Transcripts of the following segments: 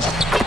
Back up.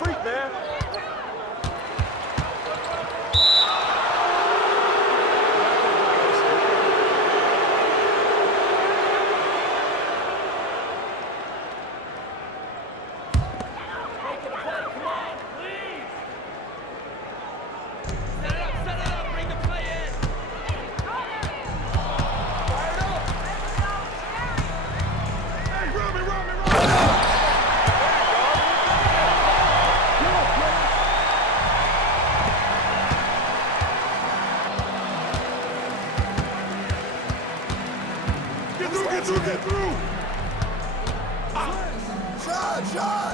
freak, man. Get through! Shot!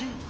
you.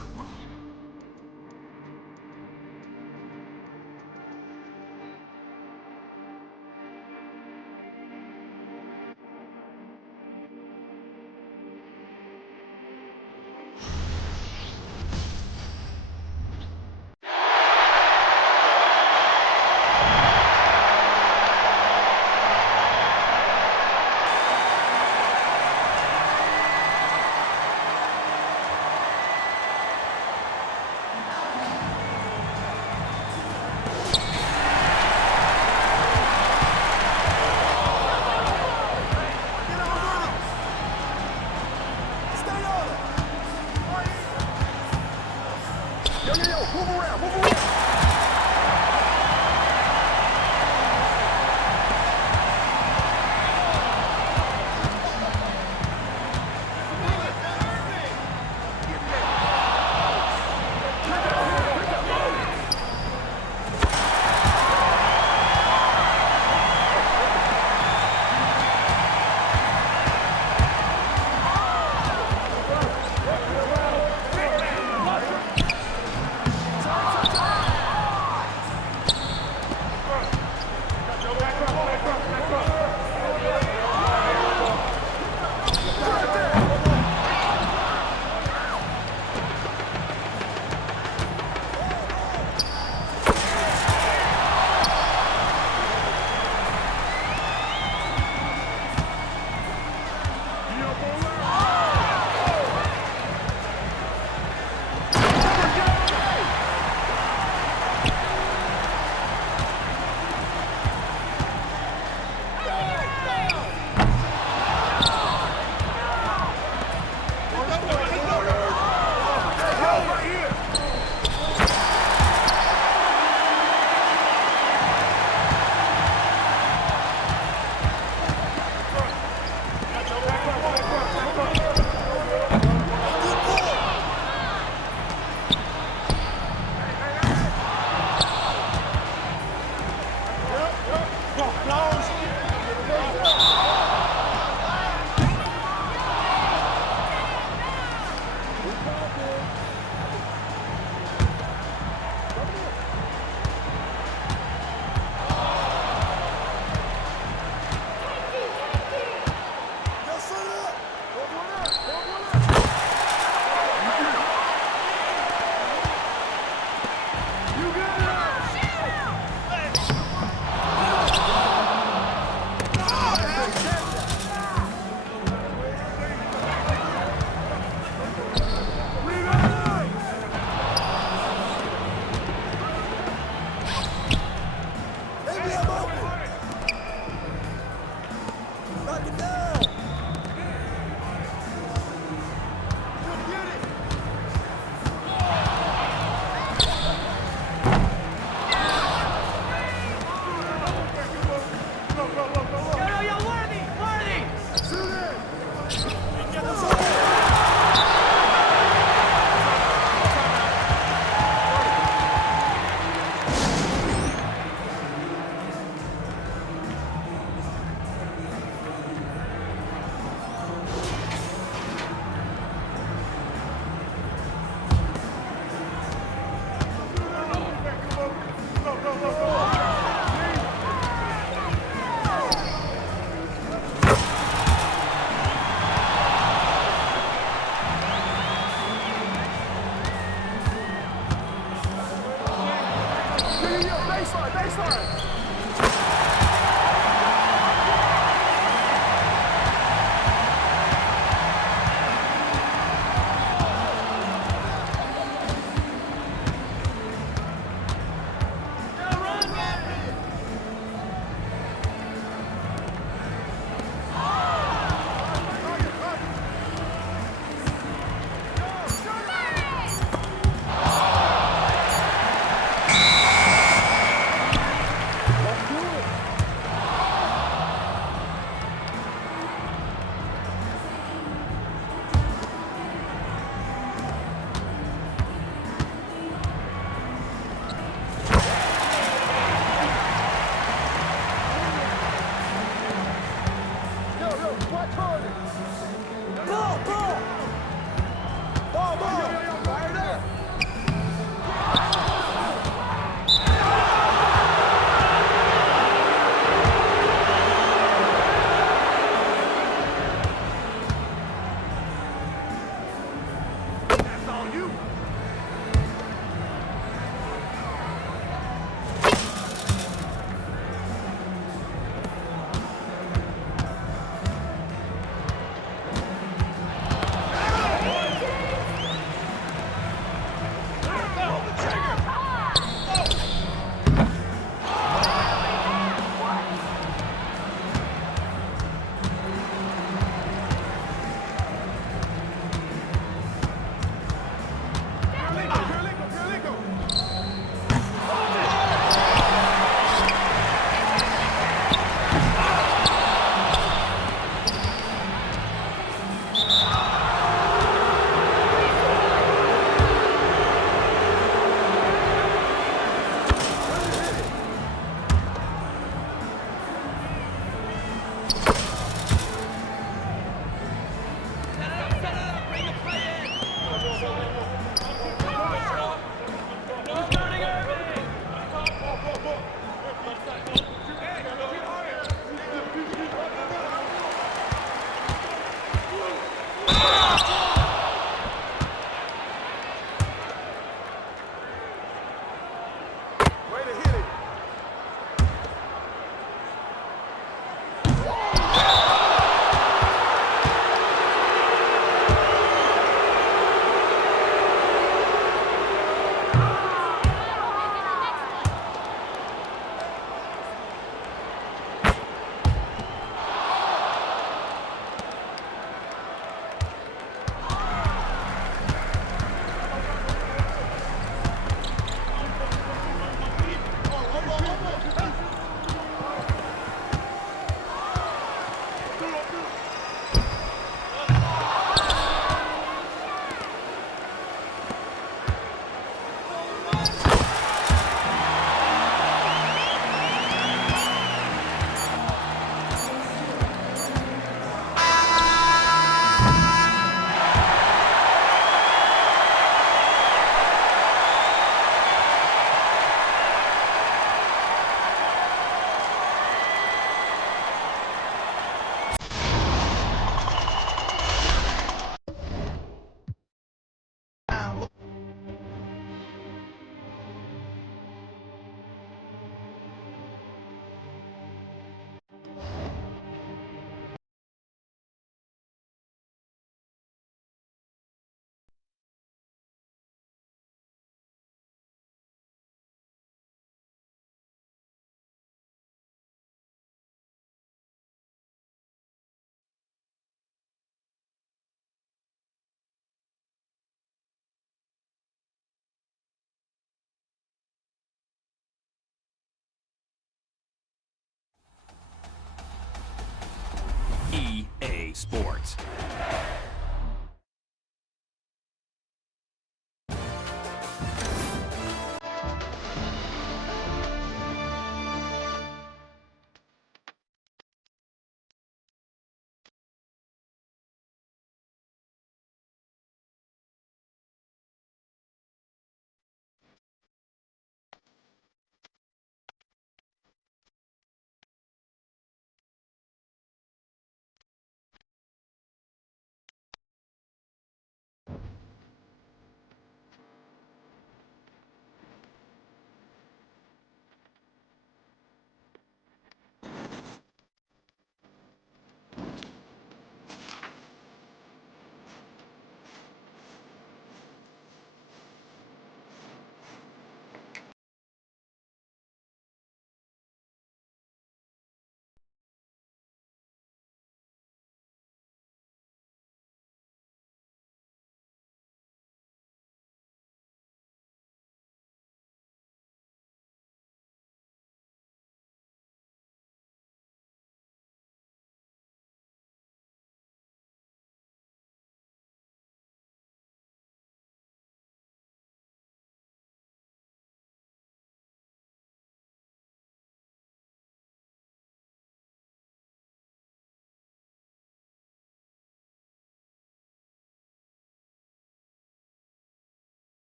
Sports.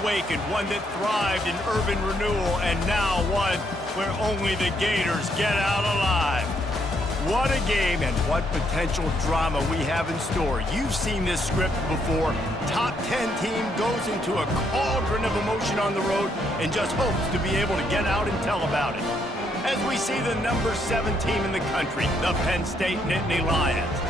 Awakened, one that thrived in urban renewal, and now one where only the Gators get out alive. What a game and what potential drama we have in store. You've seen this script before. Top 10 team goes into a cauldron of emotion on the road and just hopes to be able to get out and tell about it. As we see the number 7 team in the country, the Penn State Nittany Lions,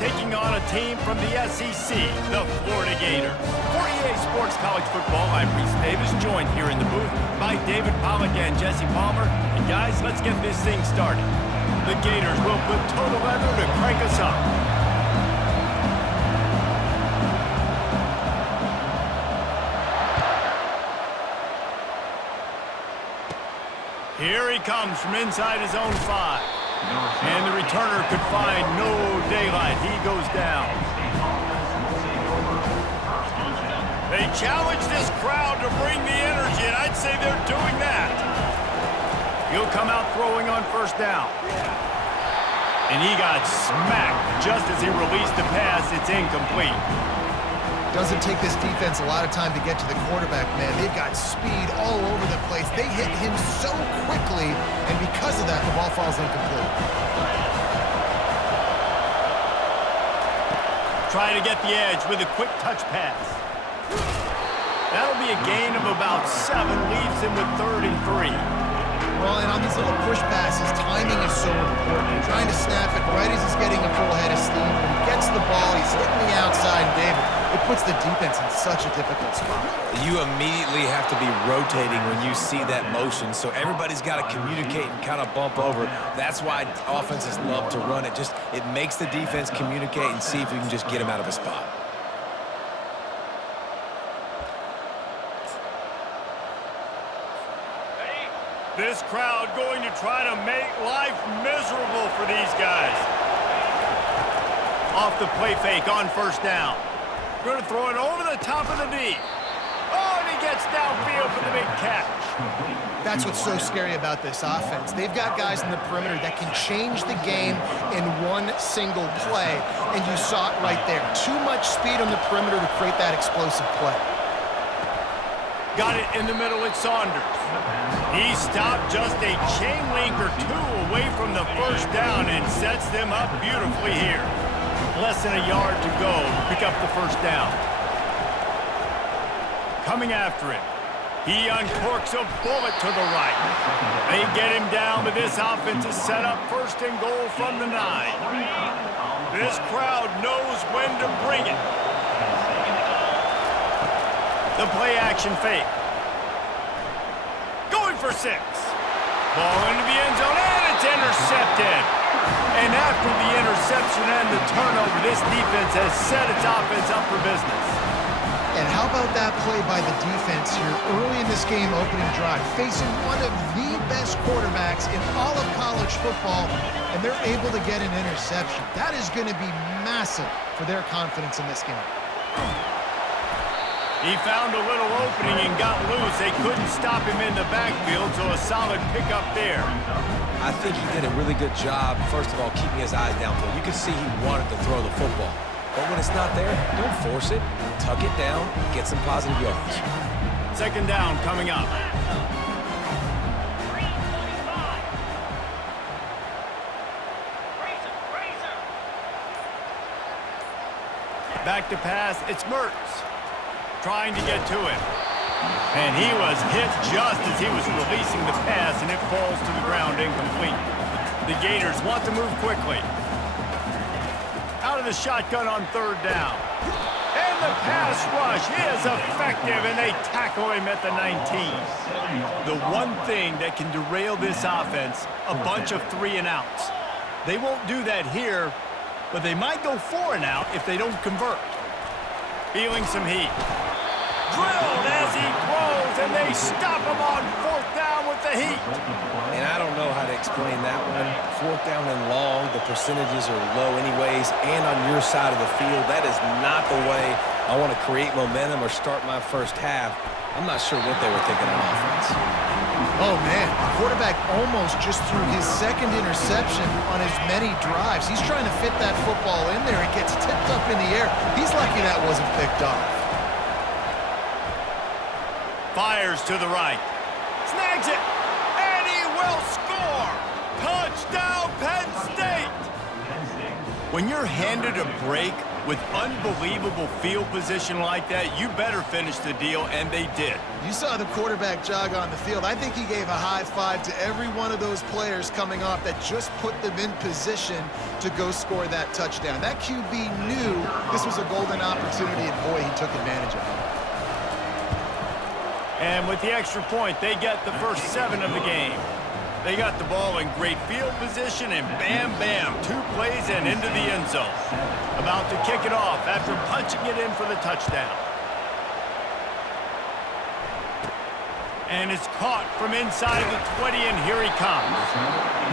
taking on a team from the SEC, the Florida Gators. For EA Sports College Football, I'm Reese Davis, joined here in the booth by David Pollack and Jesse Palmer. And guys, let's get this thing started. The Gators will put total leather to crank us up. Here he comes from inside his own 5. And the returner could find no daylight. He goes down. They challenge this crowd to bring the energy, and I'd say they're doing that. He'll come out throwing on first down. And he got smacked just as he released the pass. It's incomplete. Doesn't take this defense a lot of time to get to the quarterback, man. They've got speed all over the place. They hit him so quickly, and because of that, the ball falls incomplete. Try to get the edge with a quick touch pass. That'll be a gain of about 7, leaves him with 3rd and 3. Well, and on these little push passes, timing is so important. You're trying to snap it right as he's getting a full head of steam. When he gets the ball, he's hitting the outside, and David, it puts the defense in such a difficult spot. You immediately have to be rotating when you see that motion, so everybody's got to communicate and kind of bump over. That's why offenses love to run it. It makes the defense communicate and see if you can just get him out of a spot. This crowd going to try to make life miserable for these guys. Off the play fake on 1st down. Going to throw it over the top of the knee. Oh, and he gets downfield for the big catch. That's what's so scary about this offense. They've got guys in the perimeter that can change the game in one single play, and you saw it right there. Too much speed on the perimeter to create that explosive play. Got it in the middle at Saunders. He stopped just a chain link or 2 away from the 1st down and sets them up beautifully here. Less than a yard to go to pick up the 1st down. Coming after it. He uncorks a bullet to the right. They get him down, but this offense is set up 1st and goal from the 9. This crowd knows when to bring it. The play action fake. Going for 6. Ball into the end zone, and it's intercepted. And after the interception and the turnover, this defense has set its offense up for business. And how about that play by the defense here early in this game opening drive, facing one of the best quarterbacks in all of college football, and they're able to get an interception. That is going to be massive for their confidence in this game. He found a little opening and got loose. They couldn't stop him in the backfield, so a solid pickup there. I think he did a really good job, first of all, keeping his eyes downfield. You could see he wanted to throw the football. But when it's not there, don't force it. Tuck it down, get some positive yards. 2nd down coming up. Back to pass, it's Mertz. Trying to get to him. And he was hit just as he was releasing the pass, and it falls to the ground incomplete. The Gators want to move quickly. Out of the shotgun on 3rd down. And the pass rush is effective, and they tackle him at the 19. The one thing that can derail this offense, a bunch of 3 and outs. They won't do that here, but they might go 4 and out if they don't convert. Feeling some heat. Drilled as he throws, and they stop him on 4th down with the heat. And I don't know how to explain that one. 4th down and long, the percentages are low anyways, and on your side of the field, that is not the way I want to create momentum or start my first half. I'm not sure what they were thinking on offense. Oh, man, the quarterback almost just threw his 2nd interception on as many drives. He's trying to fit that football in there. It gets tipped up in the air. He's lucky that wasn't picked off. Fires to the right. Snags it. And he will score. Touchdown, Penn State. When you're handed a break with unbelievable field position like that, you better finish the deal, and they did. You saw the quarterback jog on the field. I think he gave a high five to every one of those players coming off that just put them in position to go score that touchdown. That QB knew this was a golden opportunity, and boy, he took advantage of it. And with the extra point, they get the first 7 of the game. They got the ball in great field position, and bam, bam, 2 plays and into the end zone. About to kick it off after punching it in for the touchdown. And it's caught from inside the 20, and here he comes.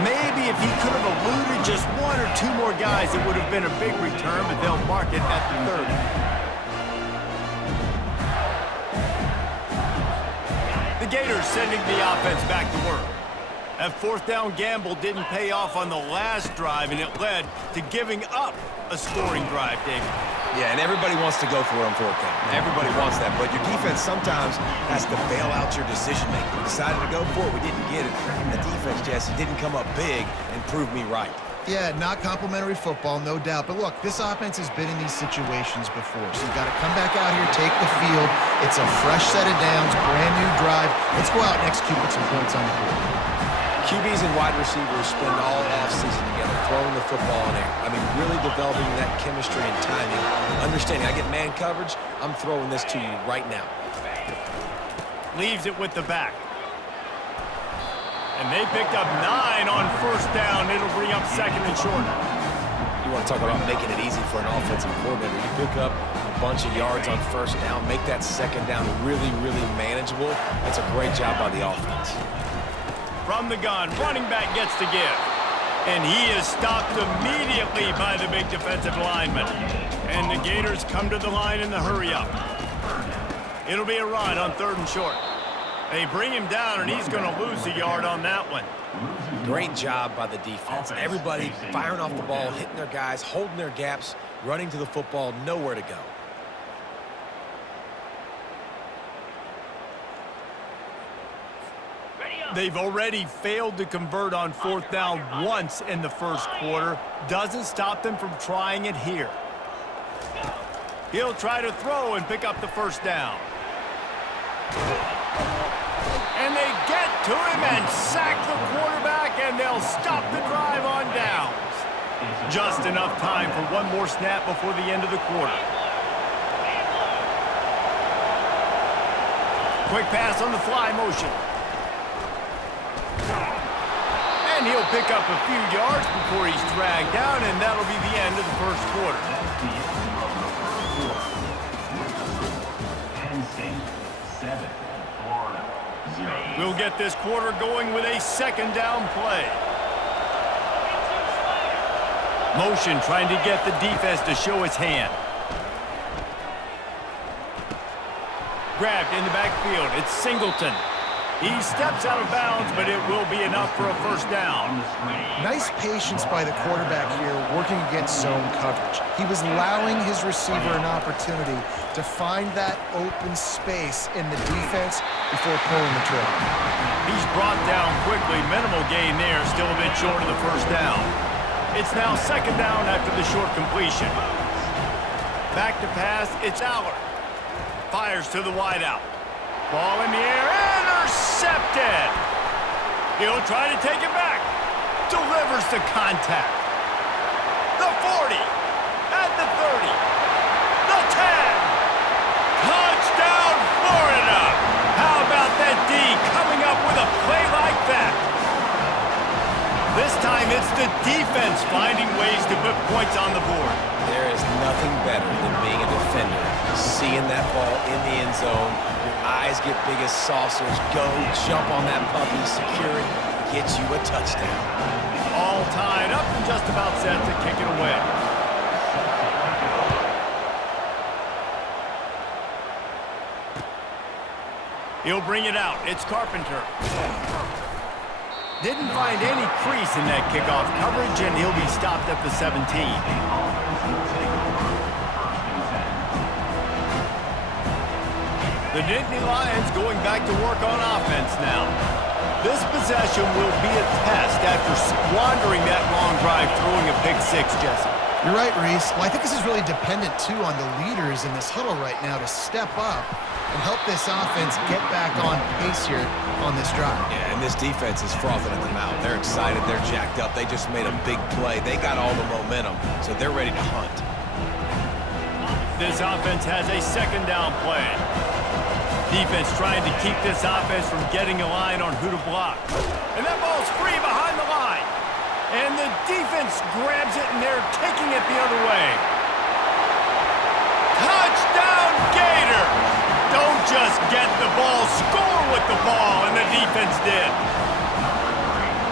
Maybe if he could have eluded just 1 or 2 more guys, it would have been a big return, but they'll mark it at the 30. The Gators sending the offense back to work. That fourth down gamble didn't pay off on the last drive, and it led to giving up a scoring drive, David. Yeah, and everybody wants to go for it on fourth down. Everybody wants that, but your defense sometimes has to bail out your decision-making. We decided to go for it. We didn't get it. The defense, Jesse, didn't come up big and prove me right. Yeah, not complimentary football, no doubt. But look, this offense has been in these situations before, so you've got to come back out here, take the field. It's a fresh set of downs, brand new drive. Let's go out and execute with some points on the board. QBs and wide receivers spend all offseason together throwing the football in air. I mean, really developing that chemistry and timing. Understanding I get man coverage, I'm throwing this to you right now. Leaves it with the back. And they picked up 9 on first down. It'll bring up second and short. You want to talk about making it easy for an offensive coordinator. You pick up a bunch of yards on first down, make that second down really, really manageable. That's a great job by the offense. From the gun, running back gets to give. And he is stopped immediately by the big defensive lineman. And the Gators come to the line in the hurry-up. It'll be a run on third and short. They bring him down, and he's going to lose a yard on that one. Great job by the defense. Everybody firing off the ball, hitting their guys, holding their gaps, running to the football, nowhere to go. They've already failed to convert on fourth down once in the first quarter. Doesn't stop them from trying it here. He'll try to throw and pick up the first down. And they get to him and sack the quarterback, and they'll stop the drive on downs. Just enough time for one more snap before the end of the quarter. Quick pass on the fly motion. And he'll pick up a few yards before he's dragged down, and that'll be the end of the first quarter. We'll get this quarter going with a second down play. Motion trying to get the defense to show its hand. Grabbed in the backfield. It's Singleton. He steps out of bounds, but it will be enough for a first down. Nice patience by the quarterback here, working against zone coverage. He was allowing his receiver an opportunity to find that open space in the defense before pulling the trigger. He's brought down quickly. Minimal gain there, still a bit short of the first down. It's now second down after the short completion. Back to pass, it's Allard. Fires to the wideout. Ball in the air, intercepted. He'll try to take it back. Delivers the contact. The 40, at the 30, the 10. Touchdown, Florida. How about that D coming up with a play like that? This time it's the defense finding ways to put points on the board. There is nothing better than being a defender, seeing that ball in the end zone. Your eyes get big as saucers. Go, jump on that puppy, secure it, get you a touchdown. All tied up and just about set to kick it away. He'll bring it out. It's Carpenter. Didn't find any crease in that kickoff coverage, and he'll be stopped at the 17. The Nittany Lions going back to work on offense now. This possession will be a test after squandering that long drive throwing a pick six, Jesse. You're right, Reese. Well, I think this is really dependent, too, on the leaders in this huddle right now to step up and help this offense get back on pace here on this drive. Yeah, and this defense is frothing at the mouth. They're excited. They're jacked up. They just made a big play. They got all the momentum, so they're ready to hunt. This offense has a second down play. Defense trying to keep this offense from getting a line on who to block. And that ball's free behind the line. And the defense grabs it, and they're taking it the other way. Touchdown, Gators! Don't just get the ball, score with the ball, and the defense did.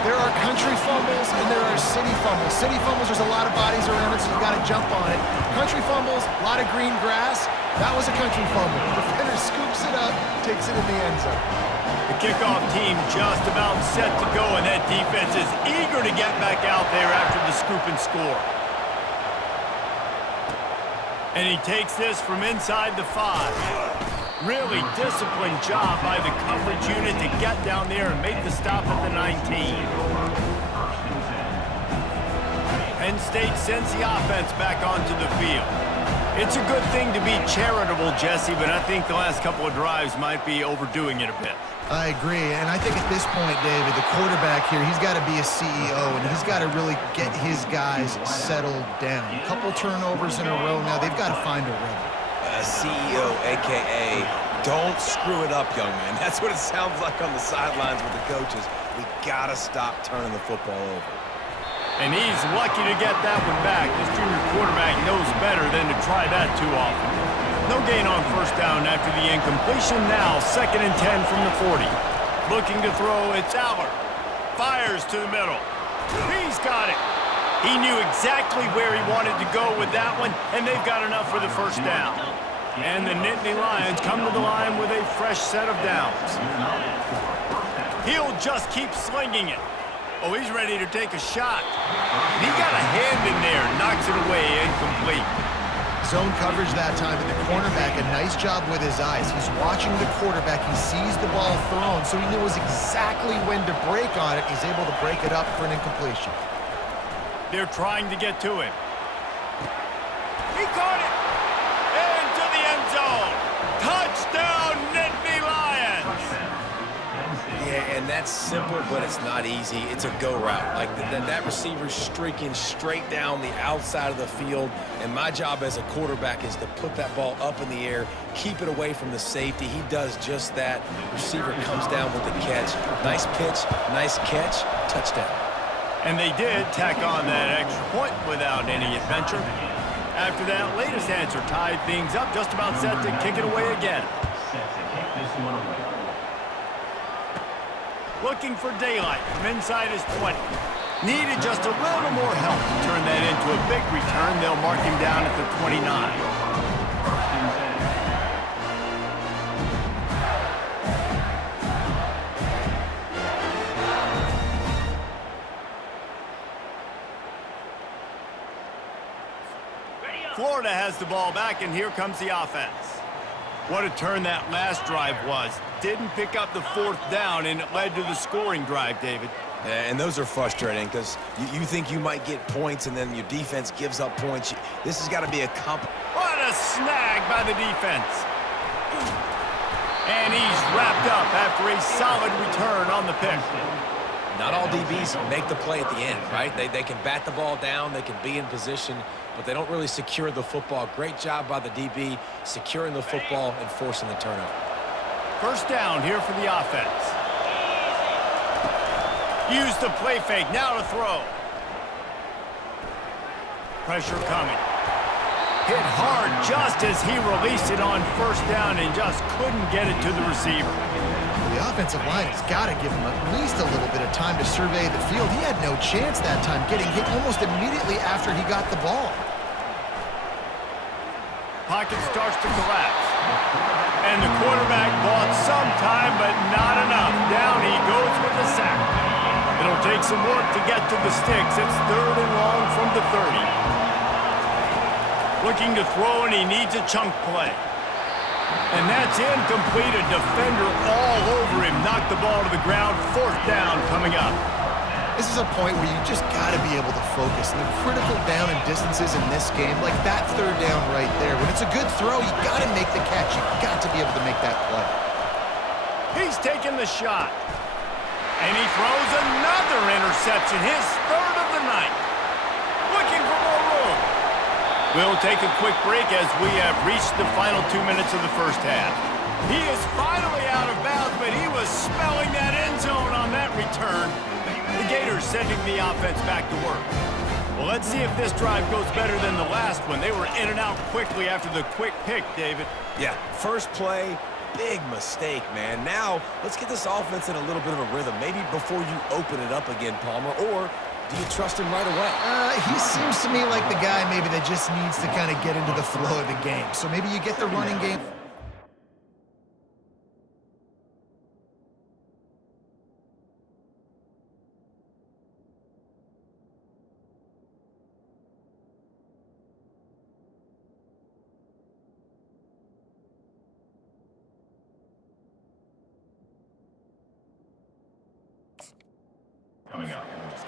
There are country fumbles and there are city fumbles. City fumbles, there's a lot of bodies around it, so you got to jump on it. Country fumbles, a lot of green grass. That was a country fumble. The defender scoops it up, takes it in the end zone. The kickoff team just about set to go, and that defense is eager to get back out there after the scoop and score. And he takes this from inside the 5. Really disciplined job by the coverage unit to get down there and make the stop at the 19. Penn State sends the offense back onto the field. It's a good thing to be charitable, Jesse, but I think the last couple of drives might be overdoing it a bit. I agree, and I think at this point, David, the quarterback here, he's got to be a CEO, and he's got to really get his guys settled down. A couple turnovers in a row now. They've got to find a rhythm. CEO, a.k.a. don't screw it up, young man. That's what it sounds like on the sidelines with the coaches. We got to stop turning the football over. And he's lucky to get that one back. This junior quarterback knows better than to try that too often. No gain on first down after the incompletion. Now 2nd and 10 from the 40. Looking to throw, it's Aller. Fires to the middle. He's got it. He knew exactly where he wanted to go with that one, and they've got enough for the first down. And the Nittany Lions come to the line with a fresh set of downs. He'll just keep slinging it. Oh, he's ready to take a shot. He got a hand in there, knocks it away, incomplete. Zone coverage that time, and the cornerback, a nice job with his eyes. He's watching the quarterback. He sees the ball thrown, so he knows exactly when to break on it. He's able to break it up for an incompletion. They're trying to get to him. He caught it! Into the end zone! Touchdown, Nittany Lions! Yeah, and that's simple, but it's not easy. It's a go route. Like that receiver's streaking straight down the outside of the field, and my job as a quarterback is to put that ball up in the air, keep it away from the safety. He does just that. Receiver comes down with the catch. Nice pitch, nice catch, touchdown. And they did tack on that extra point without any adventure. After that latest answer tied things up, just about set to kick it away again. Looking for daylight from inside his 20. Needed just a little more help to turn that into a big return. They'll mark him down at the 29. Florida has the ball back, and here comes the offense. What a turn that last drive was. Didn't pick up the 4th down, and it led to the scoring drive, David. Yeah, and those are frustrating because you think you might get points, and then your defense gives up points. This has got to be a What a snag by the defense. And he's wrapped up after a solid return on the pick. Not all DBs make the play at the end, right? They can bat the ball down, they can be in position, but they don't really secure the football. Great job by the DB securing the football and forcing the turnover. First down here for the offense. Use the play fake, now to throw. Pressure coming. Hit hard just as he released it on first down and just couldn't get it to the receiver. The offensive line has got to give him at least a little bit of time to survey the field. He had no chance that time, getting hit almost immediately after he got the ball. Pocket starts to collapse. And the quarterback bought some time, but not enough. Down he goes with the sack. It'll take some work to get to the sticks. It's 3rd and long from the 30. Looking to throw, and he needs a chunk play. And that's incomplete. A defender all over him. Knocked the ball to the ground. 4th down coming up. This is a point where you just got to be able to focus. And the critical down and distances in this game, like that 3rd down right there. When it's a good throw, you got to make the catch. You got to be able to make that play. He's taking the shot. And he throws another interception. His 3rd of the night. Looking for more room. We'll take a quick break as we have reached the final 2 minutes of the first half. He is finally out of bounds, but he was smelling that end zone on that return. The Gators sending the offense back to work. Well, let's see if this drive goes better than the last one. They were in and out quickly after the quick pick, David. Yeah, first play, big mistake, man. Now, let's get this offense in a little bit of a rhythm. Maybe before you open it up again, Palmer, or do you trust him right away? He seems to me like the guy maybe that just needs to kind of get into the flow of the game. So maybe you get the running game.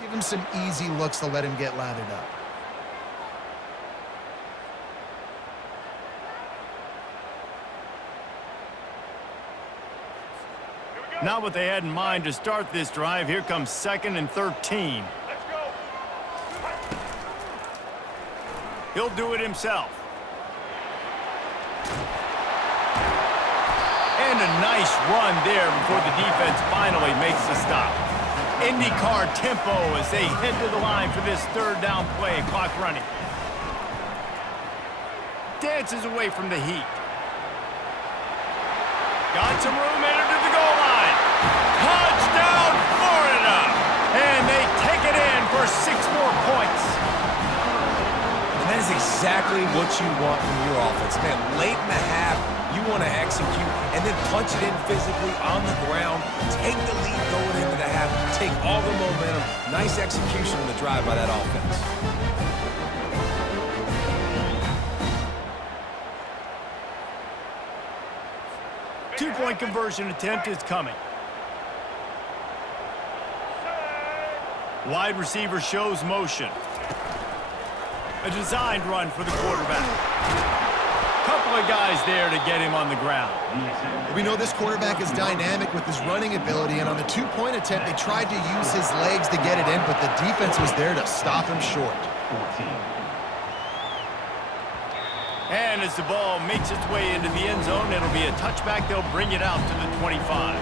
Give him some easy looks to let him get lathered up. Not what they had in mind to start this drive. Here comes 2nd and 13. Let's go. He'll do it himself. And a nice run there before the defense finally makes the stop. IndyCar tempo as they head to the line for this 3rd down play. Clock running. Dances away from the heat. Got some room, entered to the goal line. Touchdown, Florida! And they take it in for 6 more points. And that is exactly what you want from your offense. Man, late in the half, you want to execute and then punch it in physically on the ground. Take the lead going into the half. Take all the momentum. Nice execution on the drive by that offense. Two-point conversion attempt is coming. Wide receiver shows motion. A designed run for the quarterback. Couple of guys there to get him on the ground. We know this quarterback is dynamic with his running ability, and on the 2-point attempt, they tried to use his legs to get it in, but the defense was there to stop him short. And as the ball makes its way into the end zone, it'll be a touchback. They'll bring it out to the 25.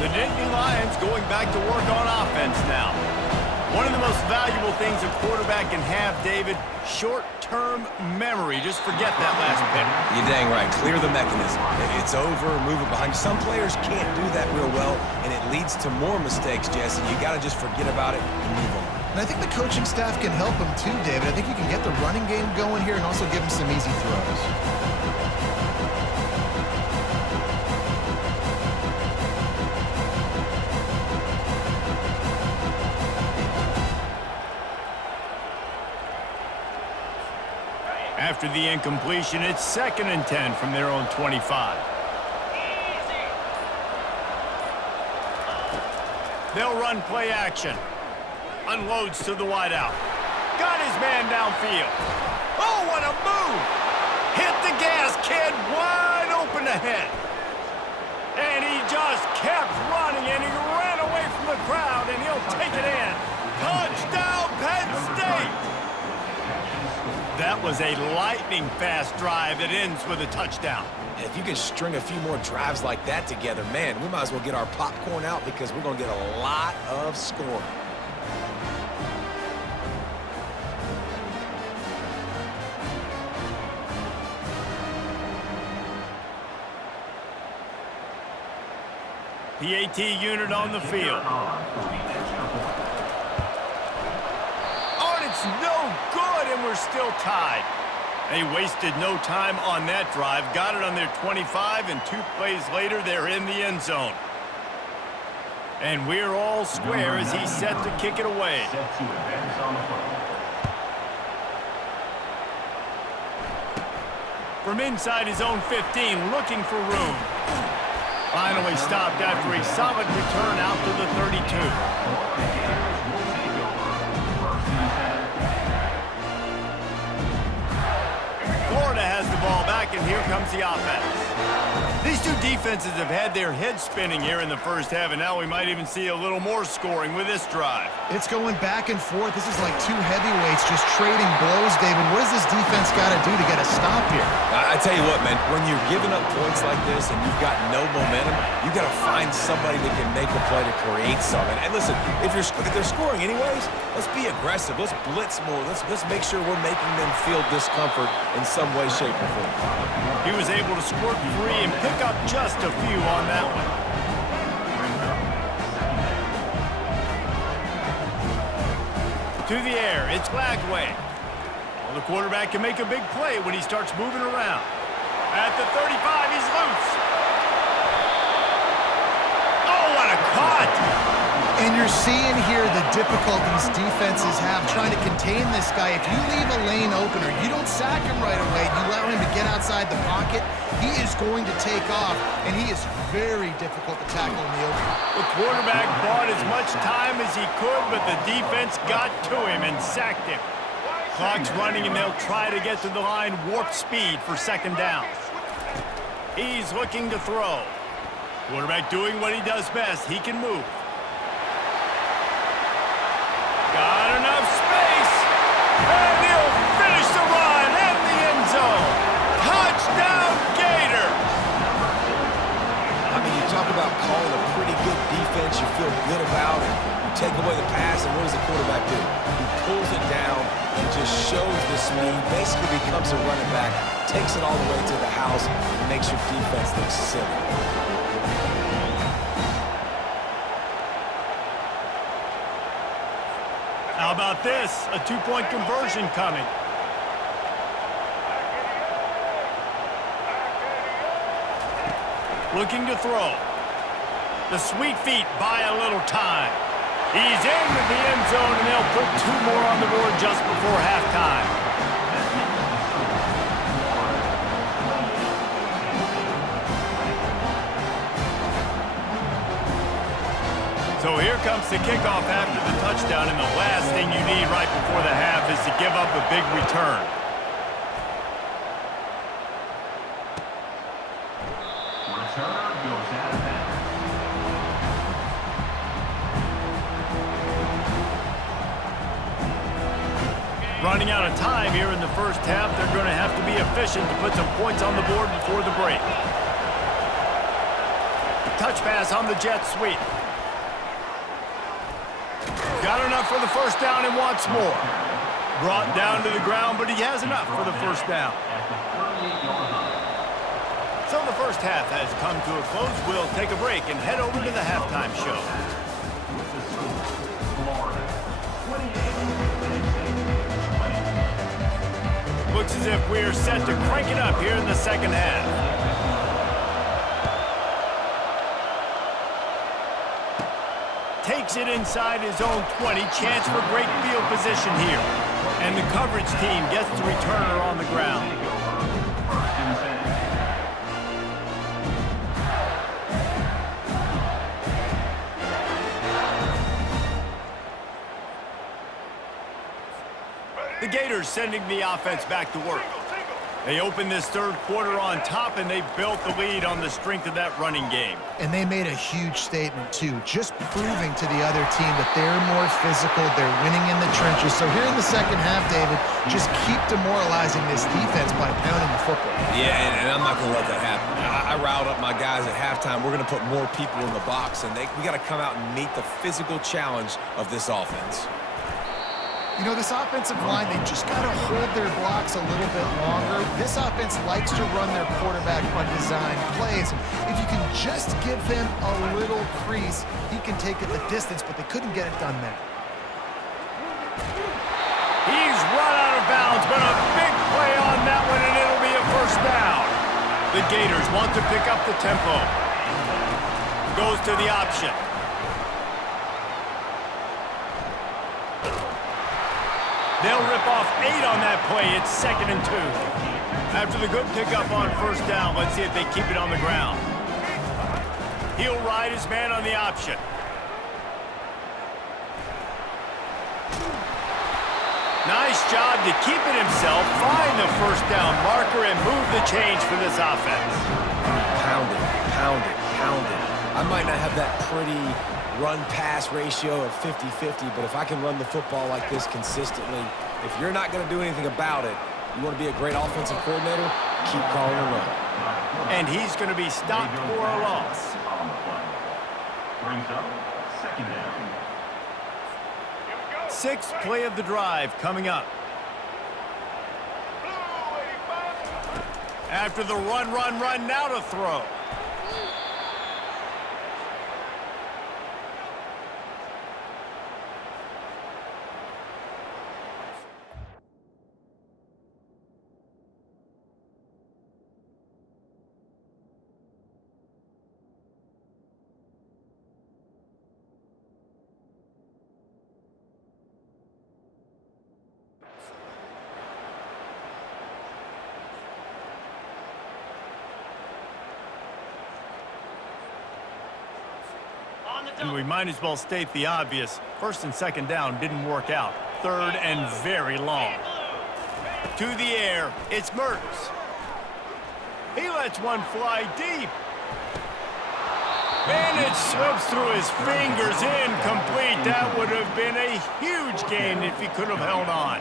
The Nittany Lions going back to work on offense now. One of the most valuable things a quarterback can have, David, short-term memory. Just forget that last pick. You're dang right. Clear the mechanism. It's over, move it behind you. Some players can't do that real well, and it leads to more mistakes, Jesse. You got to just forget about it and move on. And I think the coaching staff can help him too, David. I think you can get the running game going here and also give him some easy throws. After the incompletion, it's 2nd and 10 from their own 25. They'll run play action. Unloads to the wideout. Got his man downfield. Oh, what a move! Hit the gas, kid. Wide open ahead. And he just kept running, and he ran away from the crowd, and he'll take it in. Touchdown, Penn State! That was a lightning-fast drive that ends with a touchdown. If you can string a few more drives like that together, man, we might as well get our popcorn out because we're going to get a lot of scoring. The AT unit on the field. Oh, and it's no good, and we're still tied. They wasted no time on that drive. Got it on their 25, and 2 plays later, they're in the end zone. And we're all square as he's set to kick it away. From inside his own 15, looking for room. Finally stopped after a solid return out to the 32. Florida has the ball back, and here comes the offense. These two defenses have had their heads spinning here in the first half, and now we might even see a little more scoring with this drive. It's going back and forth. This is like two heavyweights just trading blows, David. What does this defense got to do to get a stop here? I tell you what, man, when you're giving up points like this and you've got no momentum, you got to find somebody that can make a play to create something. And listen, if they're scoring anyways, let's be aggressive. Let's blitz more. Let's make sure we're making them feel discomfort in some way, shape, or form. He was able to squirt free and pick up just a few on that one. To the air, it's Glagway. Well, the quarterback can make a big play when he starts moving around. At the 35, he's loose. Oh, what a cut! And you're seeing here the difficulties defenses have trying to contain this guy. If you leave a lane open or you don't sack him right away, you allow him to get outside the pocket, he is going to take off, and he is very difficult to tackle in the open. The quarterback bought as much time as he could, but the defense got to him and sacked him. Clock's running, and they'll try to get to the line warp speed for second down. He's looking to throw. Quarterback doing what he does best. He can move. Got enough space, and he'll finish the run in the end zone. Touchdown, Gator! I mean, you talk about calling a pretty good defense you feel good about, and you take away the pass, and what does the quarterback do? He pulls it down and just shows the speed, basically becomes a running back, takes it all the way to the house, and makes your defense look silly. How about this? A two-point conversion coming. Looking to throw. The sweet feet buy a little time. He's in with the end zone, and they'll put two more on the board just before halftime. So here comes the kickoff after the touchdown, and the last thing you need right before the half is to give up a big return. Return goes out of bounds. Running out of time here in the first half, they're going to have to be efficient to put some points on the board before the break. Touch pass on the jet sweep. Got enough for the first down and wants more. Brought down to the ground, but he has enough for the first down. So the first half has come to a close. We'll take a break and head over to the halftime show. Looks as if we're set to crank it up here in the second half. Takes it inside his own 20. Chance for great field position here. And the coverage team gets the returner on the ground. The Gators sending the offense back to work. They opened this third quarter on top, and they built the lead on the strength of that running game. And they made a huge statement, too, just proving to the other team that they're more physical, they're winning in the trenches. So here in the second half, David, just keep demoralizing this defense by pounding the football. Yeah, and I'm not going to let that happen. I riled up my guys at halftime. We're going to put more people in the box, and we got to come out and meet the physical challenge of this offense. You know, this offensive line, they just got to hold their blocks a little bit longer. This offense likes to run their quarterback on design plays. If you can just give him a little crease, he can take it the distance, but they couldn't get it done there. He's run out of bounds, but a big play on that one, and it'll be a first down. The Gators want to pick up the tempo. Goes to the option. They'll rip off 8 on that play. It's 2nd and 2. After the good pickup on first down, let's see if they keep it on the ground. He'll ride his man on the option. Nice job to keep it himself, find the first down marker, and move the change for this offense. Pound it, pound it, pound it. I might not have that pretty run-pass ratio of 50-50, but if I can run the football like this consistently, if you're not going to do anything about it, you want to be a great offensive coordinator, keep calling the run. And he's going to be stopped for a loss. Brings up second down. 6th play of the drive coming up. After the run, now to throw. And we might as well state the obvious. First and second down didn't work out. Third and very long. To the air, it's Mertz. He lets one fly deep. And it slips through his fingers, incomplete. That would have been a huge gain if he could have held on.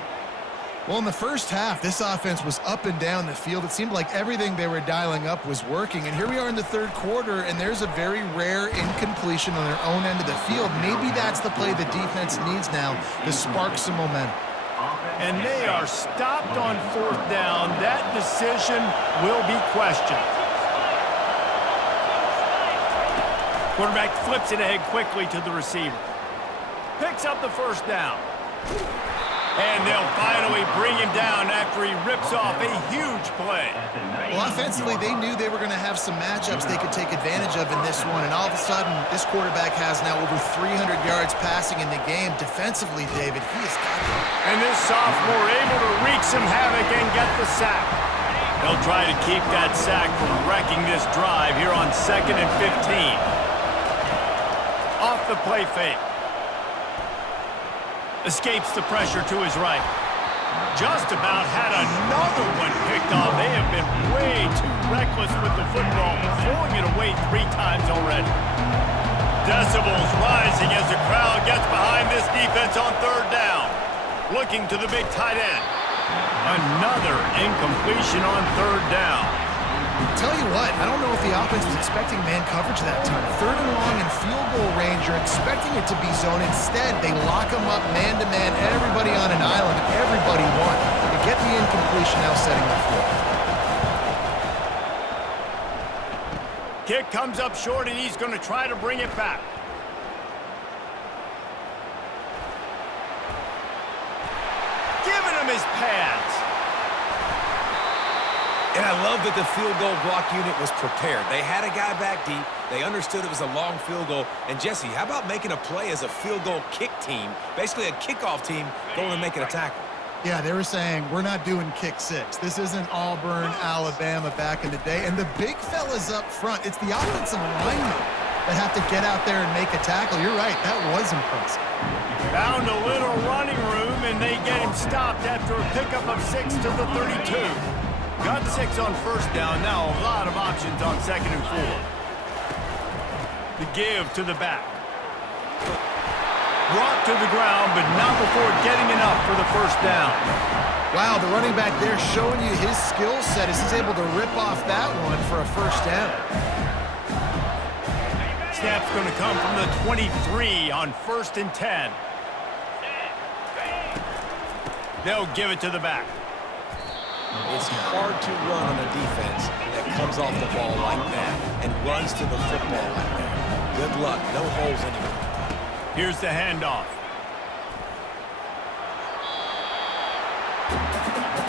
Well, in the first half, this offense was up and down the field. It seemed like everything they were dialing up was working. And here we are in the third quarter, and there's a very rare incompletion on their own end of the field. Maybe that's the play the defense needs now to spark some momentum. And they are stopped on fourth down. That decision will be questioned. Quarterback flips it ahead quickly to the receiver. Picks up the first down. And they'll finally bring him down after he rips off a huge play. Well, offensively, they knew they were going to have some matchups they could take advantage of in this one, and all of a sudden, this quarterback has now over 300 yards passing in the game. Defensively, David, he is got it. And this sophomore able to wreak some havoc and get the sack. They'll try to keep that sack from wrecking this drive here on 2nd and 15. Off the play fake. Escapes the pressure to his right. Just about had another one picked off. They have been way too reckless with the football, throwing it away 3 times already. Decibels rising as the crowd gets behind this defense on 3rd down. Looking to the big tight end. Another incompletion on 3rd down. Tell you what, I don't know if the offense was expecting man coverage that time. 3rd and long and field goal range, you're expecting it to be zone. Instead, they lock them up man-to-man, everybody on an island, everybody won. They get the incompletion, now setting the floor. Kick comes up short, and he's going to try to bring it back. Giving him his pads. And I love that the field goal block unit was prepared. They had a guy back deep. They understood it was a long field goal. And, Jesse, how about making a play as a field goal kick team, basically a kickoff team, going and making a tackle? Yeah, they were saying, we're not doing kick 6. This isn't Auburn, Alabama back in the day. And the big fellas up front, it's the offensive linemen that have to get out there and make a tackle. You're right, that was impressive. Found a little running room, and they get him stopped after a pickup of 6 to the 32. Got 6 on 1st down. Now a lot of options on 2nd and 4. The give to the back. Brought to the ground, but not before getting enough for the 1st down. Wow, the running back there showing you his skill set as he's able to rip off that one for a 1st down. Snap's going to come from the 23 on 1st and 10. They'll give it to the back. It's hard to run on a defense that comes off the ball like that and runs to the football like that. Good luck. No holes anywhere. Here's the handoff.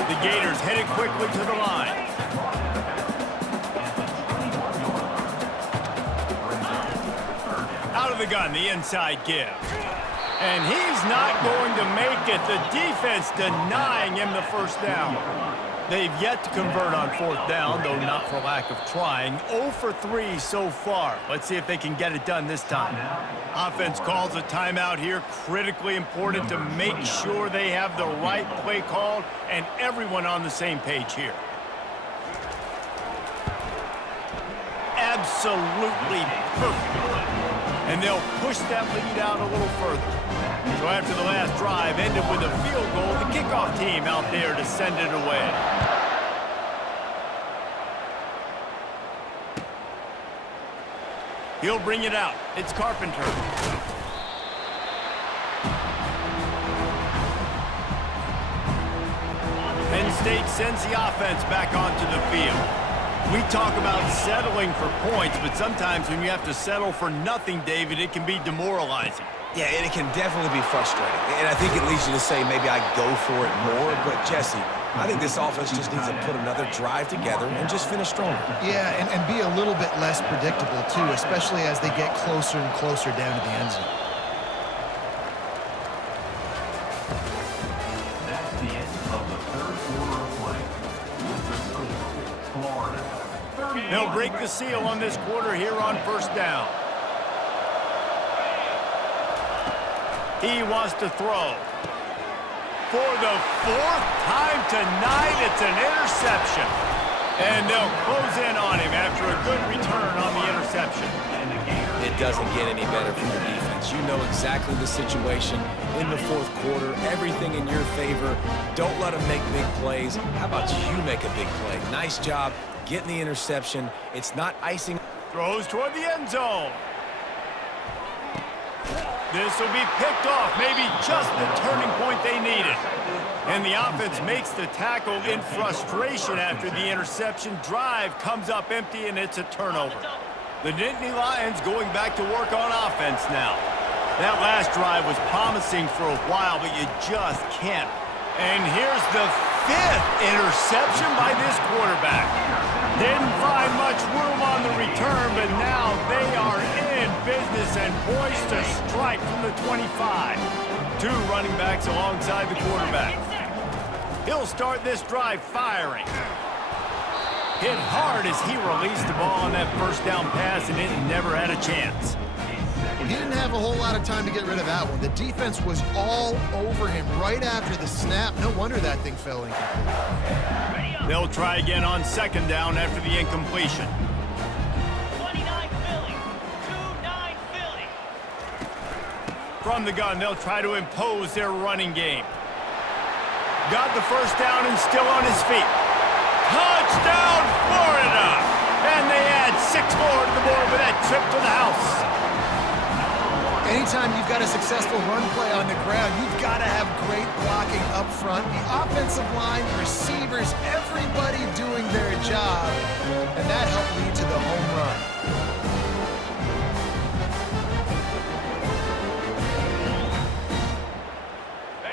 The Gators headed quickly to the line. Out of the gun, the inside give. And he's not going to make it. The defense denying him the 1st down. They've yet to convert on 4th down, though not for lack of trying. 0 for 3 so far. Let's see if they can get it done this time. Offense calls a timeout here. Critically important to make sure they have the right play called and everyone on the same page here. Absolutely perfect. And they'll push that lead out a little further. So after the last drive ended with a field goal, the kickoff team out there to send it away. He'll bring it out. It's Carpenter. Penn State sends the offense back onto the field. We talk about settling for points, but sometimes when you have to settle for nothing, David, it can be demoralizing. Yeah, and it can definitely be frustrating. And I think it leads you to say maybe I go for it more. But, Jesse, I think this offense just needs to put another drive together and just finish stronger. Yeah, and be a little bit less predictable, too, especially as they get closer and closer down to the end zone. That's the end of the 3rd quarter of play. With the score, Florida. They'll break the seal on this quarter here on 1st down. He wants to throw. For the fourth time tonight, it's an interception. And they'll close in on him after a good return on the interception. It doesn't get any better from the defense. You know exactly the situation in the fourth quarter. Everything in your favor. Don't let them make big plays. How about you make a big play? Nice job getting the interception. It's not icing. Throws toward the end zone. This will be picked off. Maybe just the turning point they needed. And the offense makes the tackle in frustration after the interception. Drive comes up empty, and it's a turnover. The Nittany Lions going back to work on offense now. That last drive was promising for a while, but you just can't. And here's the fifth interception by this quarterback. Didn't find much room on the return, but now they are in business and poised to strike from the 25. Two running backs alongside the quarterback. He'll start this drive firing. Hit hard as he released the ball on that first down pass, and it never had a chance. He didn't have a whole lot of time to get rid of that one. The defense was all over him right after the snap. No wonder that thing fell incomplete. They'll try again on second down after the incompletion. 29 Philly. 2-9 Philly. From the gun, they'll try to impose their running game. Got the first down and still on his feet. Touchdown, Florida! And they add 6 more to the board with that trip to the house. Anytime you've got a successful run play on the ground, you've got to have great blocking up front. The offensive line, receivers, everybody doing their job, and that helped lead to the home run.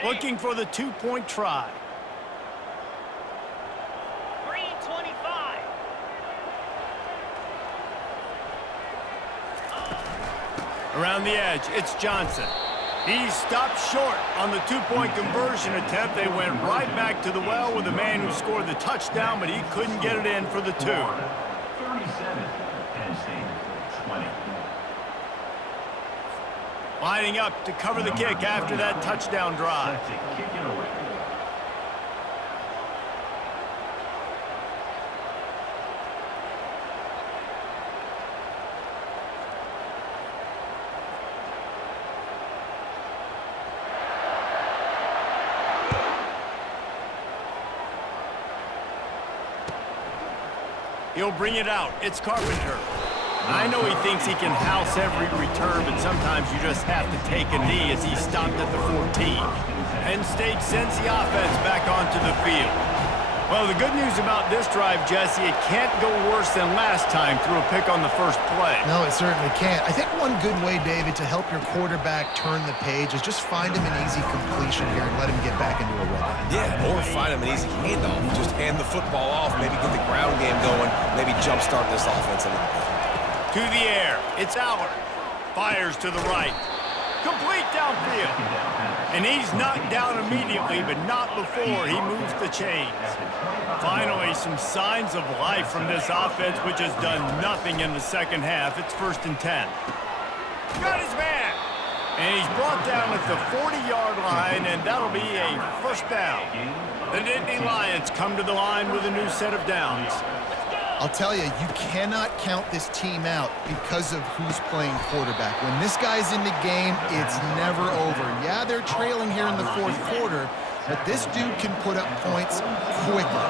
Looking for the 2-point try. Green 25. Around the edge, it's Johnson. He stopped short on the 2-point conversion attempt. They went right back to the well with the man who scored the touchdown, but he couldn't get it in for the 2. 37, Penn State, 20. Lining up to cover the kick after that touchdown drive. Set to kick it away. He'll bring it out. It's Carpenter. I know he thinks he can house every return, but sometimes you just have to take a knee as he stopped at the 14. Penn State sends the offense back onto the field. Well, the good news about this drive, Jesse, it can't go worse than last time through a pick on the first play. No, it certainly can't. I think one good way, David, to help your quarterback turn the page is just find him an easy completion here and let him get back into a rhythm. Yeah, or find him an easy handoff. Just hand the football off, maybe get the ground game going, maybe jumpstart this offense a little bit. To the air, it's Allard. Fires to the right. Complete downfield. And he's knocked down immediately, but not before he moves the chains. Finally, some signs of life from this offense, which has done nothing in the second half. It's 1st and 10. Got his man. And he's brought down at the 40-yard line, and that'll be a first down. The Nittany Lions come to the line with a new set of downs. I'll tell you, you cannot count this team out because of who's playing quarterback. When this guy's in the game, it's never over. Yeah, they're trailing here in the fourth quarter, but this dude can put up points quickly.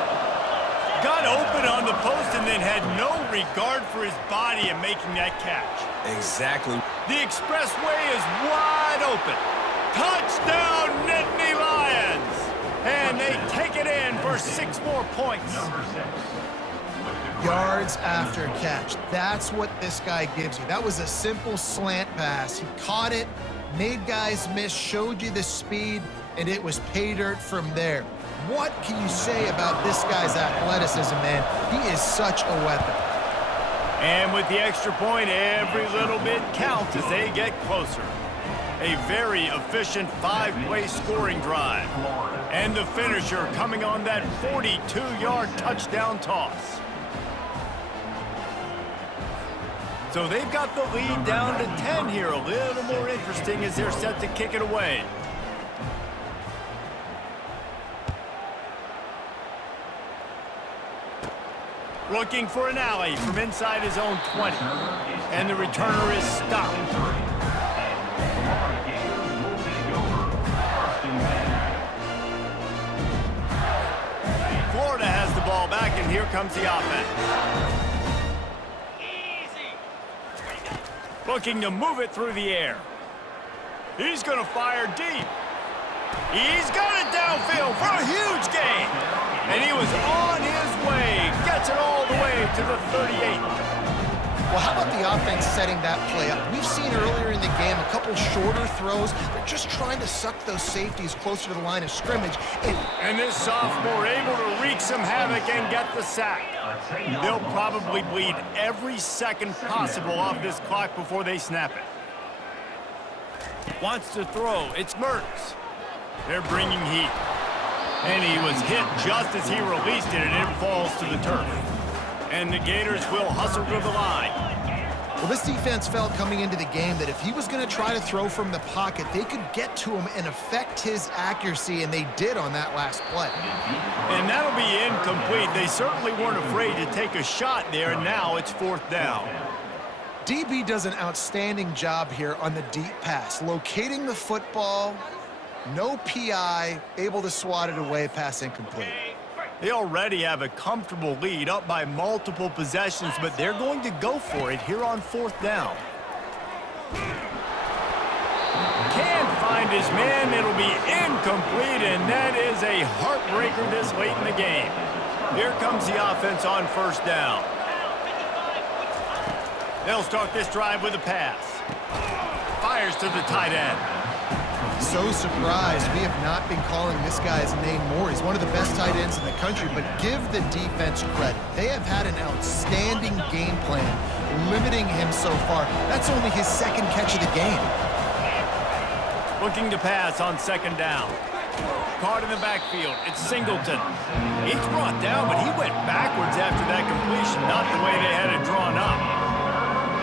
Got open on the post and then had no regard for his body in making that catch. Exactly. The expressway is wide open. Touchdown, Nittany Lions! And they take it in for 6 more points. Number 6. Yards after catch. That's what this guy gives you. That was a simple slant pass. He caught it, made guys miss, showed you the speed, and it was pay dirt from there. What can you say about this guy's athleticism, man? He is such a weapon. And with the extra point, every little bit counts as they get closer. A very efficient 5-play scoring drive. And the finisher coming on that 42-yard touchdown toss. So they've got the lead down to 10 here. A little more interesting as they're set to kick it away. Looking for an alley from inside his own 20. And the returner is stopped. Florida has the ball back, and here comes the offense. Looking to move it through the air. He's going to fire deep. He's got it downfield for a huge gain. And he was on his way. Gets it all the way to the 38. Well, how about the offense setting that play up? We've seen earlier in the game a couple shorter throws. They're just trying to suck those safeties closer to the line of scrimmage. And this sophomore able to wreak some havoc and get the sack. They'll probably bleed every second possible off this clock before they snap it. Wants to throw. It's Mertz. They're bringing heat. And he was hit just as he released it, and it falls to the turf. And the Gators will hustle to the line. Well, this defense felt coming into the game that if he was going to try to throw from the pocket, they could get to him and affect his accuracy, and they did on that last play. And that'll be incomplete. They certainly weren't afraid to take a shot there, and now it's 4th down. DB does an outstanding job here on the deep pass, locating the football, no PI, able to swat it away, pass incomplete. They already have a comfortable lead, up by multiple possessions, but they're going to go for it here on 4th down. Can't find his man. It'll be incomplete, and that is a heartbreaker this late in the game. Here comes the offense on 1st down. They'll start this drive with a pass. Fires to the tight end. So surprised we have not been calling this guy's name more. He's one of the best tight ends in the country, but give the defense credit. They have had an outstanding game plan, limiting him so far. That's only his 2nd catch of the game. Looking to pass on 2nd down. Caught in the backfield. It's Singleton. He's brought down, but he went backwards after that completion, not the way they had it drawn up.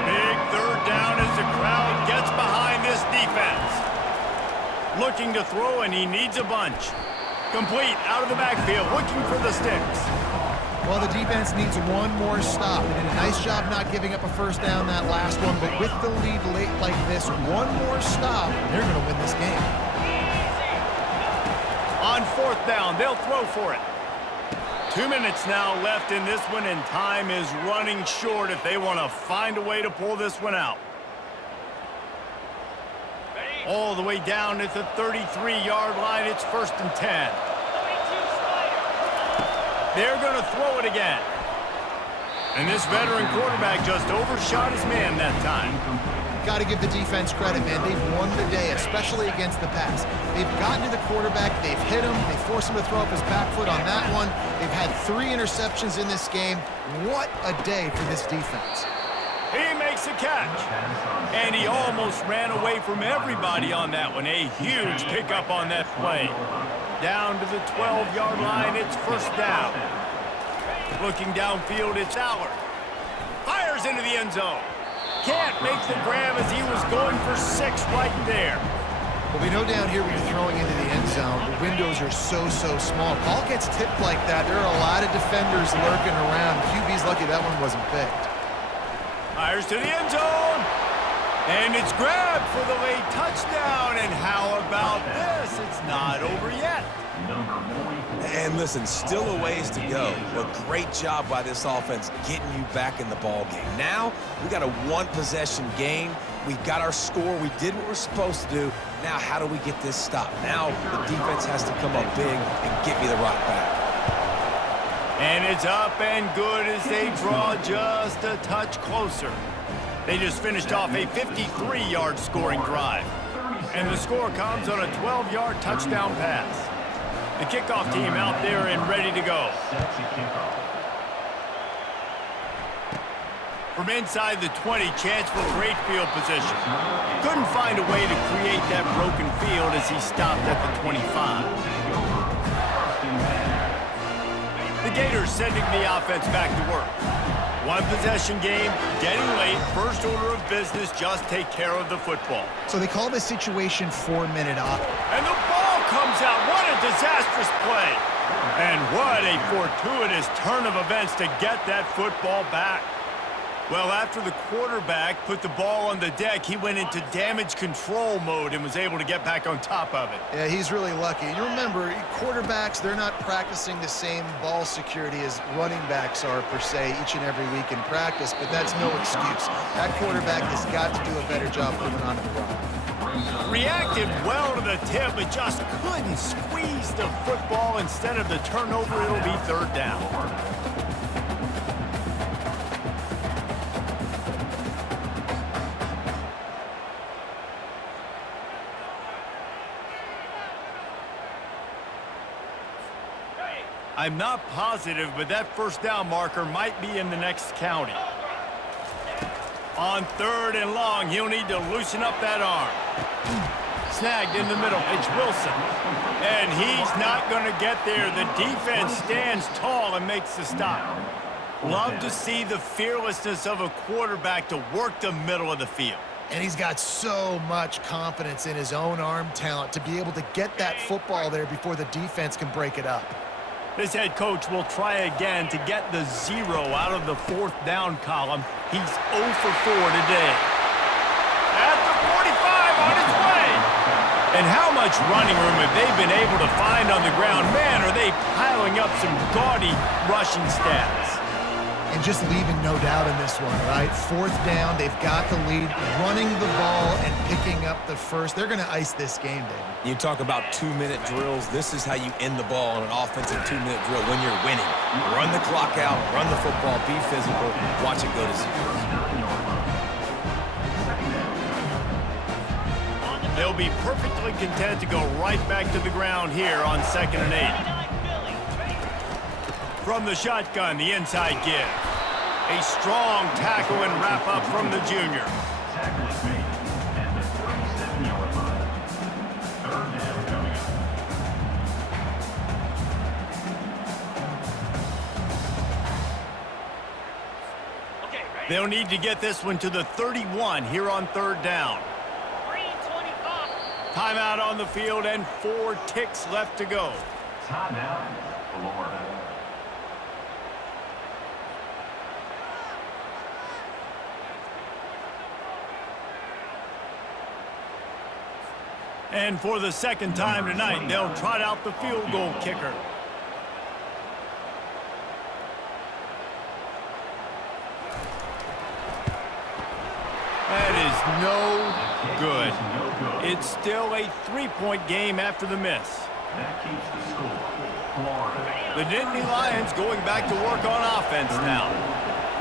Big 3rd down as the crowd gets behind this defense. Looking to throw, and he needs a bunch. Complete out of the backfield, looking for the sticks. Well, the defense needs one more stop. They did a nice job not giving up a 1st down that last one, but with the lead late like this, one more stop, they're going to win this game. On 4th down, they'll throw for it. 2 minutes now left in this one, and time is running short if they want to find a way to pull this one out. All the way down at the 33-yard line. It's 1st and 10. They're going to throw it again. And this veteran quarterback just overshot his man that time. Got to give the defense credit, man. They've won the day, especially against the pass. They've gotten to the quarterback. They've hit him. They forced him to throw up his back foot on that one. They've had 3 interceptions in this game. What a day for this defense. He makes a catch. And he almost ran away from everybody on that one. A huge pickup on that play. Down to the 12-yard line, it's 1st down. Looking downfield, it's Allard. Fires into the end zone. Can't make the grab as he was going for 6 right there. Well, we know down here when you're throwing into the end zone, the windows are so small. Ball gets tipped like that, there are a lot of defenders lurking around. QB's lucky that one wasn't picked. Fires to the end zone. And it's grabbed for the late touchdown. And how about this? It's not over yet. And listen, still a ways to go. But great job by this offense getting you back in the ball game. Now, we got a 1-possession game. We got our score. We did what we're supposed to do. Now, how do we get this stopped? Now, the defense has to come up big and get me the rock back. And it's up and good as they draw just a touch closer. They just finished off a 53-yard scoring drive. And the score comes on a 12-yard touchdown pass. The kickoff team out there and ready to go. From inside the 20, chance for great field position. Couldn't find a way to create that broken field as he stopped at the 25. The Gators sending the offense back to work. One possession game, getting late, first order of business, just take care of the football. So they call this situation 4-minute off. And the ball comes out. What a disastrous play. And what a fortuitous turn of events to get that football back. Well, after the quarterback put the ball on the deck, he went into damage control mode and was able to get back on top of it. Yeah, he's really lucky. And you remember, quarterbacks, they're not practicing the same ball security as running backs are, per se, each and every week in practice, but that's no excuse. That quarterback has got to do a better job moving on to the run. Reacted well to the tip, but just couldn't squeeze the football. Instead of the turnover, it'll be third down. I'm not positive, but that first down marker might be in the next county. On third and long, he'll need to loosen up that arm. Snagged in the middle, it's Wilson. And he's not going to get there. The defense stands tall and makes the stop. Love to see the fearlessness of a quarterback to work the middle of the field. And he's got so much confidence in his own arm talent to be able to get that football there before the defense can break it up. This head coach will try again to get the 0 out of the fourth down column. He's 0 for 4 today. At the 45 on his way. And how much running room have they been able to find on the ground? Man, are they piling up some gaudy rushing stats. And just leaving no doubt in this one, right? Fourth down, they've got the lead, running the ball and picking up the first. They're going to ice this game, David. You talk about 2-minute drills. This is how you end the ball on an offensive 2-minute drill when you're winning. Run the clock out, run the football, be physical, watch it go to 0. They'll be perfectly content to go right back to the ground here on 2nd and 8. From the shotgun, the inside give. A strong tackle and wrap up from the junior. Tackle is made at the 37-yard line. Third down coming up. Okay, ready? They'll need to get this one to the 31 here on third down. 3:25. Timeout on the field and 4 ticks left to go. Timeout, Florida. And for the second time tonight, they'll trot out the field goal kicker. That is no good. It's still a 3-point game after the miss. That keeps the score. Florida. The Nittany Lions going back to work on offense now.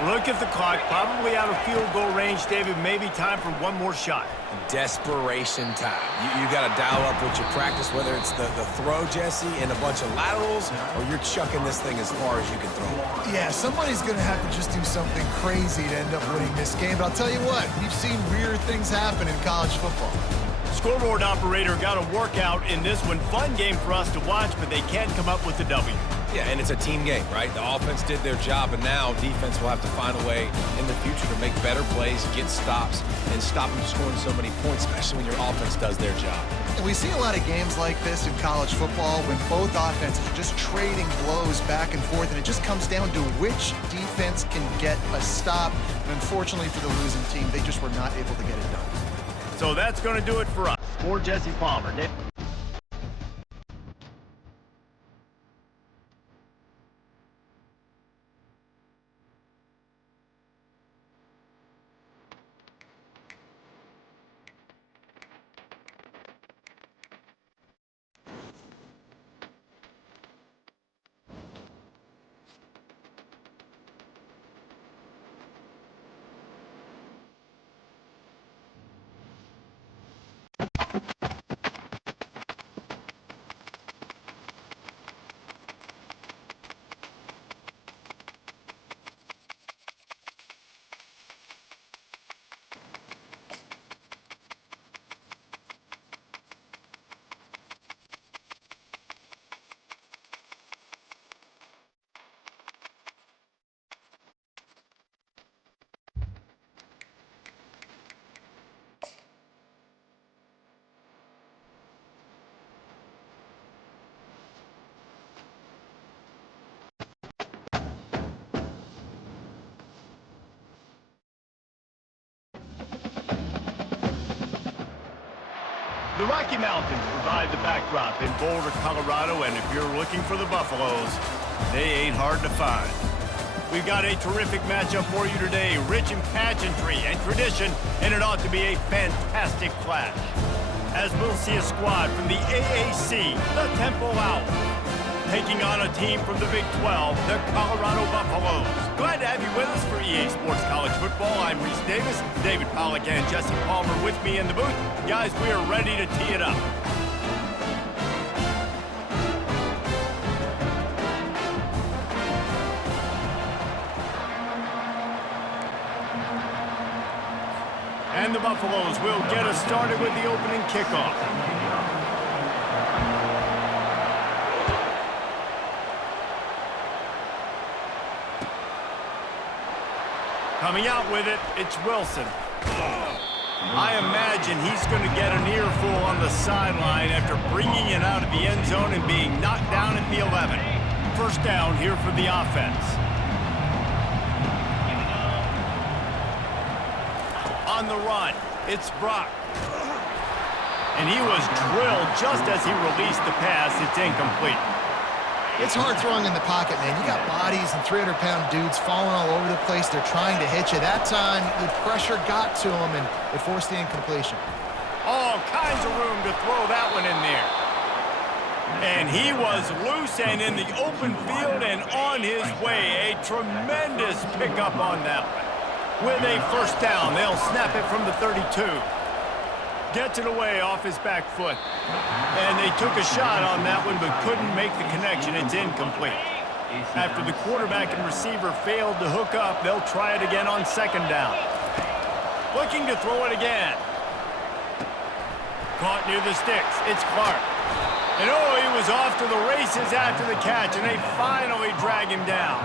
Look at the clock, probably out of field goal range, David. Maybe time for one more shot. Desperation time. You got to dial up what you practice, whether it's the throw, Jesse, and a bunch of laterals, or you're chucking this thing as far as you can throw it. Yeah, somebody's going to have to just do something crazy to end up winning this game. But I'll tell you what, we've seen weird things happen in college football. Scoreboard operator got a workout in this one. Fun game for us to watch, but they can't come up with the W. Yeah, and it's a team game, right? The offense did their job, and now defense will have to find a way in the future to make better plays, get stops, and stop them scoring so many points, especially when your offense does their job. And we see a lot of games like this in college football when both offenses are just trading blows back and forth, and it just comes down to which defense can get a stop. And unfortunately for the losing team, they just were not able to get it done. So that's going to do it for us. For Jesse Palmer. The Rocky Mountains provide the backdrop in Boulder, Colorado, and if you're looking for the Buffaloes, they ain't hard to find. We've got a terrific matchup for you today, rich in pageantry and tradition, and it ought to be a fantastic clash. As we'll see a squad from the AAC, the Temple Owls, taking on a team from the Big 12, the Colorado Buffaloes. Glad to have you with us for EA Sports College Football. I'm Reese Davis, David Pollack and Jesse Palmer with me in the booth. Guys, we are ready to tee it up. And the Buffaloes will get us started with the opening kickoff. Coming out with it, it's Wilson. I imagine he's going to get an earful on the sideline after bringing it out of the end zone and being knocked down at the 11. First down here for the offense. On the run, it's Brock. And he was drilled just as he released the pass. It's incomplete. It's hard throwing in the pocket, man. You got bodies and 300-pound dudes falling all over the place. They're trying to hit you. That time, the pressure got to him, and it forced the incompletion. All kinds of room to throw that one in there. And he was loose and in the open field and on his way. A tremendous pickup on that one. With a first down, they'll snap it from the 32. Gets it away off his back foot. And they took a shot on that one but couldn't make the connection. It's incomplete. After the quarterback and receiver failed to hook up, they'll try it again on second down. Looking to throw it again. Caught near the sticks. It's Clark. And oh, he was off to the races after the catch, and they finally drag him down.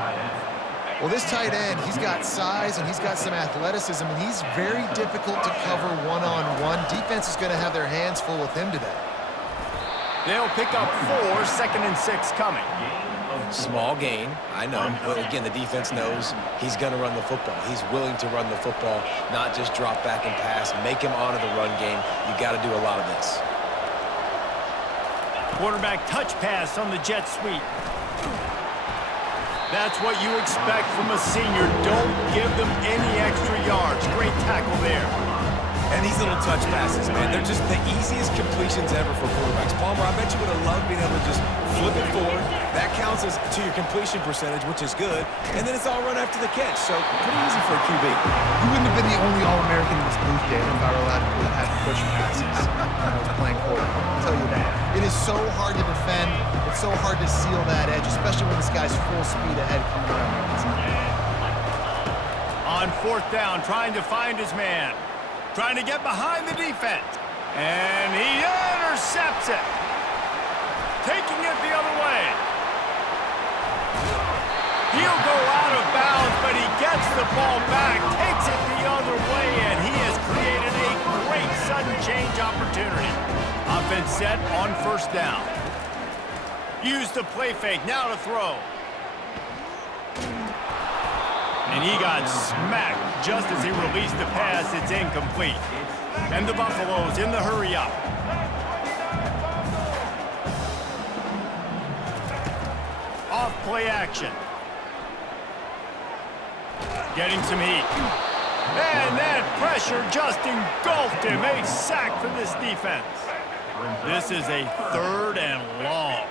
Well, this tight end, he's got size and he's got some athleticism, and he's very difficult to cover one-on-one. Defense is going to have their hands full with him today. They'll pick up 4, second and 6 coming. Small gain, I know. But again, the defense knows he's going to run the football. He's willing to run the football, not just drop back and pass, make him honor the run game. You got to do a lot of this. Quarterback touch pass on the jet sweep. That's what you expect from a senior. Don't give them any extra yards. Great tackle there. And these little touch passes, man, they're just the easiest completions ever for quarterbacks. Palmer, I bet you would have loved being able to just flip it forward. That counts as to your completion percentage, which is good. And then it's all run after the catch. So pretty easy for a QB. You wouldn't have been the only All-American in this booth, Dave, if I were allowed to have push passes when I was playing quarterback. I'll tell you that. It is so hard to defend. It's so hard to seal that edge, especially when this guy's full speed ahead coming around the inside. On fourth down, trying to find his man. Trying to get behind the defense. And he intercepts it. Taking it the other way. He'll go out of bounds, but he gets the ball back, takes it the other way, and he has created a great sudden change opportunity. Offense set on first down. Use the play fake, now to throw. And he got smacked just as he released the pass. It's incomplete. And the Buffaloes in the hurry up. Off play action. Getting some heat. And that pressure just engulfed him. A sack for this defense. This is a third and long.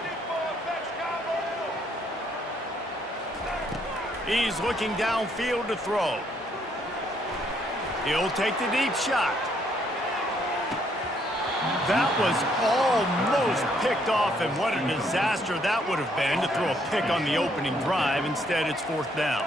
He's looking downfield to throw. He'll take the deep shot. That was almost picked off, and what a disaster that would have been to throw a pick on the opening drive. Instead, it's fourth down.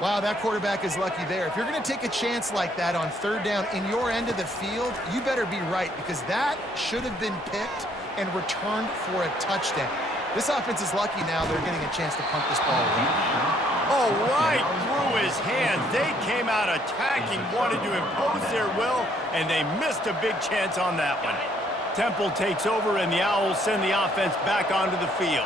Wow, that quarterback is lucky there. If you're going to take a chance like that on third down in your end of the field, you better be right, because that should have been picked and returned for a touchdown. This offense is lucky now they're getting a chance to punt this ball away. Oh, right through his hands. They came out attacking, wanted to impose their will, and they missed a big chance on that one. Temple takes over, and the Owls send the offense back onto the field.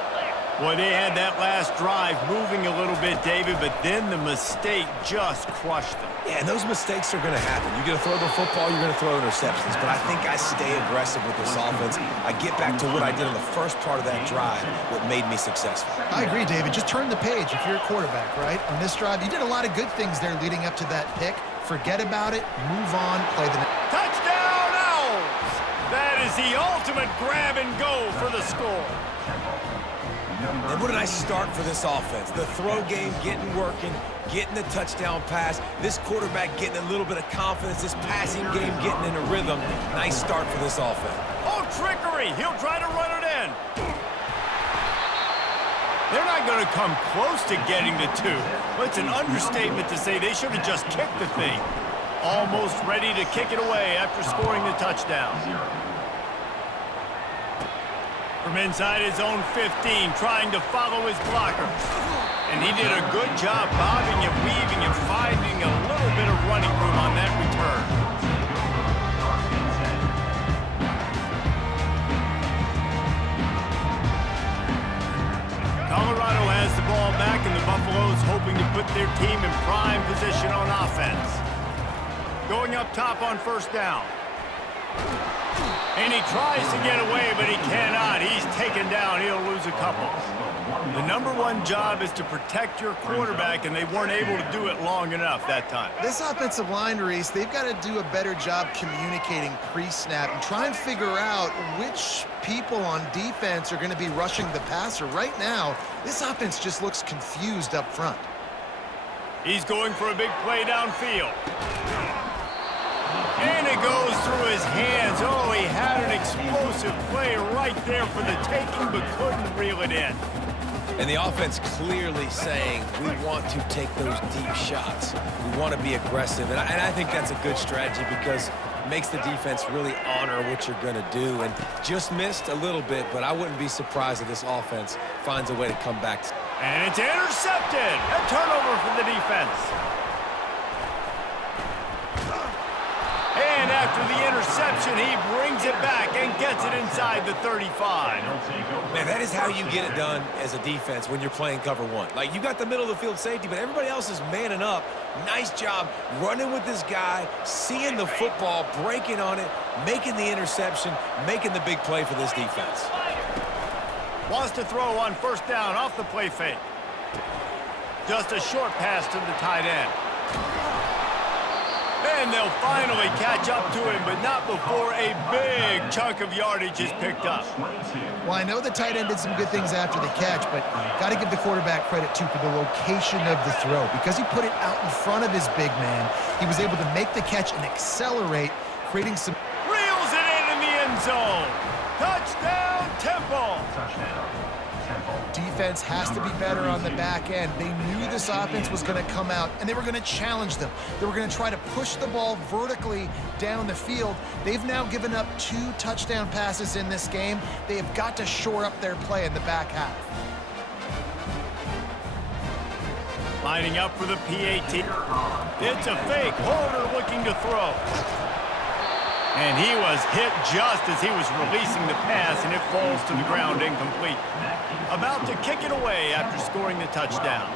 Well, they had that last drive moving a little bit, David, but then the mistake just crushed them. Yeah, and those mistakes are going to happen. You're going to throw the football, you're going to throw interceptions. But I think I stay aggressive with this offense. I get back to what I did in the first part of that drive, what made me successful. I agree, David. Just turn the page if you're a quarterback, right? On this drive, you did a lot of good things there leading up to that pick. Forget about it, move on, play the next. Touchdown, Owls! That is the ultimate grab and go for the score. And what a nice start for this offense. The throw game getting working, getting the touchdown pass. This quarterback getting a little bit of confidence. This passing game getting in a rhythm. Nice start for this offense. Oh, trickery! He'll try to run it in. They're not going to come close to getting the two. But it's an understatement to say they should have just kicked the thing. Almost ready to kick it away after scoring the touchdown. From inside his own 15, trying to follow his blocker. And he did a good job bobbing and weaving and finding a little bit of running room on that return. Colorado has the ball back, and the Buffaloes hoping to put their team in prime position on offense. Going up top on first down. And he tries to get away, but he cannot. He's taken down. He'll lose a couple. The #1 job is to protect your quarterback, and they weren't able to do it long enough that time. This offensive line, Reese, they've got to do a better job communicating pre-snap and try and figure out which people on defense are going to be rushing the passer. Right now, this offense just looks confused up front. He's going for a big play downfield. And it goes through his hands. Oh, he had an explosive play right there for the taking, but couldn't reel it in. And the offense clearly saying, we want to take those deep shots. We want to be aggressive. And I think that's a good strategy because it makes the defense really honor what you're going to do. And just missed a little bit, but I wouldn't be surprised if this offense finds a way to come back. And it's intercepted. A turnover for the defense. And after the interception, he brings it back and gets it inside the 35. Man, that is how you get it done as a defense when you're playing cover one. Like, you got the middle of the field safety, but everybody else is manning up. Nice job running with this guy, seeing the football, breaking on it, making the interception, making the big play for this defense. Wants to throw on first down off the play fake. Just a short pass to the tight end. And they'll finally catch up to him, but not before a big chunk of yardage is picked up. Well, I know the tight end did some good things after the catch, but got to give the quarterback credit, too, for the location of the throw. Because he put it out in front of his big man, he was able to make the catch and accelerate, creating some... Reels it in the end zone. Touchdown, Temple. Defense has to be better on the back end. They knew this offense was going to come out, and they were going to challenge them. They were going to try to push the ball vertically down the field. They've now given up 2 touchdown passes in this game. They have got to shore up their play in the back half. Lining up for the PAT. It's a fake. Holder looking to throw. And he was hit just as he was releasing the pass, and it falls to the ground incomplete. About to kick it away after scoring the touchdown.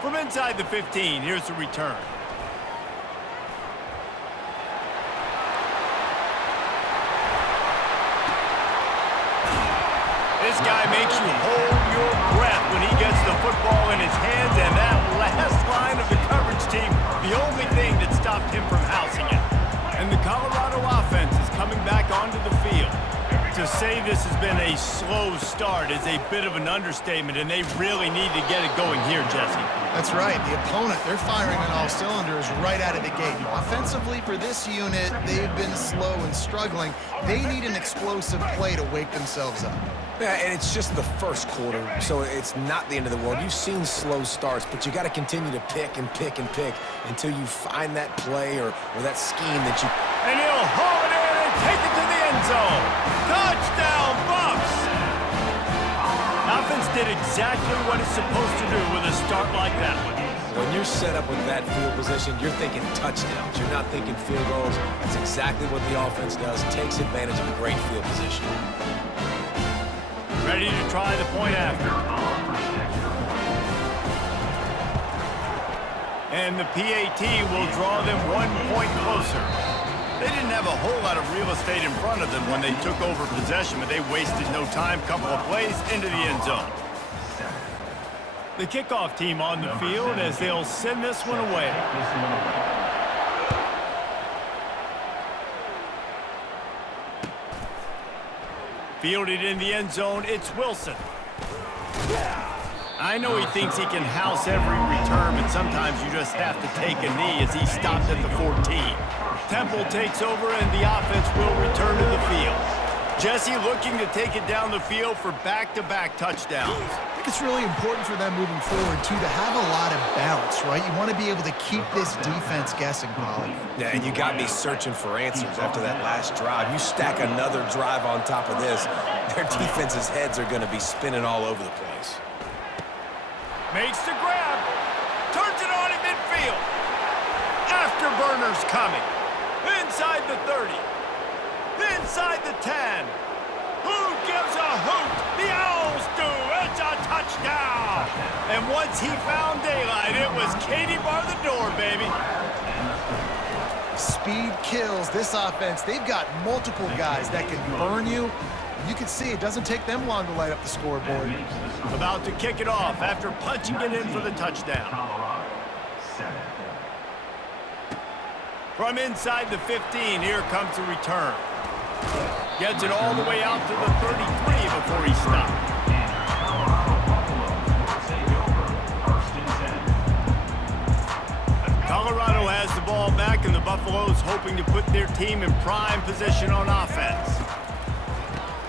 From inside the 15, here's the return. This guy makes you hold your breath when he gets the football in his hands, and that last line of the coverage team, the only thing that stopped him from housing it. And the Colorado offense is coming back onto the field. To say this has been a slow start is a bit of an understatement, and they really need to get it going here, Jesse. That's right. The opponent, they're firing on all cylinders right out of the gate. Offensively, for this unit, they've been slow and struggling. They need an explosive play to wake themselves up. Yeah, and it's just the first quarter, so it's not the end of the world. You've seen slow starts, but you got to continue to pick and pick and pick until you find that play or that scheme that you... And he'll haul it in and take it to the end zone. Touchdown, Bucks! Offense did exactly what it's supposed to do with a start like that one. When you're set up with that field position, you're thinking touchdowns. You're not thinking field goals. That's exactly what the offense does. Takes advantage of a great field position. Ready to try the point after. And the PAT will draw them 1 point closer. They didn't have a whole lot of real estate in front of them when they took over possession, but they wasted no time. Couple of plays into the end zone. The kickoff team on the field as they'll send this one away. Fielded in the end zone, it's Wilson. I know he thinks he can house every return, but sometimes you just have to take a knee as he stopped at the 14. Temple takes over and the offense will return to the field. Jesse looking to take it down the field for back-to-back touchdowns. I think it's really important for them moving forward, too, to have a lot of balance, right? You want to be able to keep this defense guessing, Polly. Yeah, and you got me searching for answers after that last drive. You stack another drive on top of this, their defense's heads are going to be spinning all over the place. Makes the grab. Turns it on in midfield. Afterburners coming. Inside the 30. Inside the 10. Who gives a hoot? The Owls do. It's a touchdown. And once he found daylight, it was Katie bar the door, baby. Speed kills this offense. They've got multiple guys that can burn you. You can see it doesn't take them long to light up the scoreboard. About to kick it off after punching it in for the touchdown. From inside the 15, here comes the return. Gets it all the way out to the 33 before he stopped. Colorado has the ball back, and the Buffaloes hoping to put their team in prime position on offense.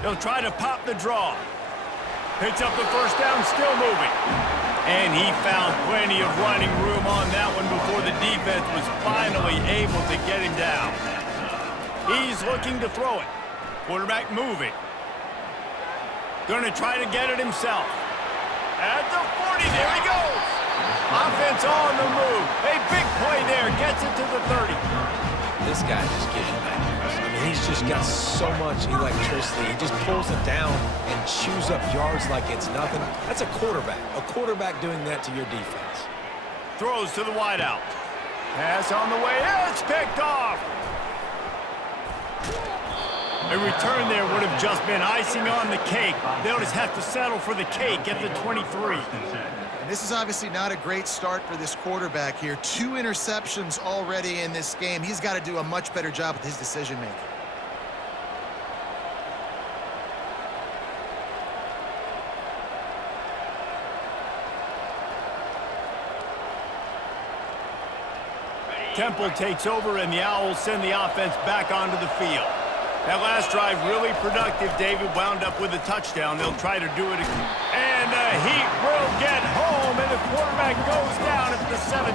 They'll try to pop the draw. Picks up the first down, still moving. And he found plenty of running room on that one before the defense was finally able to get him down. He's looking to throw it. Quarterback moving. Going to try to get it himself. At the 40, there he goes. Offense on the move. A big play there, gets it to the 30. This guy just gives you nightmares. I mean, he's just got so much electricity. He just pulls it down and chews up yards like it's nothing. That's a quarterback. A quarterback doing that to your defense. Throws to the wideout. Pass on the way. It's picked off. A return there would have just been icing on the cake. They'll just have to settle for the cake at the 23. And this is obviously not a great start for this quarterback here. 2 interceptions already in this game. He's got to do a much better job with his decision-making. Temple takes over, and the Owls send the offense back onto the field. That last drive really productive. David wound up with a touchdown. They'll try to do it again. And the Heat will get home, and the quarterback goes down at the 17.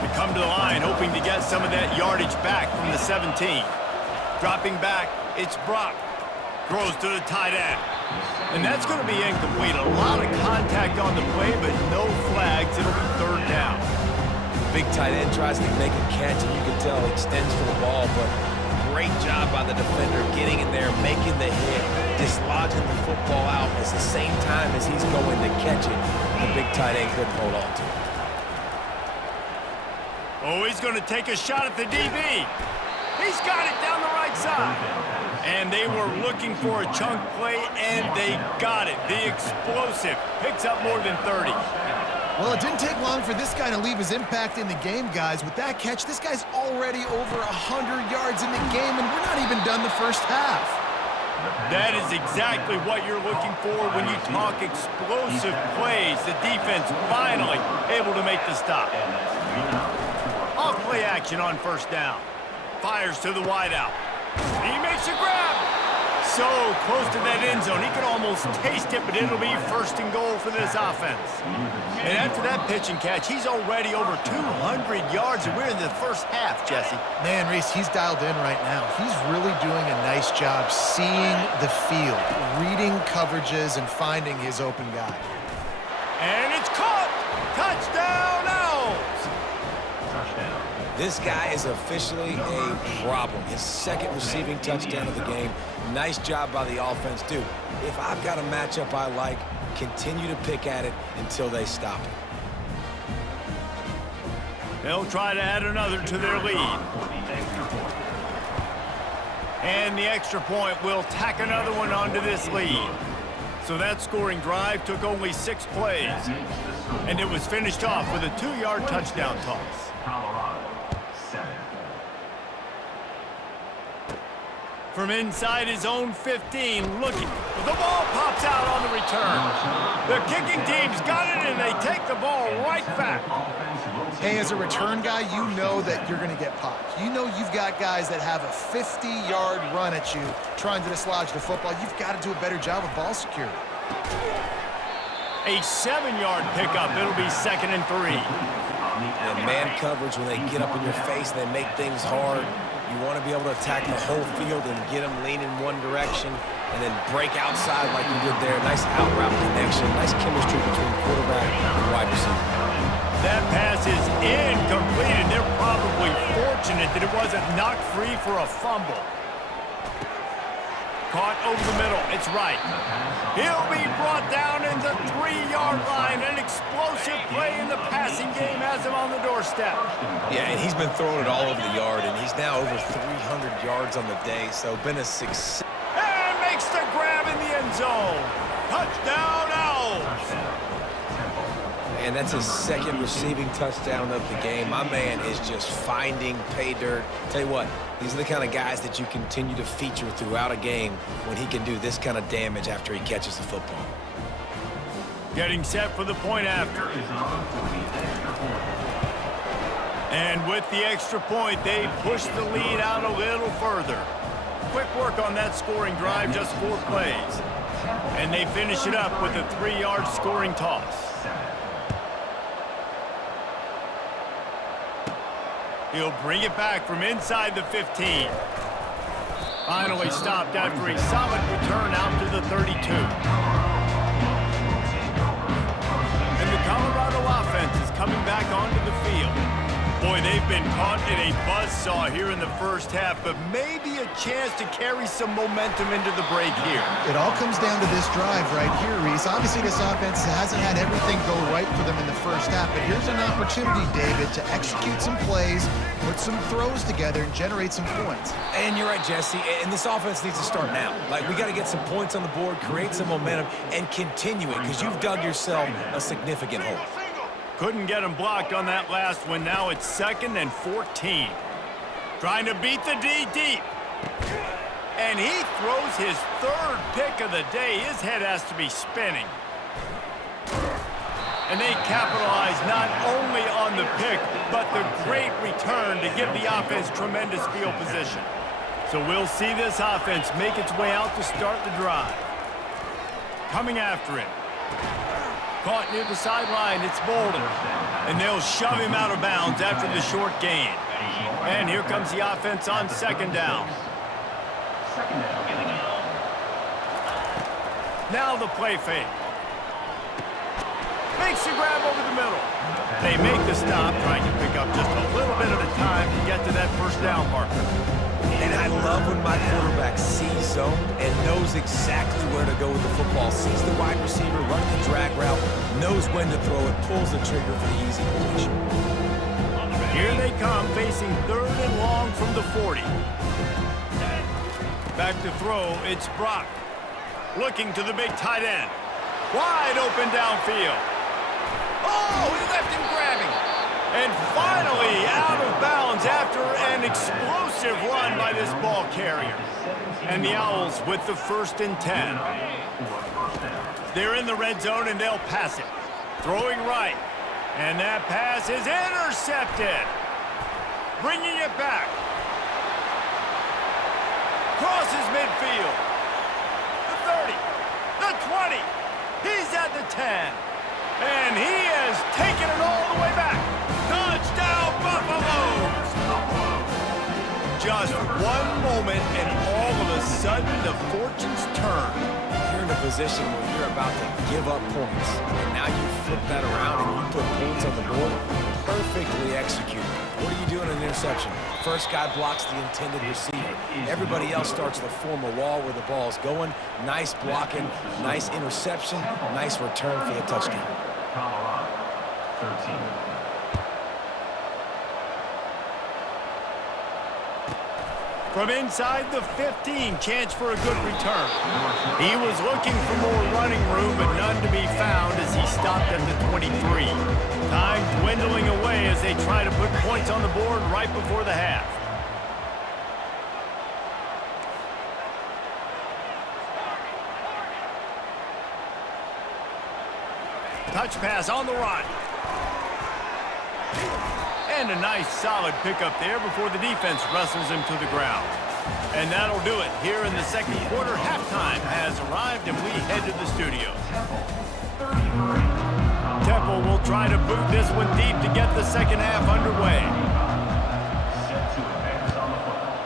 They come to the line hoping to get some of that yardage back from the 17. Dropping back, it's Brock. Throws to the tight end. And that's going to be incomplete. A lot of contact on the play, but no flags. It'll be 3rd down. Big tight end tries to make a catch, and you can tell he extends for the ball, but great job by the defender getting in there, making the hit, dislodging the football out at the same time as he's going to catch it. The big tight end couldn't hold on to it. Oh, he's going to take a shot at the DB. He's got it down the right side. And they were looking for a chunk play, and they got it. The explosive picks up more than 30. Well, it didn't take long for this guy to leave his impact in the game, guys. With that catch, this guy's already over 100 yards in the game, and we're not even done the first half. That is exactly what you're looking for when you talk explosive plays. The defense finally able to make the stop. Off play action on 1st down. Fires to the wideout. He makes a grab. So close to that end zone. He could almost taste it, but it'll be 1st and goal for this offense. And after that pitch and catch, he's already over 200 yards, and we're in the first half, Jesse. Man, Reese, he's dialed in right now. He's really doing a nice job seeing the field, reading coverages, and finding his open guy. And it's caught. Touchdown, Owls! Touchdown. This guy is officially a problem. His second receiving touchdown of the game. Nice job by the offense, dude. If I've got a matchup I like, continue to pick at it until they stop it. They'll try to add another to their lead. And the extra point will tack another one onto this lead. So that scoring drive took only 6 plays. And it was finished off with a 2-yard touchdown toss. Colorado, 7. From inside his own 15, looking. The ball pops out on the return. The kicking team's got it, and they take the ball right back. Hey, as a return guy, you know that you're going to get popped. You know you've got guys that have a 50-yard run at you trying to dislodge the football. You've got to do a better job of ball security. A 7-yard pickup. It'll be 2nd and 3. And man coverage, when they get up in your face, they make things hard. You want to be able to attack the whole field and get them leaning one direction and then break outside like you did there. Nice out route connection, nice chemistry between quarterback and wide receiver. That pass is incomplete, and they're probably fortunate that it wasn't knocked free for a fumble. Caught over the middle. It's right. He'll be brought down in the 3-yard line. An explosive play in the passing game has him on the doorstep. Yeah, and he's been throwing it all over the yard, and he's now over 300 yards on the day, so been a success. And makes the grab in the end zone. Touchdown, Owls. And that's his second receiving touchdown of the game. My man is just finding pay dirt. Tell you what, these are the kind of guys that you continue to feature throughout a game when he can do this kind of damage after he catches the football. Getting set for the point after. And with the extra point, they push the lead out a little further. Quick work on that scoring drive, just 4 plays. And they finish it up with a 3-yard scoring toss. He'll bring it back from inside the 15. Finally stopped after a solid return out to the 32. And the Colorado offense is coming back onto the field. Boy, they've been caught in a buzzsaw here in the first half, but maybe a chance to carry some momentum into the break here. It all comes down to this drive right here, Reese. Obviously, this offense hasn't had everything go right for them in the first half, but here's an opportunity, David, to execute some plays, put some throws together, and generate some points. And you're right, Jesse, and this offense needs to start now. Like, we got to get some points on the board, create some momentum, and continue it, because you've dug yourself a significant hole. Couldn't get him blocked on that last one. Now it's 2nd and 14. Trying to beat the D deep. And he throws his 3rd pick of the day. His head has to be spinning. And they capitalize not only on the pick, but the great return to give the offense tremendous field position. So we'll see this offense make its way out to start the drive. Coming after it. Caught near the sideline, it's Bolden. And they'll shove him out of bounds after the short gain. And here comes the offense on 2nd down. Now the play fake. Makes the grab over the middle. They make the stop, trying to pick up just a little bit at a time to get to that 1st down marker. And I love when my quarterback sees zone and knows exactly where to go with the football. Sees the wide receiver, running the drag route, knows when to throw it, pulls the trigger for the easy completion. Here they come, facing 3rd and long from the 40. Back to throw, it's Brock. Looking to the big tight end. Wide open downfield. Oh, he left him grabbing. And finally out of bounds after an explosive run by this ball carrier. And the Owls with the 1st and 10. They're in the red zone and they'll pass it. Throwing right. And that pass is intercepted. Bringing it back. Crosses midfield. The 30. The 20. He's at the 10. And he has taken it all the way back. Touchdown, Buffaloes! Just one moment, and all of a sudden, the fortunes turn. Here in the position where you're about to give up points, and now you flip that around and you put points on the board, perfectly executed. What do you do in an interception? First guy blocks the intended receiver. Everybody else starts to form a wall where the ball is going. Nice blocking, nice interception, nice return for the touchdown. Colorado, 13. From inside the 15, chance for a good return. He was looking for more running room, but none to be found as he stopped at the 23. Time dwindling away as they try to put points on the board right before the half. Touch pass on the run. And a nice solid pickup there before the defense wrestles him to the ground. And that'll do it. Here in the second quarter, halftime has arrived and we head to the studio. Temple will try to boot this one deep to get the second half underway. Set to advance on the football.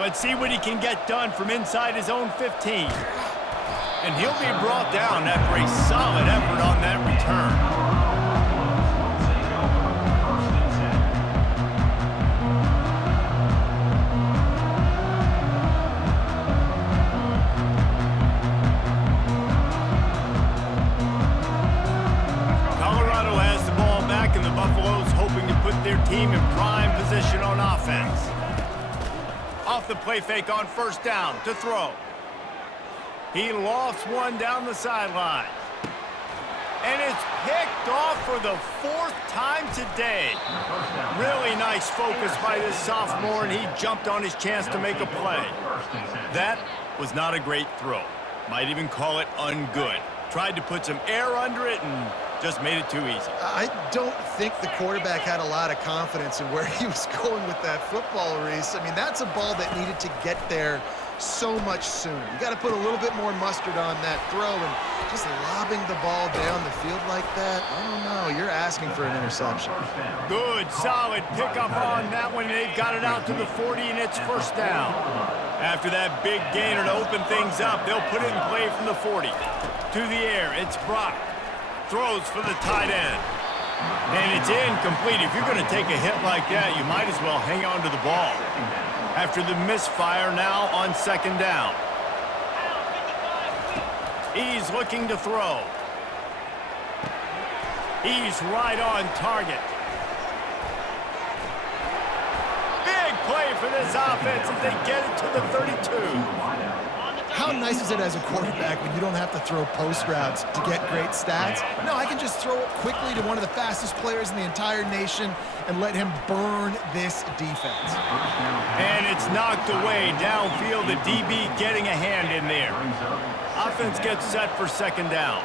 Let's see what he can get done from inside his own 15. And he'll be brought down after a solid effort on that return. Team in prime position on offense. Off the play fake on first down to throw. He lofts one down the sideline. And it's picked off for the fourth time today. Really nice focus by this sophomore, and he jumped on his chance to make a play. That was not a great throw. Might even call it ungood. Tried to put some air under it and just made it too easy. I don't think the quarterback had a lot of confidence in where he was going with that football, Reese. I mean, that's a ball that needed to get there so much sooner. You got to put a little bit more mustard on that throw, and just lobbing the ball down the field like that, I don't know. You're asking for an interception. Good, solid pickup on that one. They've got it out to the 40, and it's first down. After that big gainer to open things up, they'll put it in play from the 40. To the air, it's Brock. Throws for the tight end. And it's incomplete. If you're going to take a hit like that, you might as well hang on to the ball. After the misfire, now on second down. He's looking to throw. He's right on target. Big play for this offense as they get it to the 32. How nice is it as a quarterback when you don't have to throw post routes to get great stats? No, I can just throw it quickly to one of the fastest players in the entire nation and let him burn this defense. And it's knocked away downfield. The DB getting a hand in there. Offense gets set for second down.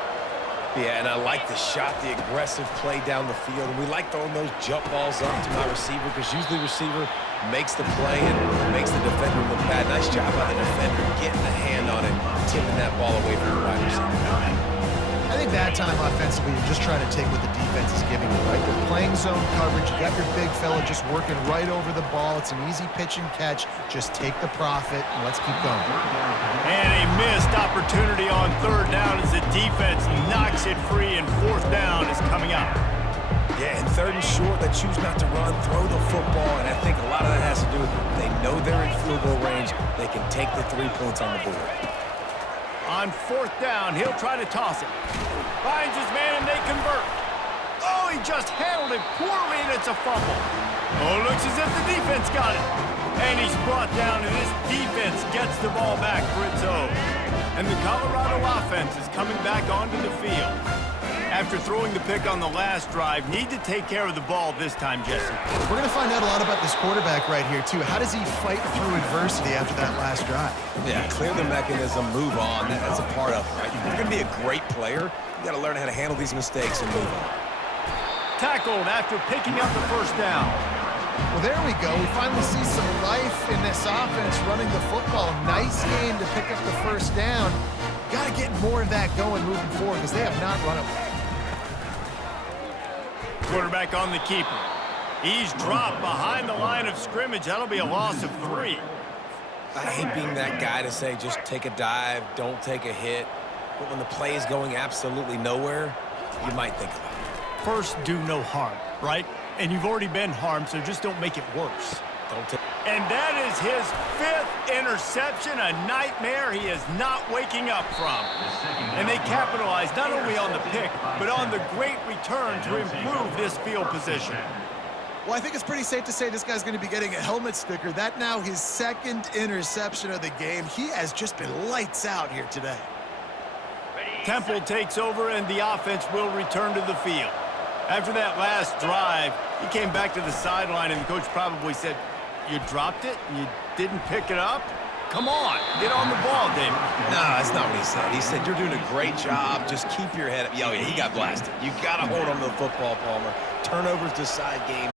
Yeah, and I like the shot, the aggressive play down the field. And we like throwing those jump balls up to my receiver because usually the receiver makes the play and makes the defender look bad. Nice job by the defender getting a hand on it, tipping that ball away from the wide receiver. I think that time offensively, you're just trying to take what the defense is giving you, right? They're playing zone coverage. You got your big fella just working right over the ball. It's an easy pitch and catch. Just take the profit and let's keep going. And a missed opportunity on third down as the defense knocks it free, and fourth down is coming up. Yeah, and third and short, they choose not to run, throw the football, and I think a lot of that has to do with they know they're in field goal range. They can take the 3 points on the board. On fourth down, he'll try to toss it. Finds his man, and they convert. Oh, he just handled it poorly, and it's a fumble. Oh, looks as if the defense got it. And he's brought down, and this defense gets the ball back for its own. And the Colorado offense is coming back onto the field. After throwing the pick on the last drive, need to take care of the ball this time, Jesse. We're going to find out a lot about this quarterback right here, too. How does he fight through adversity after that last drive? Yeah, clear the mechanism, move on. That's a part of it, right? If you're going to be a great player, you got to learn how to handle these mistakes and move on. Tackled after picking up the first down. Well, there we go. We finally see some life in this offense running the football. Nice game to pick up the first down. Got to get more of that going moving forward because they have not run it well. Quarterback on the keeper. He's dropped behind the line of scrimmage. That'll be a loss of 3. I hate being that guy to say just take a dive, don't take a hit. But when the play is going absolutely nowhere, you might think about it. First, do no harm, right? And you've already been harmed, so just don't make it worse. Don't take. And that is his 5th interception, a nightmare he is not waking up from. And they capitalized not only on the pick, but on the great return to improve this field position. Well, I think it's pretty safe to say this guy's going to be getting a helmet sticker. That now his 2nd interception of the game. He has just been lights out here today. Temple takes over, and the offense will return to the field. After that last drive, he came back to the sideline, and the coach probably said, "You dropped it? You didn't pick it up? Come on, get on the ball, David." No, that's not what he said. He said, "You're doing a great job. Just keep your head up." Yo, yeah, he got blasted. You got to hold on to the football, Palmer. Turnovers decide games.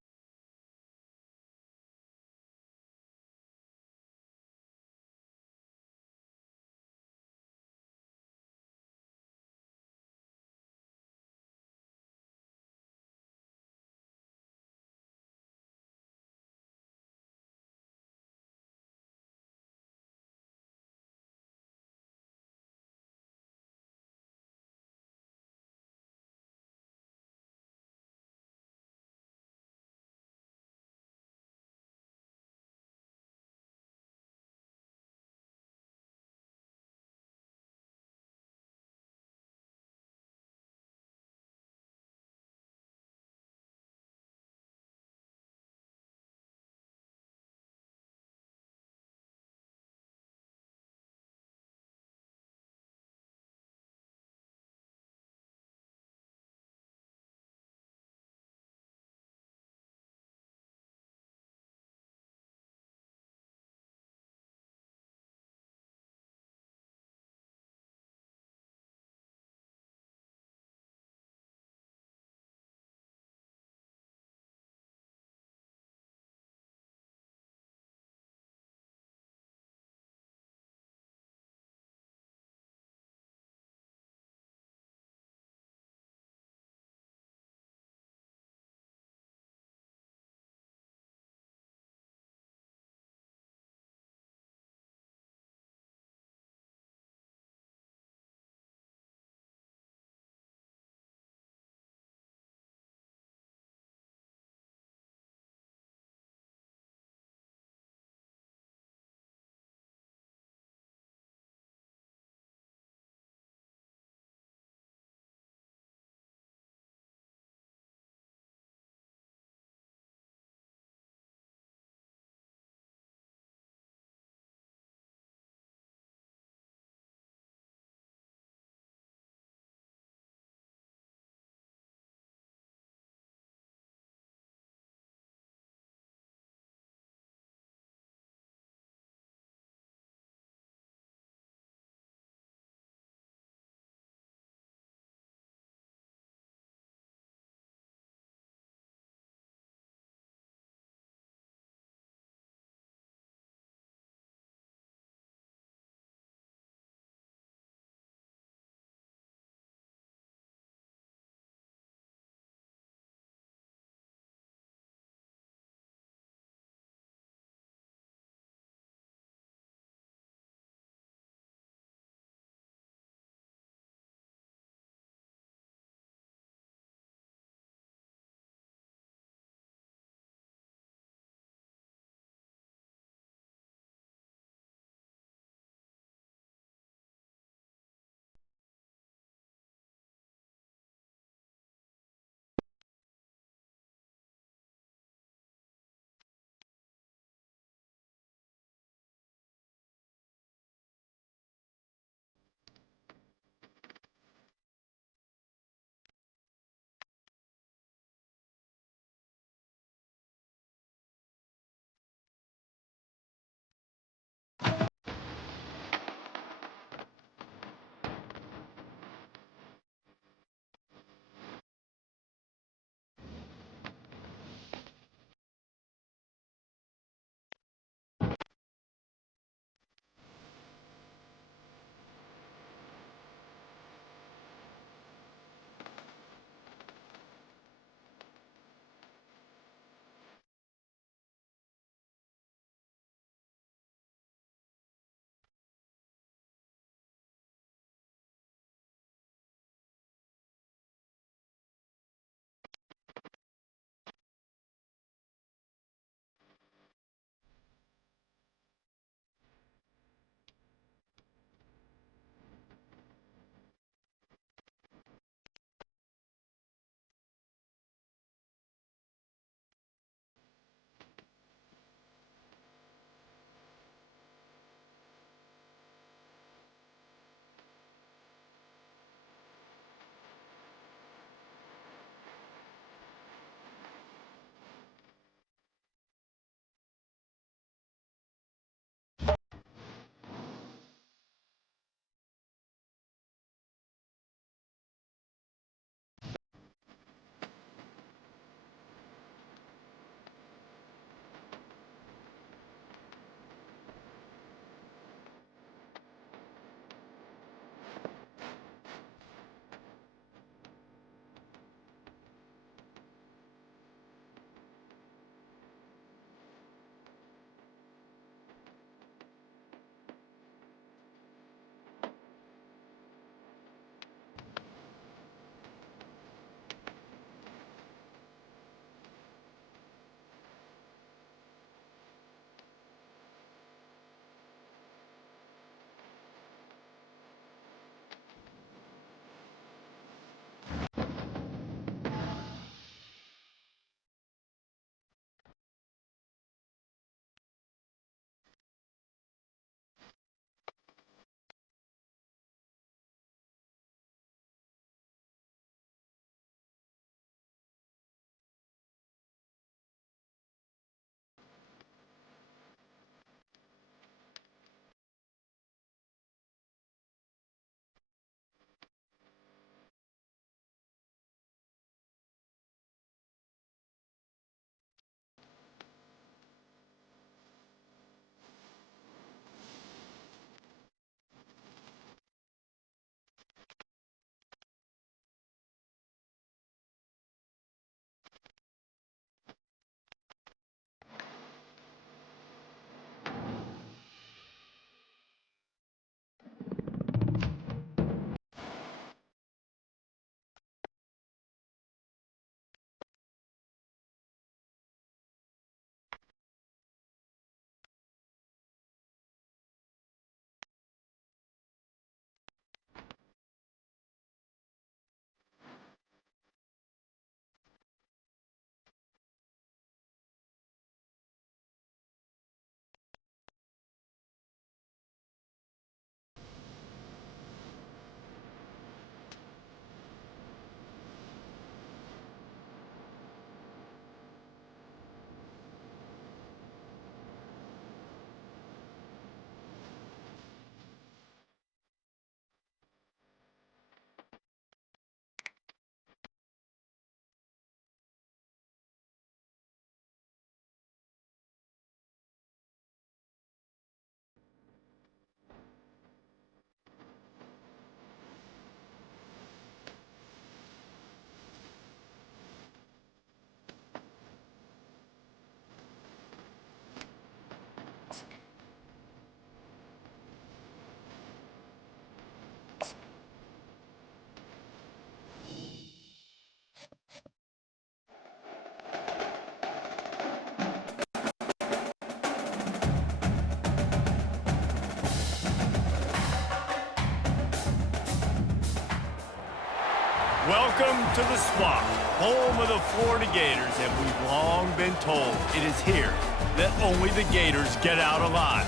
Welcome to the Swamp, home of the Florida Gators, and we've long been told it is here that only the Gators get out alive.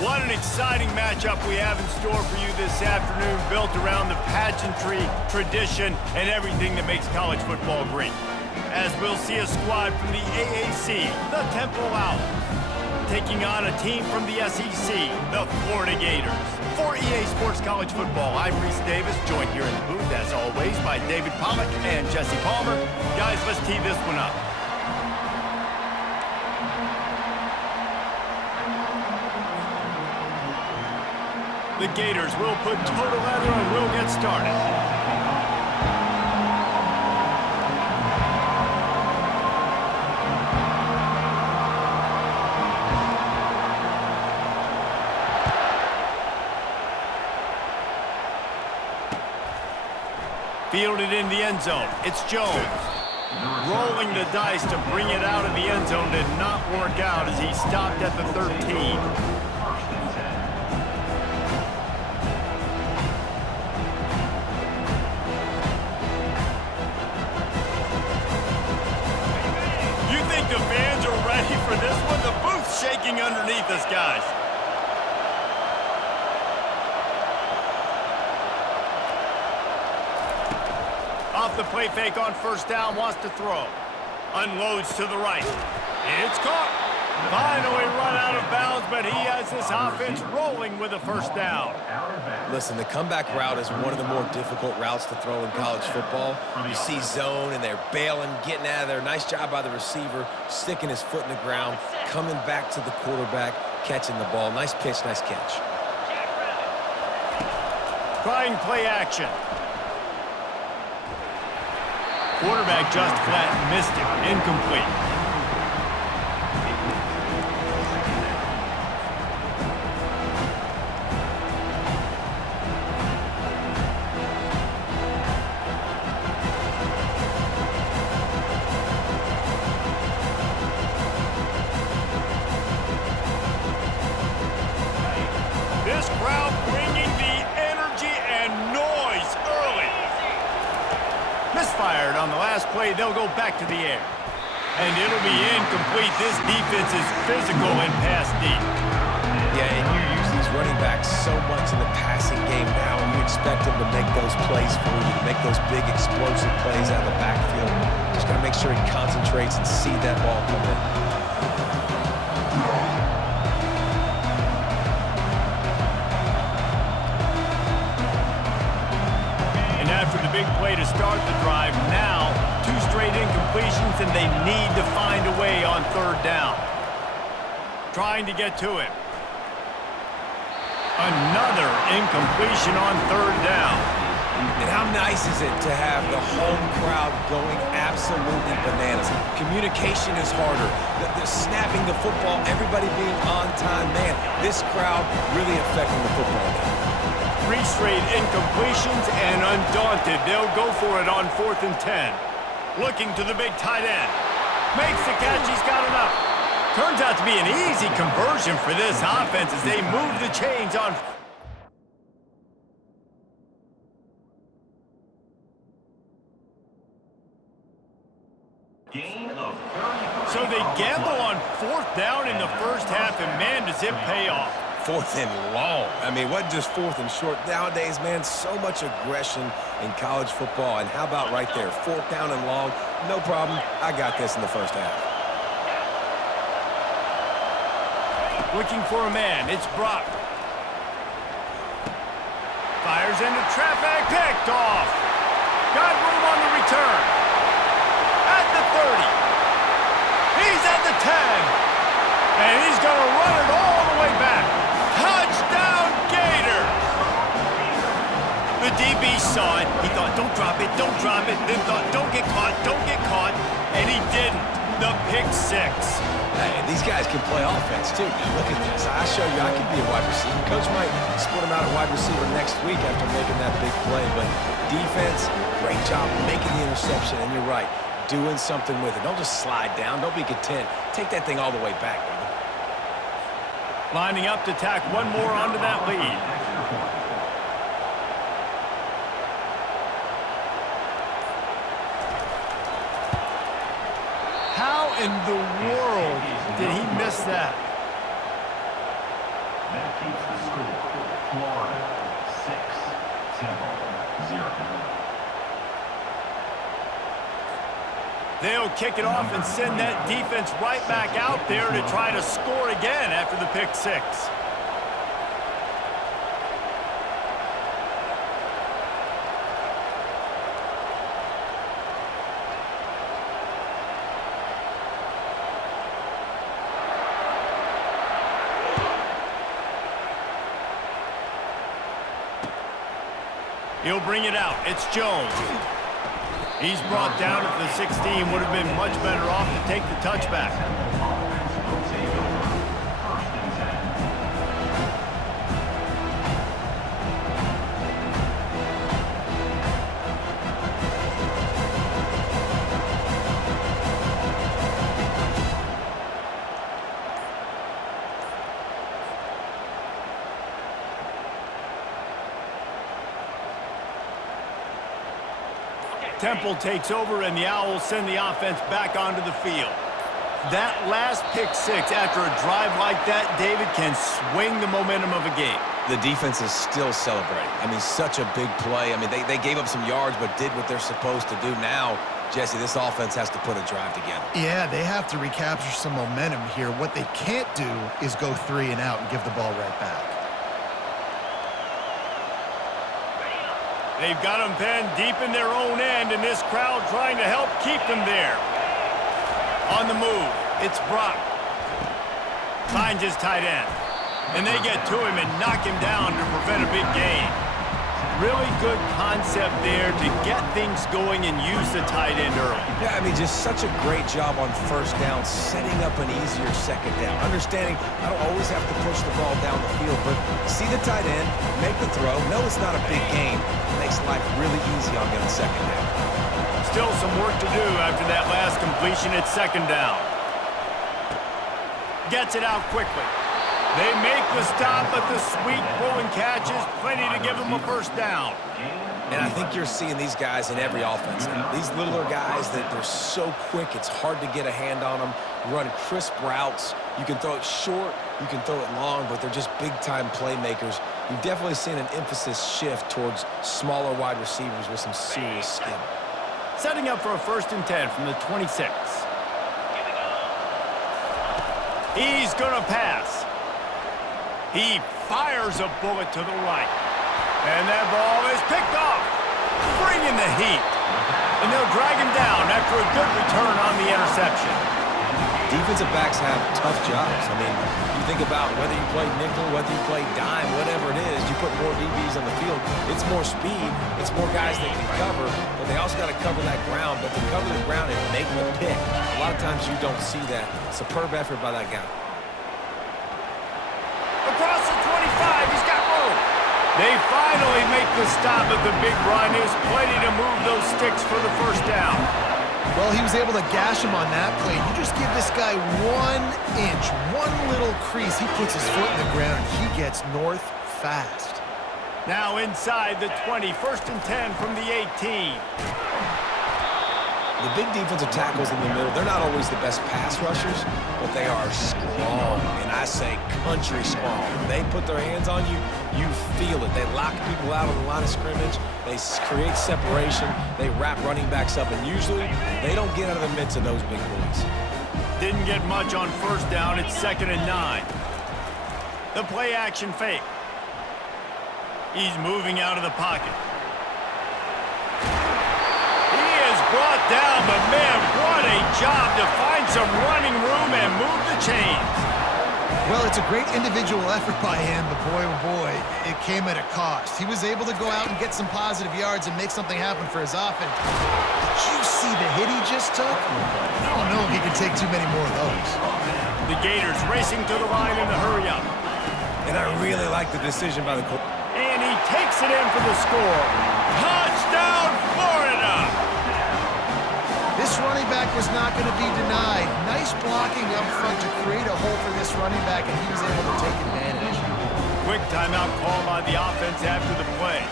What an exciting matchup we have in store for you this afternoon, built around the pageantry, tradition, and everything that makes college football great. As we'll see a squad from the AAC, the Temple Owls, taking on a team from the SEC, the Florida Gators. For EA Sports College Football, I'm Reese Davis, joined here in the booth, as always, by David Pollack and Jesse Palmer. Guys, let's tee this one up. The Gators will put total leather and we'll get started. Fielded in the end zone. It's Jones. Rolling the dice to bring it out of the end zone did not work out as he stopped at the 13. You think the fans are ready for this one? The booth's shaking underneath us, guys. Off the play fake on first down, wants to throw. Unloads to the right. It's caught. Finally run out of bounds, but he has this offense rolling with a first down. Listen, the comeback route is one of the more difficult routes to throw in college football. You see zone, and they're bailing, getting out of there. Nice job by the receiver, sticking his foot in the ground, coming back to the quarterback, catching the ball. Nice pitch, nice catch. Trying play action. Quarterback just flat missed it. Incomplete. This crowd bringing the energy and noise early. Misfired on the last play. They'll go back to the air. And it'll be incomplete. This defense is physical and pass deep. Yeah, and you use these running backs so much in the passing game now, and you expect them to make those plays for you, to make those big explosive plays out of the backfield. Just got to make sure he concentrates and see that ball come in. After the big play to start the drive, now 2 straight incompletions, and they need to find a way on third down. Trying to get to him. Another incompletion on third down. And how nice is it to have the home crowd going absolutely bananas? Communication is harder. The snapping the football, everybody being on time. Man, this crowd really affecting the football game. 3 straight incompletions, and undaunted, they'll go for it on 4th and 10. Looking to the big tight end. Makes the catch, he's got enough. Turns out to be an easy conversion for this offense as they move the chains on. So they gamble on 4th down in the first half, and man, does it pay off. 4th and long. I mean, what just 4th and short? Nowadays, man, so much aggression in college football. And how about right there, 4th down and long? No problem. I got this in the first half. Looking for a man. It's Brock. Fires into traffic. Picked off. Got room on the return. At the 30. He's at the 10. And he's going to run it all the way back. Touchdown, Gator! The DB saw it. He thought, don't drop it, don't drop it. Then thought, don't get caught, don't get caught. And he didn't. The pick 6. Hey, these guys can play offense, too. Now, look at this. I show you I can be a wide receiver. Coach might split him out at wide receiver next week after making that big play. But defense, great job making the interception. And you're right, doing something with it. Don't just slide down. Don't be content. Take that thing all the way back, brother. Lining up to tack one more onto that lead. in the world did he miss that? That keeps the score. Florida 6, Temple 0. They'll kick it off and send that defense right back out there to try to score again after the pick six. He'll bring it out. It's Jones. He's brought down at the 16. Would have been much better off to take the touchback. Temple takes over, and the Owls send the offense back onto the field. That last pick six after a drive like that, David, can swing the momentum of a game. The defense is still celebrating. I mean, such a big play. I mean, they gave up some yards but did what they're supposed to do. Now, Jesse, this offense has to put a drive together. Yeah, they have to recapture some momentum here. What they can't do is go 3 and out and give the ball right back. They've got them penned deep in their own end, and this crowd trying to help keep them there. On the move, it's Brock. Finds his tight end. And they get to him and knock him down to prevent a big gain. Really good concept there to get things going and use the tight end early. Yeah, I mean, just such a great job on first down, setting up an easier second down. Understanding I don't always have to push the ball down the field, but see the tight end, make the throw. No, it's not a big game. It makes life really easy on getting second down. Still some work to do after that last completion at second down. Gets it out quickly. They make the stop, but the sweet throwing catch is plenty to give them a first down. And I think you're seeing these guys in every offense. These littler guys that they're so quick, it's hard to get a hand on them. Run crisp routes. You can throw it short, you can throw it long, but they're just big-time playmakers. You've definitely seen an emphasis shift towards smaller wide receivers with some serious skill. Setting up for a 1st and 10 from the 26. He's going to pass. He fires a bullet to the right. And that ball is picked off. Bringing the heat. And they'll drag him down after a good return on the interception. Defensive backs have tough jobs. I mean, you think about whether you play nickel, whether you play dime, whatever it is, you put more DBs on the field. It's more speed. It's more guys that can cover, but they also got to cover that ground. But to cover the ground and make the pick, a lot of times you don't see that. Superb effort by that guy. Across the 25, he's got room. They finally make the stop at the big run. There's plenty to move those sticks for the first down. Well, he was able to gash him on that play. You just give this guy 1 inch, one little crease. He puts his foot in the ground, and he gets north fast. Now inside the 20, 1st and 10 from the 18. The big defensive tackles in the middle, they're not always the best pass rushers, but they are strong, and I say country strong. When they put their hands on you, you feel it. They lock people out on the line of scrimmage. They create separation. They wrap running backs up, and usually they don't get out of the midst of those big boys. Didn't get much on first down. It's 2nd and 9. The play action fake. He's moving out of the pocket. Brought down, but man, what a job to find some running room and move the chains. Well, it's a great individual effort by him, but boy, oh boy, it came at a cost. He was able to go out and get some positive yards and make something happen for his offense. Did you see the hit he just took? I don't know if he can take too many more of those. The Gators racing to the line in the hurry up. And I really like the decision by the coach. And he takes it in for the score. Touchdown, Florida! This running back was not going to be denied. Nice blocking up front to create a hole for this running back, and he was able to take advantage. Quick timeout call by the offense after the play.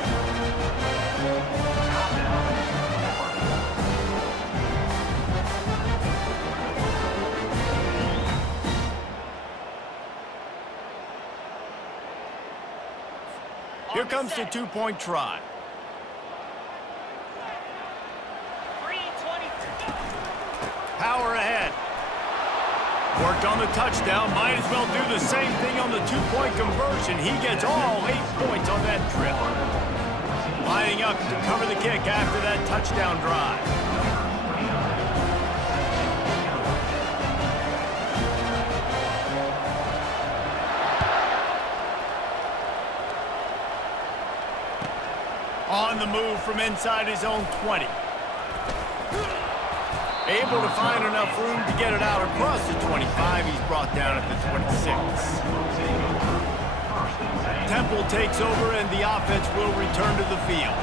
Here comes the two-point try. 3:20. Power ahead. Worked on the touchdown. Might as well do the same thing on the two-point conversion. He gets all 8 points on that trip. Lining up to cover the kick after that touchdown drive. On the move from inside his own 20. Able to find enough room to get it out across the 25. He's brought down at the 26. Temple takes over and the offense will return to the field.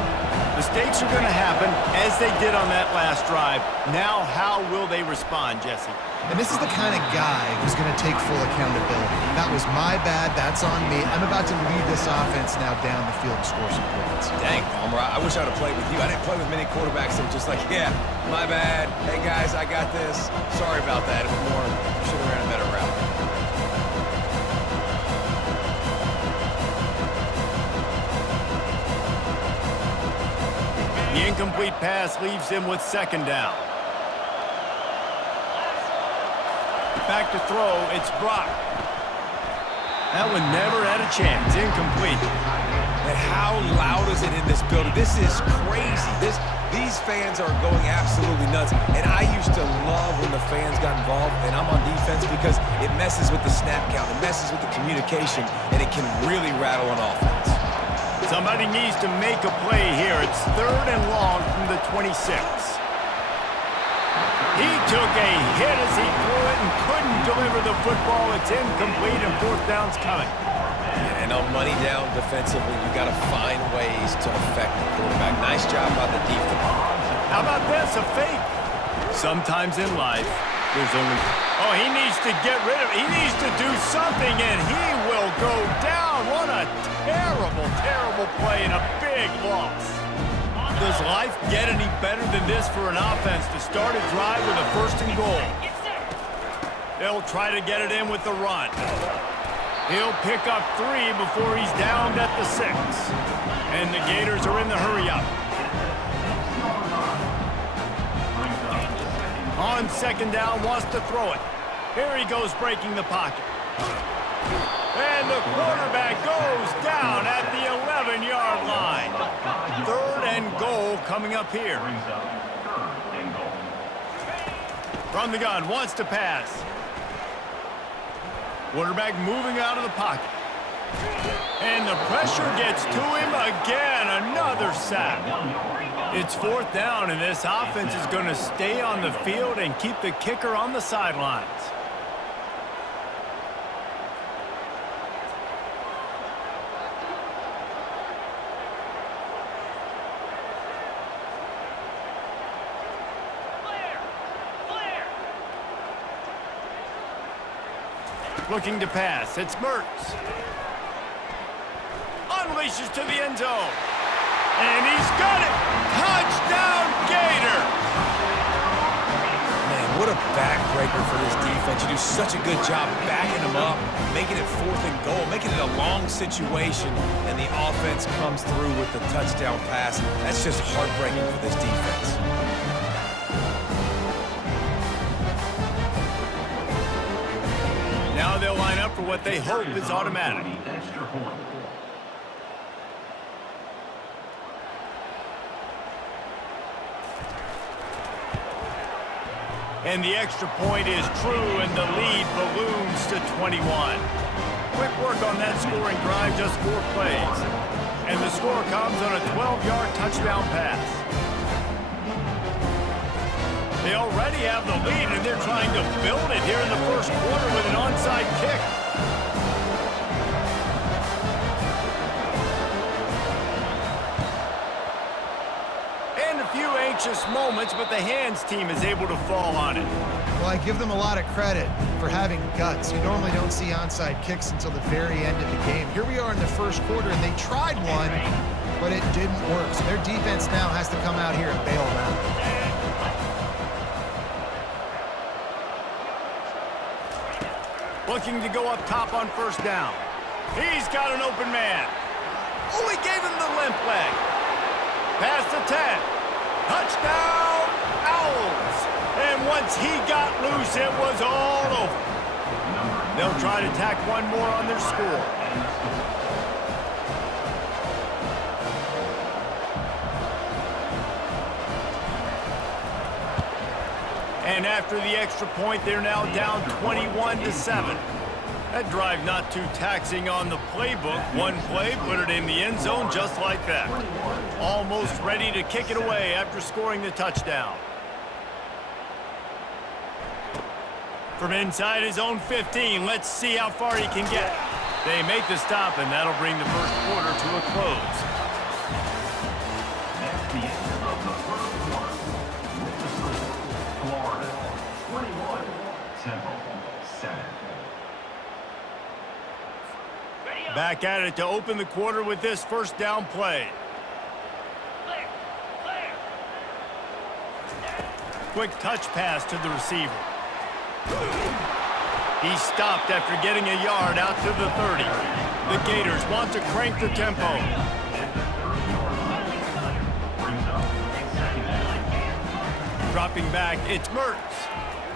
Mistakes are going to happen as they did on that last drive. Now how will they respond, Jesse? And this is the kind of guy who's going to take full accountability. That was my bad. That's on me. I'm about to lead this offense now down the field and score some points. Dang, Palmer, I wish I would have played with you. I didn't play with many quarterbacks that were just like, yeah, my bad. Hey, guys, I got this. Sorry about that. It was more, should have ran a better route. The incomplete pass leaves him with second down. Back to throw, it's Brock. That one never had a chance, incomplete. And how loud is it in this building? This is crazy. These fans are going absolutely nuts. And I used to love when the fans got involved, and I'm on defense because it messes with the snap count, it messes with the communication, and it can really rattle an offense. Somebody needs to make a play here. It's 3rd and long from the 26. He took a hit as he threw it and couldn't deliver the football. It's incomplete and 4th down's coming. And on money down defensively, you got to find ways to affect the quarterback. Nice job by the defense. How about this, a fake? Sometimes in life, there's only... Oh, he needs to get rid of it. He needs to do something, and he will go down. What a terrible, terrible play and a big loss. Does life get any better than this for an offense to start a drive with a 1st and goal? They'll try to get it in with the run. He'll pick up 3 before he's downed at the 6. And the Gators are in the hurry-up. On 2nd down, wants to throw it. Here he goes breaking the pocket. And the quarterback goes down at the 11-yard line. 3rd and goal coming up here. From the gun, wants to pass. Quarterback moving out of the pocket. And the pressure gets to him again. Another sack. It's 4th down, and this offense is going to stay on the field and keep the kicker on the sidelines. Looking to pass. It's Mertz. Unleashes to the end zone. And he's got it. Touchdown, Gator. Man, what a backbreaker for this defense. You do such a good job backing them up, making it 4th and goal, making it a long situation, and the offense comes through with the touchdown pass. That's just heartbreaking for this defense. Now they'll line up for what they hope is automatic. And the extra point is true, and the lead balloons to 21. Quick work on that scoring drive, just 4 plays. And the score comes on a 12-yard touchdown pass. They already have the lead, and they're trying to build it here in the 1st quarter with an onside kick. And a few anxious moments, but the hands team is able to fall on it. Well, I give them a lot of credit for having guts. You normally don't see onside kicks until the very end of the game. Here we are in the 1st quarter, and they tried one, but it didn't work. So their defense now has to come out here and bail them out. Looking to go up top on 1st down. He's got an open man. Oh, he gave him the limp leg. Past the 10. Touchdown, Owls. And once he got loose, it was all over. They'll try to tack one more on their score. And after the extra point, they're now down 21-7. That drive not too taxing on the playbook. One play, put it in the end zone just like that. Almost ready to kick it away after scoring the touchdown. From inside his own 15, let's see how far he can get. They make the stop, and that'll bring the first quarter to a close. That's the end of the first quarter. With the score, Florida 21, Temple 7. Back at it to open the quarter with this first down play. Clear. Quick touch pass to the receiver. He stopped after getting a yard out to the 30. The Gators want to crank the tempo. Dropping back, it's Mertz.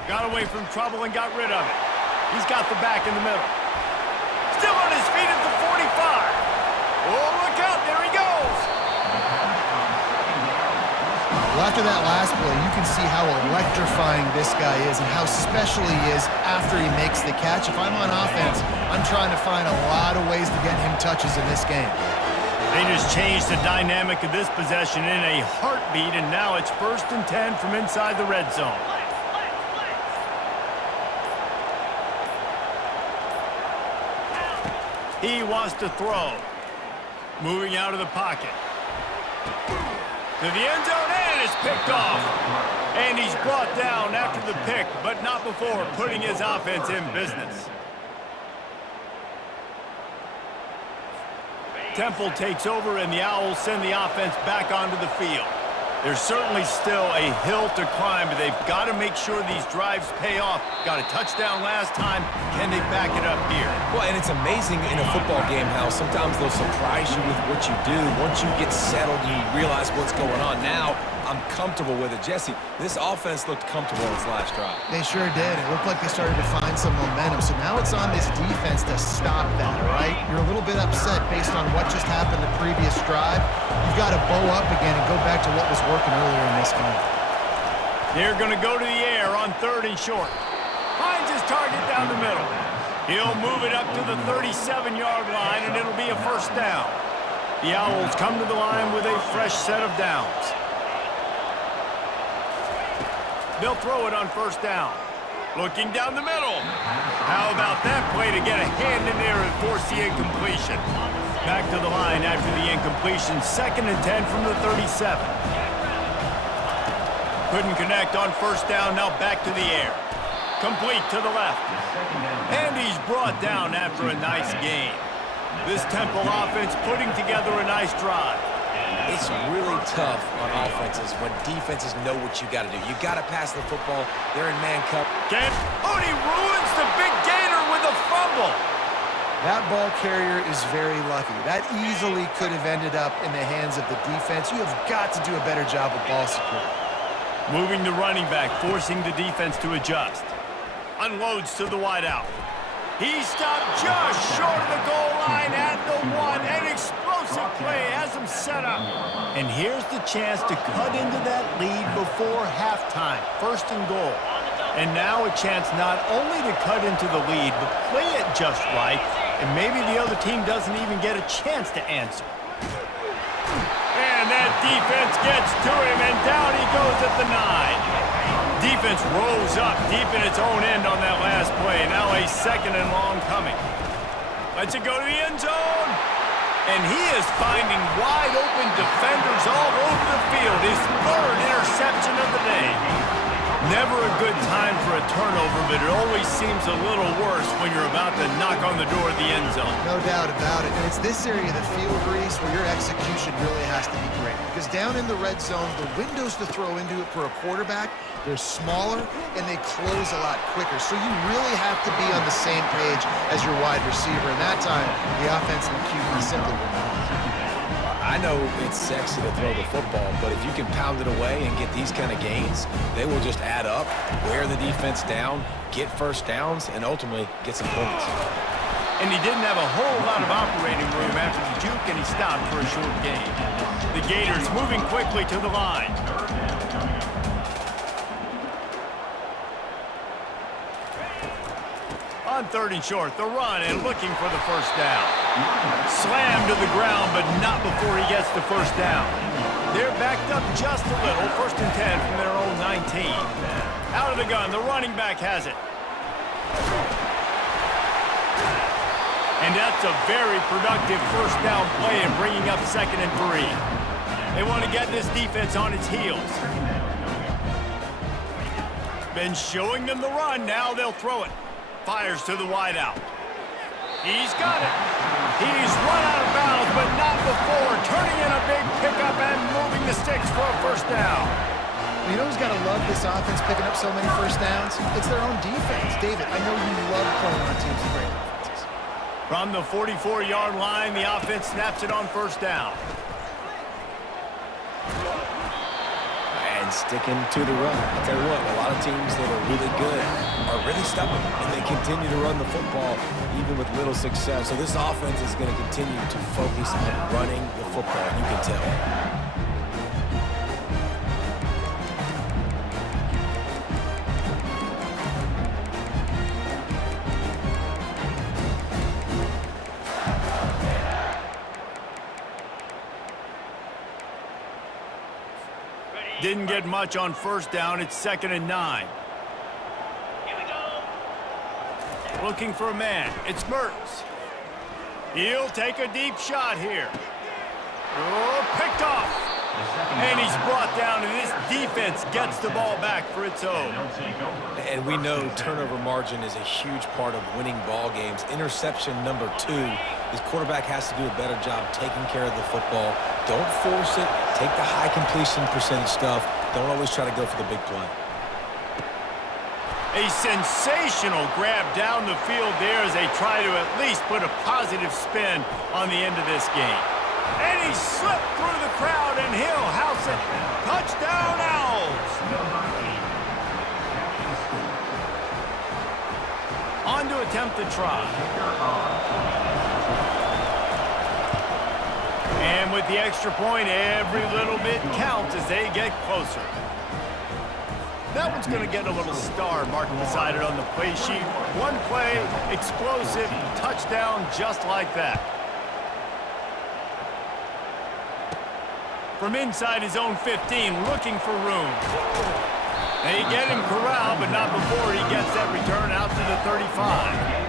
Got away from trouble and got rid of it. He's got the back in the middle. Still on his feet at the 45. Oh, look out, there he goes. Well, after that last play, you can see how electrifying this guy is and how special he is after he makes the catch. If I'm on offense, I'm trying to find a lot of ways to get him touches in this game. They just changed the dynamic of this possession in a heartbeat, and now it's 1st and 10 from inside the red zone. He wants to throw. Moving out of the pocket. To the end zone, and it's picked off. And he's brought down after the pick, but not before putting his offense in business. Temple takes over, and the Owls send the offense back onto the field. There's certainly still a hill to climb, but they've got to make sure these drives pay off. Got a touchdown last time. Can they back it up here? Well, and it's amazing in a football game how sometimes they'll surprise you with what you do. Once you get settled, you realize what's going on. Now, I'm comfortable with it. Jesse, this offense looked comfortable in its last drive. They sure did. It looked like they started to find some momentum. So now it's on this defense to stop that, all right? You're a little bit upset based on what just happened the previous drive. You've got to bow up again and go back to what was working earlier in this game. They're going to go to the air on 3rd and short. Finds his target down the middle. He'll move it up to the 37-yard line, and it'll be a first down. The Owls come to the line with a fresh set of downs. They'll throw it on 1st down. Looking down the middle. How about that play to get a hand in there and force the incompletion? Back to the line after the incompletion. 2nd and 10 from the 37. Couldn't connect on 1st down. Now back to the air. Complete to the left. And he's brought down after a nice gain. This Temple offense putting together a nice drive. It's really tough on offenses when defenses know what you got to do. You got to pass the football. They're in man cover. Oh, and he ruins the big Gator with a fumble. That ball carrier is very lucky. That easily could have ended up in the hands of the defense. You have got to do a better job of ball security. Moving the running back, forcing the defense to adjust. Unloads to the wideout. He stopped just short of the goal line at the 1. An explosive play has him set up. And here's the chance to cut into that lead before halftime. 1st and goal. And now a chance not only to cut into the lead, but play it just right. And maybe the other team doesn't even get a chance to answer. And that defense gets to him, and down he goes at the 9. Defense rose up deep in its own end on that last play. Now a 2nd and long coming. Lets it go to the end zone. And he is finding wide open defenders all over the field. His 3rd interception of the day. Never a good time for a turnover, but it always seems a little worse when you're about to knock on the door of the end zone. No doubt about it. And it's this area of the field, Reese, where your execution really has to be great. Because down in the red zone, the windows to throw into it for a quarterback, they're smaller and they close a lot quicker. So you really have to be on the same page as your wide receiver. And that time, the offense and the QB simply were not. I know it's sexy to throw the football, but if you can pound it away and get these kind of gains, they will just add up, wear the defense down, get first downs, and ultimately get some points. And he didn't have a whole lot of operating room after the juke, and he stopped for a short gain. The Gators moving quickly to the line. On 3rd and short, the run and looking for the first down. Slammed to the ground, but not before he gets the first down. They're backed up just a little. 1st and 10 from their own 19. Out of the gun, the running back has it. And that's a very productive first down play and bringing up 2nd and 3. They want to get this defense on its heels. Been showing them the run, now they'll throw it. Fires to the wideout. He's got it. He's run out of bounds, but not before. Turning in a big pickup and moving the sticks for a first down. You know who's got to love this offense picking up so many first downs? It's their own defense. David, I know you love playing on teams with great offenses. From the 44-yard line, the offense snaps it on first down. And sticking to the run. I'll tell you what, a lot of teams that are really good are really stubborn, and they continue to run the football even with little success. So this offense is going to continue to focus on running the football. You can tell. Didn't get much on first down. It's 2nd and 9. Here we go. Looking for a man. It's Mertz. He'll take a deep shot here. Oh, picked off. And he's brought down, and this defense gets the ball back for its own. And we know turnover margin is a huge part of winning ball games. Interception number 2. This quarterback has to do a better job taking care of the football. Don't force it. Take the high completion percentage stuff. Don't always try to go for the big play. A sensational grab down the field there as they try to at least put a positive spin on the end of this game. And he slipped through the crowd, and he'll house it. Touchdown, Owls! On to attempt the try. And with the extra point, every little bit counts as they get closer. That one's going to get a little star marked beside it on the play sheet. One play, explosive, touchdown just like that. From inside his own 15, looking for room. They get him corralled, but not before he gets that return out to the 35.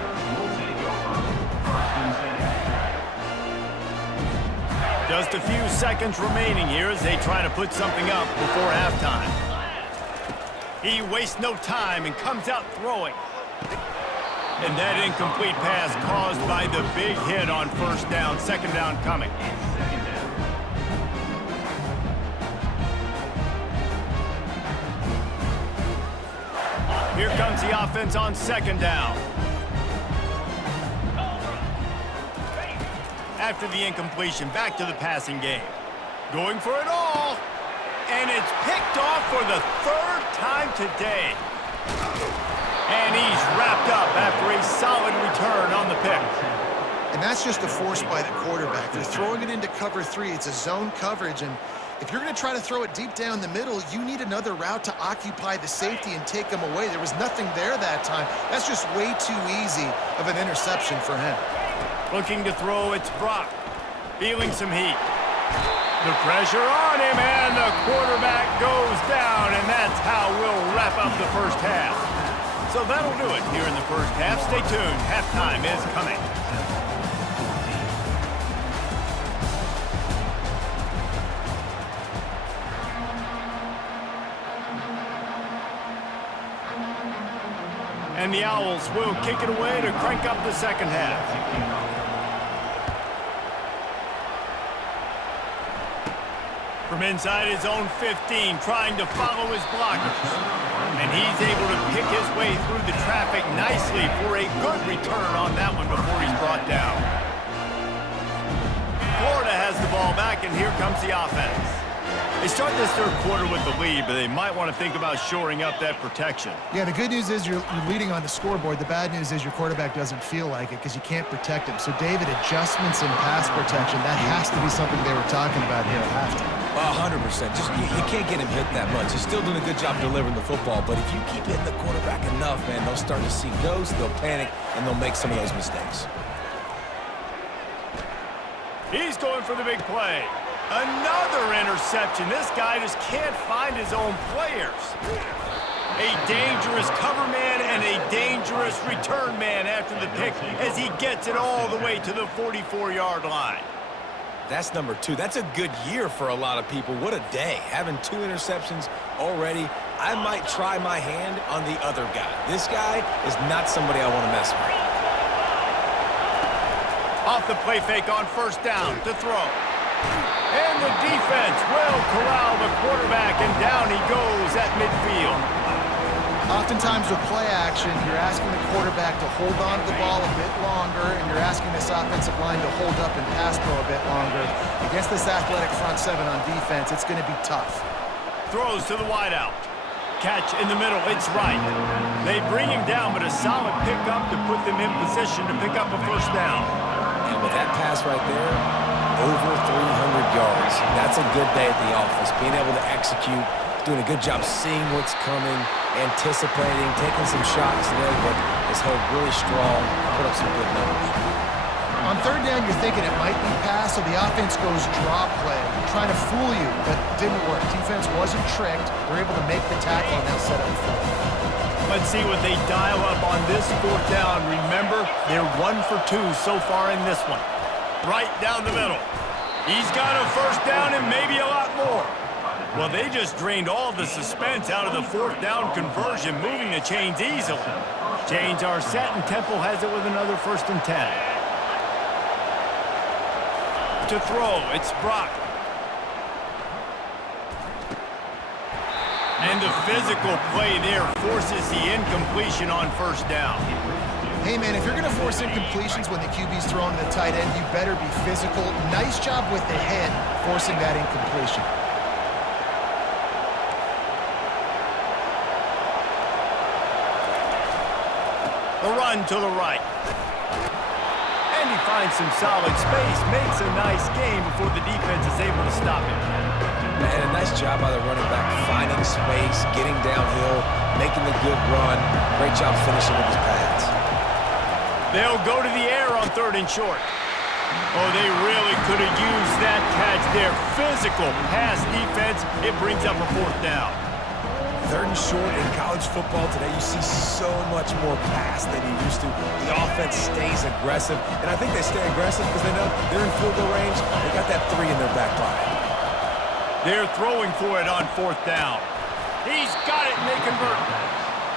Just a few seconds remaining here as they try to put something up before halftime. He wastes no time and comes out throwing. And that incomplete pass caused by the big hit on first down, 2nd down coming. Here comes the offense on 2nd down. After the incompletion, back to the passing game. Going for it all. And it's picked off for the 3rd time today. And he's wrapped up after a solid return on the pick. And that's just a force by the quarterback. They're throwing it into cover 3. It's a zone coverage, and if you're going to try to throw it deep down the middle, you need another route to occupy the safety and take them away. There was nothing there that time. That's just way too easy of an interception for him. Looking to throw, it's Brock. Feeling some heat. The pressure on him, and the quarterback goes down, and that's how we'll wrap up the first half. So that'll do it here in the first half. Stay tuned. Halftime is coming. And the Owls will kick it away to crank up the second half. From inside his own 15, trying to follow his blockers. And he's able to pick his way through the traffic nicely for a good return on that one before he's brought down. Florida has the ball back, and here comes the offense. They start this third quarter with the lead, but they might want to think about shoring up that protection. Yeah, the good news is you're leading on the scoreboard. The bad news is your quarterback doesn't feel like it because you can't protect him. So, David, adjustments in pass protection, that has to be something they were talking about here at halftime. 100%. Just you can't get him hit that much. He's still doing a good job delivering the football, but if you keep hitting the quarterback enough, man, they'll start to see ghosts, they'll panic, and they'll make some of those mistakes. He's going for the big play. Another interception. This guy just can't find his own players. A dangerous cover man and a dangerous return man after the pick as he gets it all the way to the 44-yard line. That's number 2. That's a good year for a lot of people. What a day. Having 2 interceptions already. I might try my hand on the other guy. This guy is not somebody I want to mess with. Off the play fake on first down to throw. And the defense will corral the quarterback, and down he goes at midfield. Oftentimes with play action, you're asking the quarterback to hold on to the ball a bit longer, and you're asking this offensive line to hold up and pass pro a bit longer. Against this athletic front seven on defense, it's going to be tough. Throws to the wideout. Catch in the middle, it's right. They bring him down, but a solid pickup to put them in position to pick up a first down. And with that pass right there, over 300 yards. That's a good day at the office. Being able to execute, doing a good job seeing what's coming, anticipating, taking some shots today, but is held really strong, put up some good numbers. On third down, you're thinking it might be pass, so the offense goes draw play, trying to fool you, but it didn't work. Defense wasn't tricked. They're able to make the tackle and now set up the fourth. Let's see what they dial up on this fourth down. Remember, they're 1 for 2 so far in this one. Right down the middle. He's got a first down and maybe a lot more. Well, they just drained all the suspense out of the fourth down conversion, moving the chains easily. Chains are set, and Temple has it with another 1st and 10. To throw, it's Brock. And the physical play there forces the incompletion on first down. Hey, man, if you're going to force incompletions when the QB's throwing to the tight end, you better be physical. Nice job with the head forcing that incompletion. The run to the right. And he finds some solid space, makes a nice game before the defense is able to stop him. And a nice job by the running back, finding space, getting downhill, making the good run. Great job finishing with his pads. They'll go to the air on 3rd and short. Oh, they really could have used that catch there. Physical pass defense. It brings up a 4th down. 3rd and short in college football today, you see so much more pass than you used to. The offense stays aggressive, and I think they stay aggressive because they know they're in field goal range. They got that 3 in their back pocket. They're throwing for it on 4th down. He's got it, and they convert.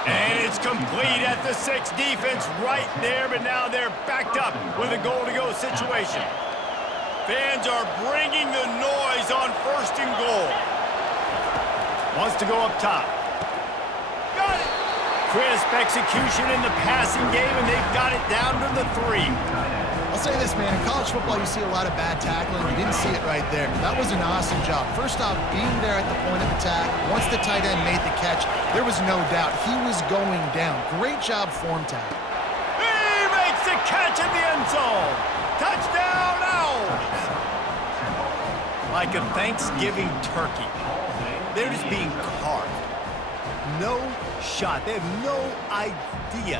And it's complete at the 6. Defense right there, but now they're backed up with a goal-to-go situation. Fans are bringing the noise on 1st and goal. Wants to go up top. Got it! Crisp execution in the passing game, and they've got it down to the 3. I'll say this, man. In college football, you see a lot of bad tackling. You didn't see it right there. That was an awesome job. First off, being there at the point of attack. Once the tight end made the catch, there was no doubt he was going down. Great job form tackle. He makes the catch in the end zone. Touchdown, Owls! Like a Thanksgiving turkey. They're just being carved. No shot. They have no idea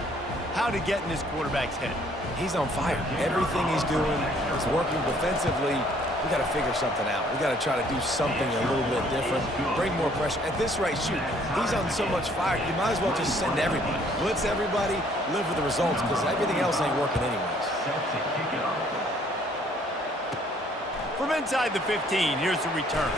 how to get in this quarterback's head. He's on fire. Everything he's doing is working defensively. We got to figure something out. We got to try to do something a little bit different. Bring more pressure. At this rate, shoot, he's on so much fire, you might as well just send everybody. Blitz everybody, live with the results, because everything else ain't working anyways. From inside the 15, here's the return.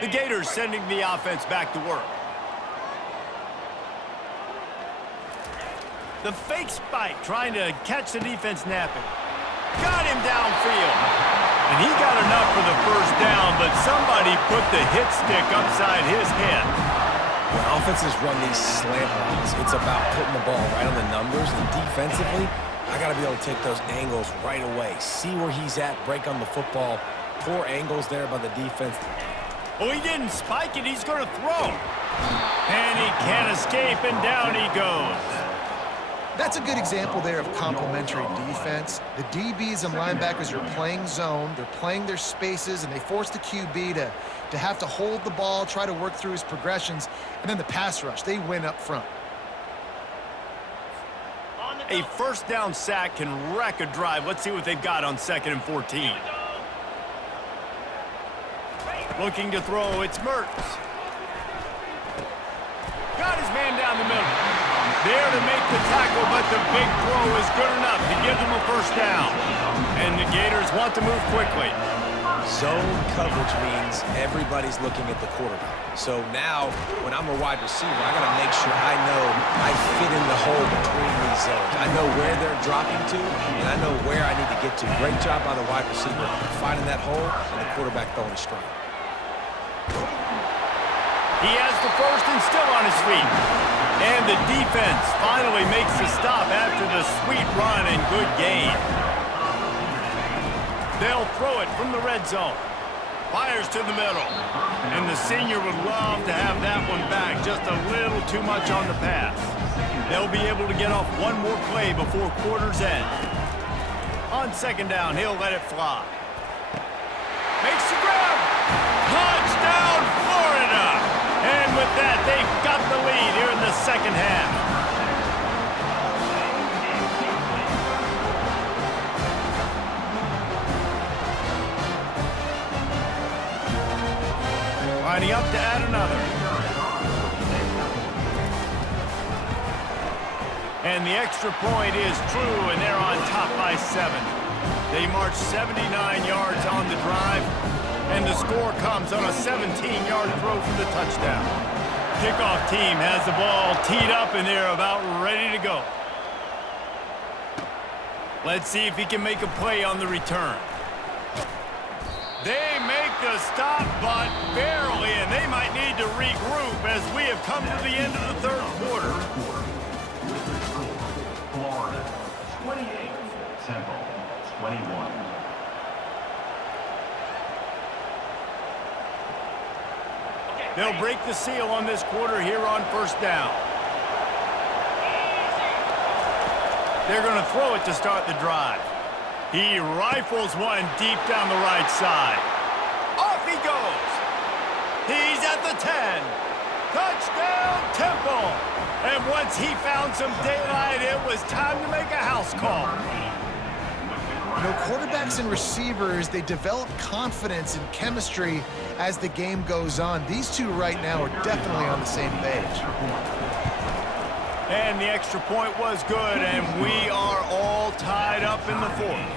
The Gators sending the offense back to work. The fake spike trying to catch the defense napping. Got him run downfield. And he got enough for the first down, but somebody put the hit stick upside his head. When offenses run these slant routes, it's about putting the ball right on the numbers. And defensively, I got to be able to take those angles right away. See where he's at, break on the football. Poor angles there by the defense. Oh, he didn't spike it. He's going to throw. And he can't escape, and down he goes. That's a good example there of complementary defense. The DBs and linebackers are playing zone, they're playing their spaces, and they force the QB to have to hold the ball, try to work through his progressions, and then the pass rush, they win up front. A first down sack can wreck a drive. Let's see what they've got on 2nd and 14. Looking to throw, it's Mertz. Got his man down the middle. There to make the tackle, but the big throw is good enough to give them a first down. And the Gators want to move quickly. Zone coverage means everybody's looking at the quarterback. So now, when I'm a wide receiver, I got to make sure I know I fit in the hole between these zones. I know where they're dropping to, and I know where I need to get to. Great job by the wide receiver finding that hole, and the quarterback throwing a strike. He has the first and still on his feet. And the defense finally makes the stop after the sweet run and good gain. They'll throw it from the red zone. Fires to the middle. And the senior would love to have that one back. Just a little too much on the pass. They'll be able to get off one more play before quarter's end. On 2nd down, he'll let it fly. Makes the grab. Touchdown, Florida! And with that, they've got the lead here in the 2nd half. Lining up to add another. And the extra point is true, and they're on top by 7. They march 79 yards on the drive. And the score comes on a 17-yard throw for the touchdown. Kickoff team has the ball teed up, and they're about ready to go. Let's see if he can make a play on the return. They make the stop, but barely, and they might need to regroup as we have come to the end of the 3rd quarter. Florida, 28. Temple, 21. They'll break the seal on this quarter here on 1st down. They're going to throw it to start the drive. He rifles one deep down the right side. Off he goes. He's at the 10. Touchdown, Temple. And once he found some daylight, it was time to make a house call. You know, quarterbacks and receivers, they develop confidence and chemistry as the game goes on. These two right now are definitely on the same page. And the extra point was good, and we are all tied up in the 4th.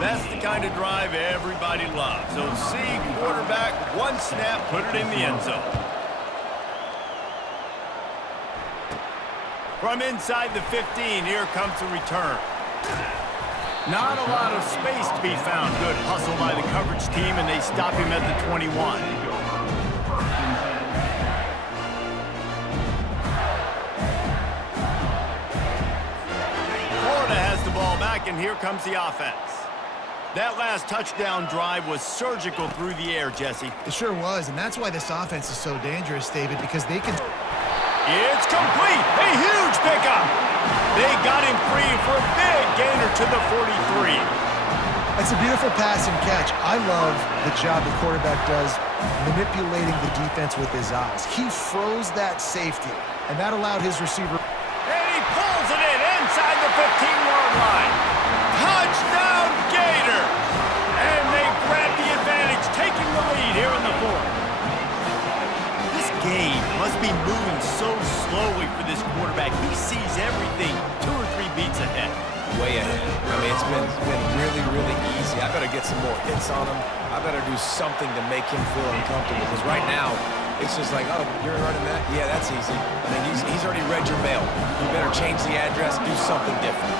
That's the kind of drive everybody loves. So see quarterback, one snap, put it in the end zone. From inside the 15, here comes the return. Not a lot of space to be found. Good hustle by the coverage team, and they stop him at the 21. Florida has the ball back, and here comes the offense. That last touchdown drive was surgical through the air, Jesse. It sure was, and that's why this offense is so dangerous, David, because they can... It's complete! A huge pickup! They got him free for a big gainer to the 43. That's a beautiful pass and catch. I love the job the quarterback does manipulating the defense with his eyes. He froze that safety, and that allowed his receiver... And he pulls it in inside the 15-yard line. Touchdown, Gators! And they grab the advantage, taking the lead here in the 4th. This game must be moving so slowly for this quarterback. He sees everything 2 or 3 beats ahead. Way ahead. I mean, it's been really, really easy. I better get some more hits on him. I better do something to make him feel uncomfortable. Because right now, it's just like, oh, you're running that? Yeah, that's easy. I mean, he's already read your mail. You better change the address, do something different.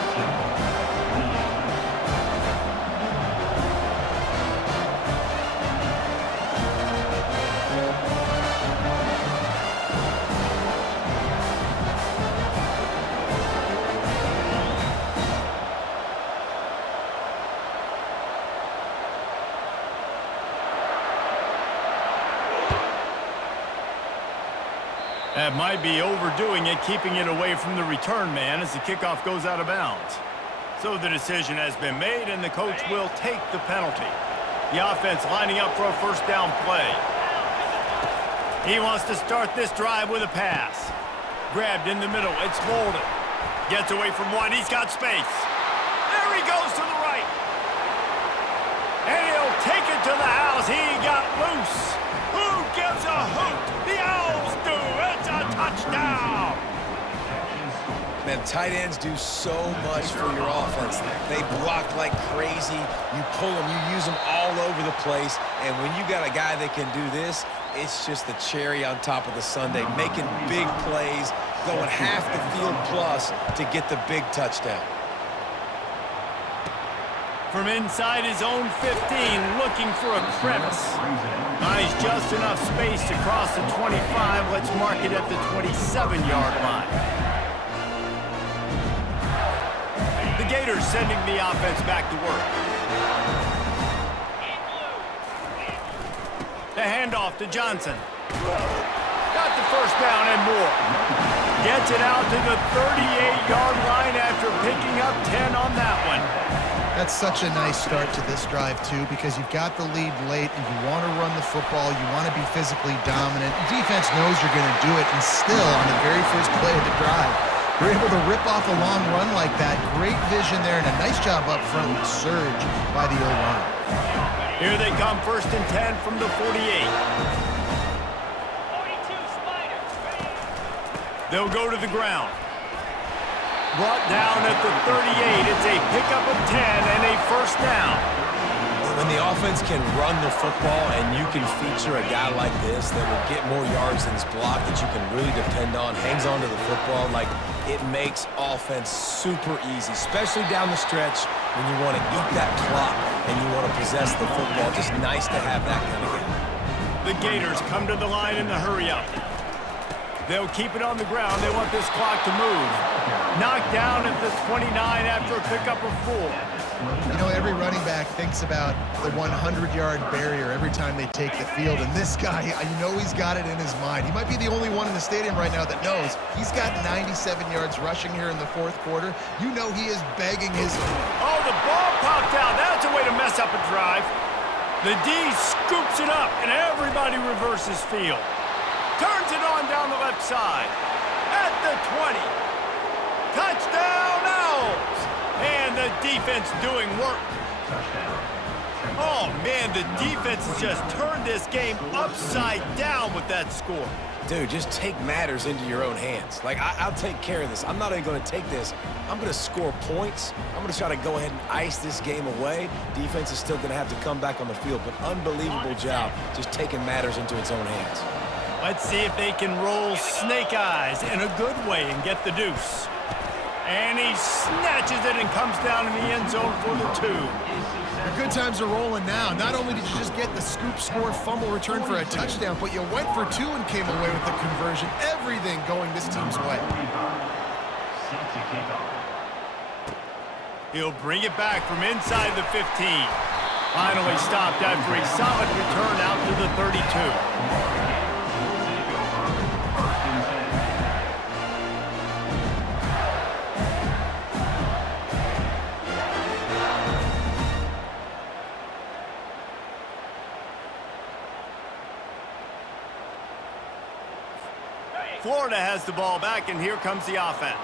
That might be overdoing it, keeping it away from the return man as the kickoff goes out of bounds. So the decision has been made, and the coach will take the penalty. The offense lining up for a first down play. He wants to start this drive with a pass. Grabbed in the middle. It's Bolden. Gets away from one. He's got space. There he goes to the right. And he'll take it to the house. He got loose. Who gives a hoot? The Owls do. It's a touchdown. Man, tight ends do so much for your offense. They block like crazy. You pull them, you use them all over the place. And when you got a guy that can do this, it's just the cherry on top of the sundae, making big plays, going half the field plus to get the big touchdown. From inside his own 15, looking for a crevice. Nice, just enough space to cross the 25. Let's mark it at the 27-yard line. The Gators sending the offense back to work. The handoff to Johnson. Got the first down and more. Gets it out to the 38-yard line after picking up 10 on that one. That's such a nice start to this drive, too, because you've got the lead late and you want to run the football. You want to be physically dominant. Defense knows you're going to do it, and still, on the very first play of the drive, you're able to rip off a long run like that. Great vision there, and a nice job up front with surge by the O-line. Here they come, 1st and 10 from the 48. 42 Spiders. They'll go to the ground. Brought down at the 38. It's a pickup of 10 and a first down. When the offense can run the football and you can feature a guy like this that will get more yards than his block that you can really depend on, hangs on to the football, like it makes offense super easy, especially down the stretch when you want to eat that clock and you want to possess the football. Just nice to have that kind of game. The Gators come to the line in the hurry-up. They'll keep it on the ground. They want this clock to move. Knocked down at the 29 after a pickup of 4. You know, every running back thinks about the 100-yard barrier every time they take the field, and this guy, you know he's got it in his mind. He might be the only one in the stadium right now that knows he's got 97 yards rushing here in the 4th quarter. You know he is begging his... Oh, the ball popped out. That's a way to mess up a drive. The D scoops it up, and everybody reverses field. Turns it on down the left side. At the 20. Touchdown, Owls! And the defense doing work. Oh, man, the defense has just turned this game upside down with that score. Dude, just take matters into your own hands. Like, I'll take care of this. I'm not even going to take this. I'm going to score points. I'm going to try to go ahead and ice this game away. Defense is still going to have to come back on the field, but unbelievable job just taking matters into its own hands. Let's see if they can roll snake eyes in a good way and get the deuce. And he snatches it and comes down in the end zone for the 2. The good times are rolling now. Not only did you just get the scoop, score, fumble, return for a touchdown, but you went for 2 and came away with the conversion. Everything going this team's way. He'll bring it back from inside the 15. Finally stopped after a solid return out to the 32. Florida has the ball back, and here comes the offense.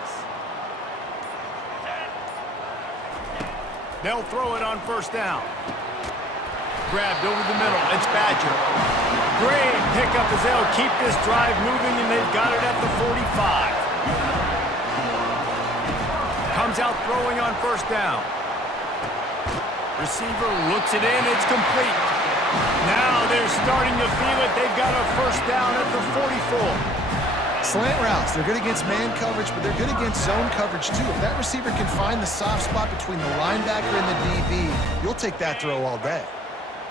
They'll throw it on 1st down. Grabbed over the middle. It's Badger. Great pickup as they'll keep this drive moving, and they've got it at the 45. Comes out throwing on 1st down. Receiver looks it in. It's complete. Now they're starting to feel it. They've got a 1st down at the 44. Slant routes, they're good against man coverage, but they're good against zone coverage too. If that receiver can find the soft spot between the linebacker and the DB, you'll take that throw all day.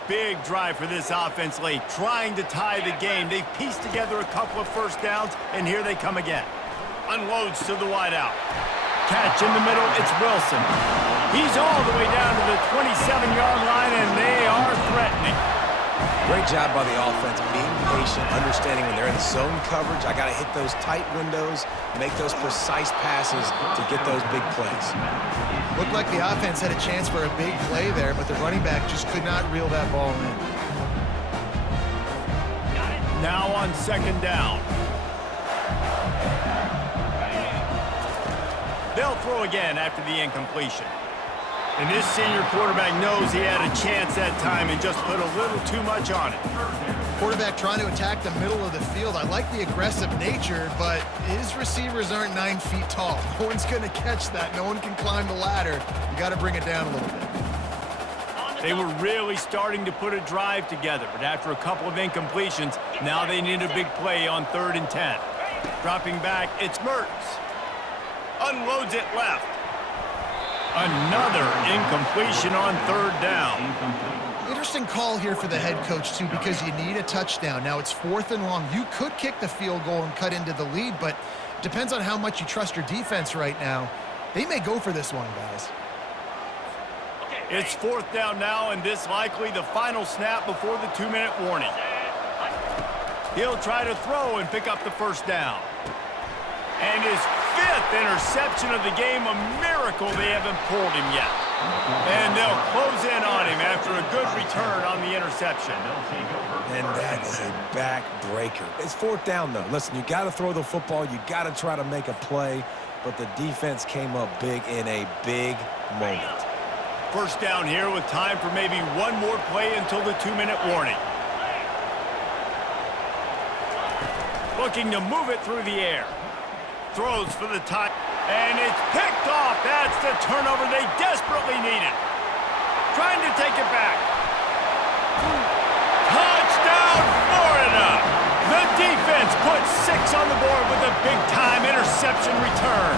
Big drive for this offense late, trying to tie the game. They've pieced together a couple of 1st downs, and here they come again. Unloads to the wideout. Catch in the middle, it's Wilson. He's all the way down to the 27-yard line, and they are threatening. Great job by the offense, being patient, understanding when they're in zone coverage. I got to hit those tight windows, make those precise passes to get those big plays. Looked like the offense had a chance for a big play there, but the running back just could not reel that ball in. Now on second down. They'll throw again after the incompletion. And this senior quarterback knows he had a chance that time and just put a little too much on it. Quarterback trying to attack the middle of the field. I like the aggressive nature, but his receivers aren't 9 feet tall. No one's going to catch that. No one can climb the ladder. You got to bring it down a little bit. They were really starting to put a drive together, but after a couple of incompletions, now they need a big play on 3rd and 10. Dropping back, it's Mertz. Unloads it left. Another incompletion on 3rd down. Interesting call here for the head coach, too, because you need a touchdown. Now, it's 4th and long. You could kick the field goal and cut into the lead, but it depends on how much you trust your defense right now. They may go for this one, guys. It's 4th down now, and this likely the final snap before the 2-minute warning. He'll try to throw and pick up the 1st down. And his 5th interception of the game, a miracle they haven't pulled him yet. And they'll close in on him after a good return on the interception. And that is a backbreaker. It's 4th down, though. Listen, you got to throw the football. You got to try to make a play. But the defense came up big in a big moment. 1st down here with time for maybe one more play until the 2-minute warning. Looking to move it through the air. Throws for the tie, and it's picked off. That's the turnover they desperately needed. Trying to take it back. Touchdown, Florida! The defense puts 6 on the board with a big-time interception return.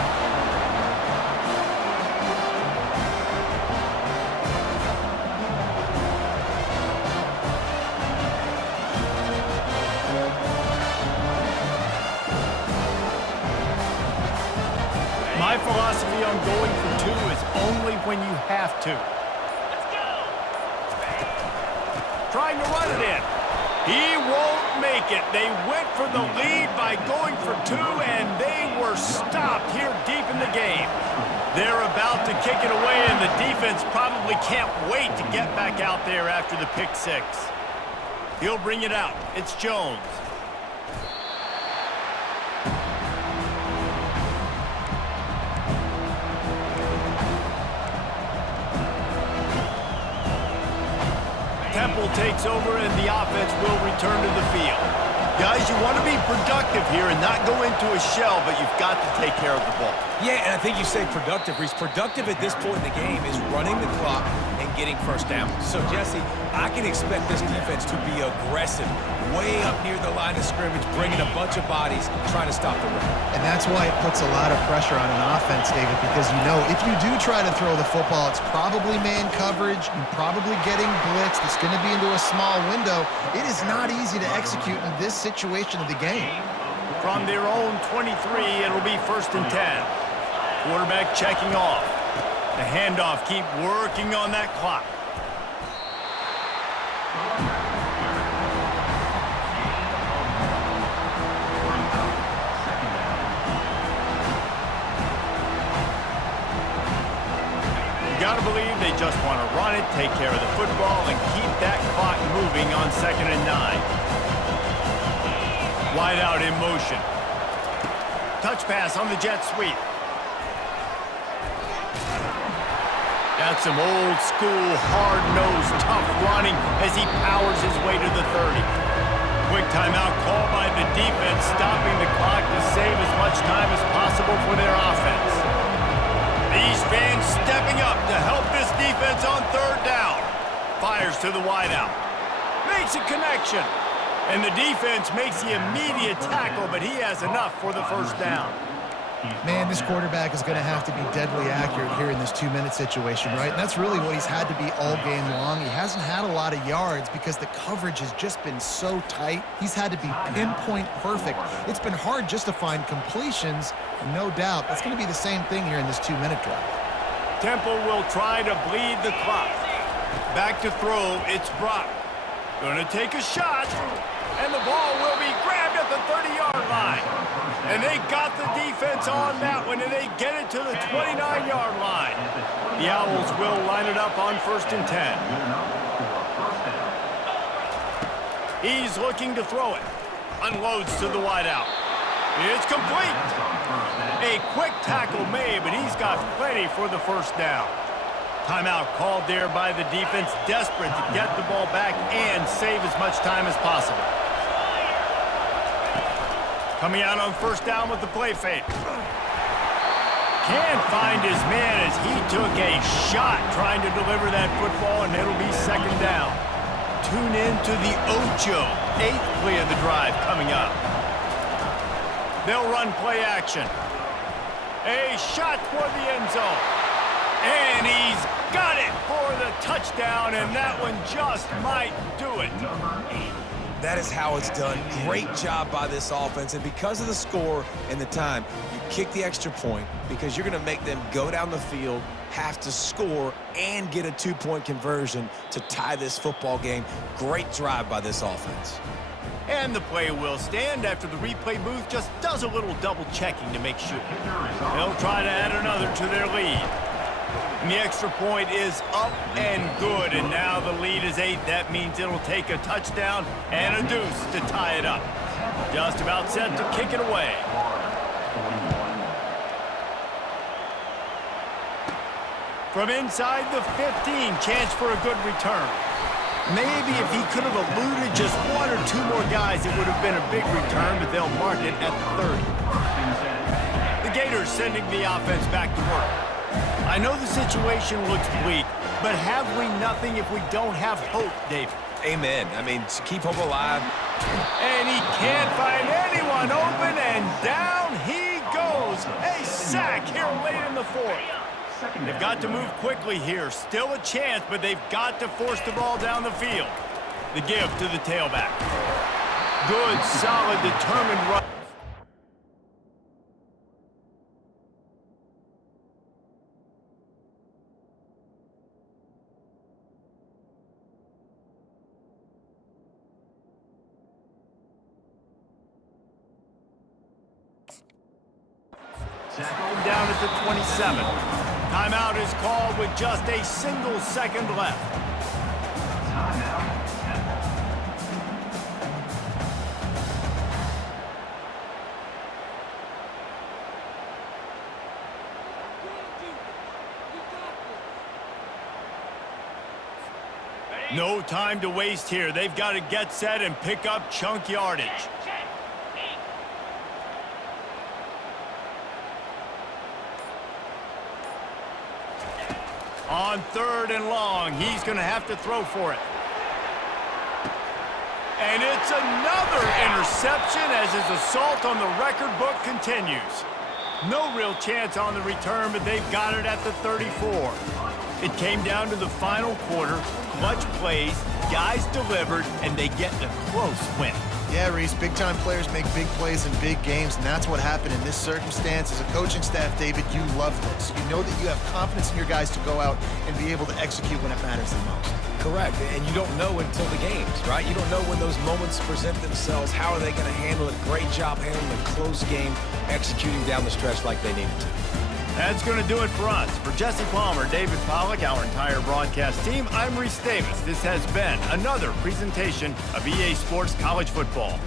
My philosophy on going for 2 is only when you have to. Let's go. Trying to run it in. He won't make it. They went for the lead by going for 2, and they were stopped here deep in the game. They're about to kick it away, and the defense probably can't wait to get back out there after the pick 6. He'll bring it out. It's Jones. Temple takes over, and the offense will return to the field. Guys, you want to be productive here and not go into a shell, but you've got to take care of the ball. Yeah, and I think you say productive, Reese. Productive at this point in the game is running the clock and getting 1st down. So, Jesse, I can expect this defense to be aggressive, way up near the line of scrimmage, bringing a bunch of bodies, trying to stop the run. And that's why it puts a lot of pressure on an offense, David, because you know if you do try to throw the football, it's probably man coverage. You're probably getting blitzed. It's going to be into a small window. It is not easy to execute in this situation of the game. From their own 23, it'll be 1st and 10. Quarterback checking off. The handoff, keep working on that clock. You gotta believe they just want to run it, take care of the football, and keep that clock moving on 2nd and 9. Wide out in motion. Touch pass on the jet sweep. That's some old school, hard-nosed, tough running as he powers his way to the 30. Quick timeout call by the defense, stopping the clock to save as much time as possible for their offense. These fans stepping up to help this defense on 3rd down. Fires to the wideout. Makes a connection. And the defense makes the immediate tackle, but he has enough for the 1st down. Man, this quarterback is going to have to be deadly accurate here in this 2-minute situation, right? And that's really what he's had to be all game long. He hasn't had a lot of yards because the coverage has just been so tight. He's had to be pinpoint perfect. It's been hard just to find completions, and no doubt that's going to be the same thing here in this 2-minute drive. Temple will try to bleed the clock. Back to throw, it's Brock. Gonna take a shot, and the ball will be grabbed at the 30-yard line. And they got the defense on that one, and they get it to the 29-yard line. The Owls will line it up on 1st and 10. He's looking to throw it. Unloads to the wideout. It's complete. A quick tackle made, but he's got plenty for the first down. Timeout called there by the defense, desperate to get the ball back and save as much time as possible. Coming out on 1st down with the play fake. Can't find his man as he took a shot trying to deliver that football, and it'll be 2nd down. Tune in to the Ocho, 8th play of the drive coming up. They'll run play action. A shot toward the end zone. And he's got it for the touchdown, and that one just might do it. That is how it's done. Great job by this offense. And because of the score and the time, you kick the extra point because you're going to make them go down the field, have to score, and get a 2-point conversion to tie this football game. Great drive by this offense. And the play will stand after the replay booth just does a little double checking to make sure. They'll try to add another to their lead. And the extra point is up and good, and now the lead is 8. That means it'll take a touchdown and a deuce to tie it up. Just about set to kick it away. From inside the 15, chance for a good return. Maybe if he could have eluded just 1 or 2 more guys, it would have been a big return, but they'll mark it at the 30. The Gators sending the offense back to work. I know the situation looks bleak, but have we nothing if we don't have hope, David? Amen. I mean, keep hope alive. And he can't find anyone open, and down he goes. A sack here late in the 4th. They've got to move quickly here. Still a chance, but they've got to force the ball down the field. The give to the tailback. Good, solid, determined run. Down at the 27. Timeout is called with just a single second left. No time to waste here. They've got to get set and pick up chunk yardage. On 3rd and long, he's going to have to throw for it. And it's another interception as his assault on the record book continues. No real chance on the return, but they've got it at the 34. It came down to the final quarter, clutch plays, guys delivered, and they get a close win. Yeah, Reese, big-time players make big plays in big games, and that's what happened in this circumstance. As a coaching staff, David, you love this. You know that you have confidence in your guys to go out and be able to execute when it matters the most. Correct, and you don't know until the games, right? You don't know when those moments present themselves. How are they going to handle it? Great job handling a close game, executing down the stretch like they needed to. That's going to do it for us. For Jesse Palmer, David Pollack, our entire broadcast team, I'm Reese Davis. This has been another presentation of EA Sports College Football.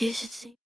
You should see.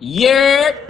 Yeah.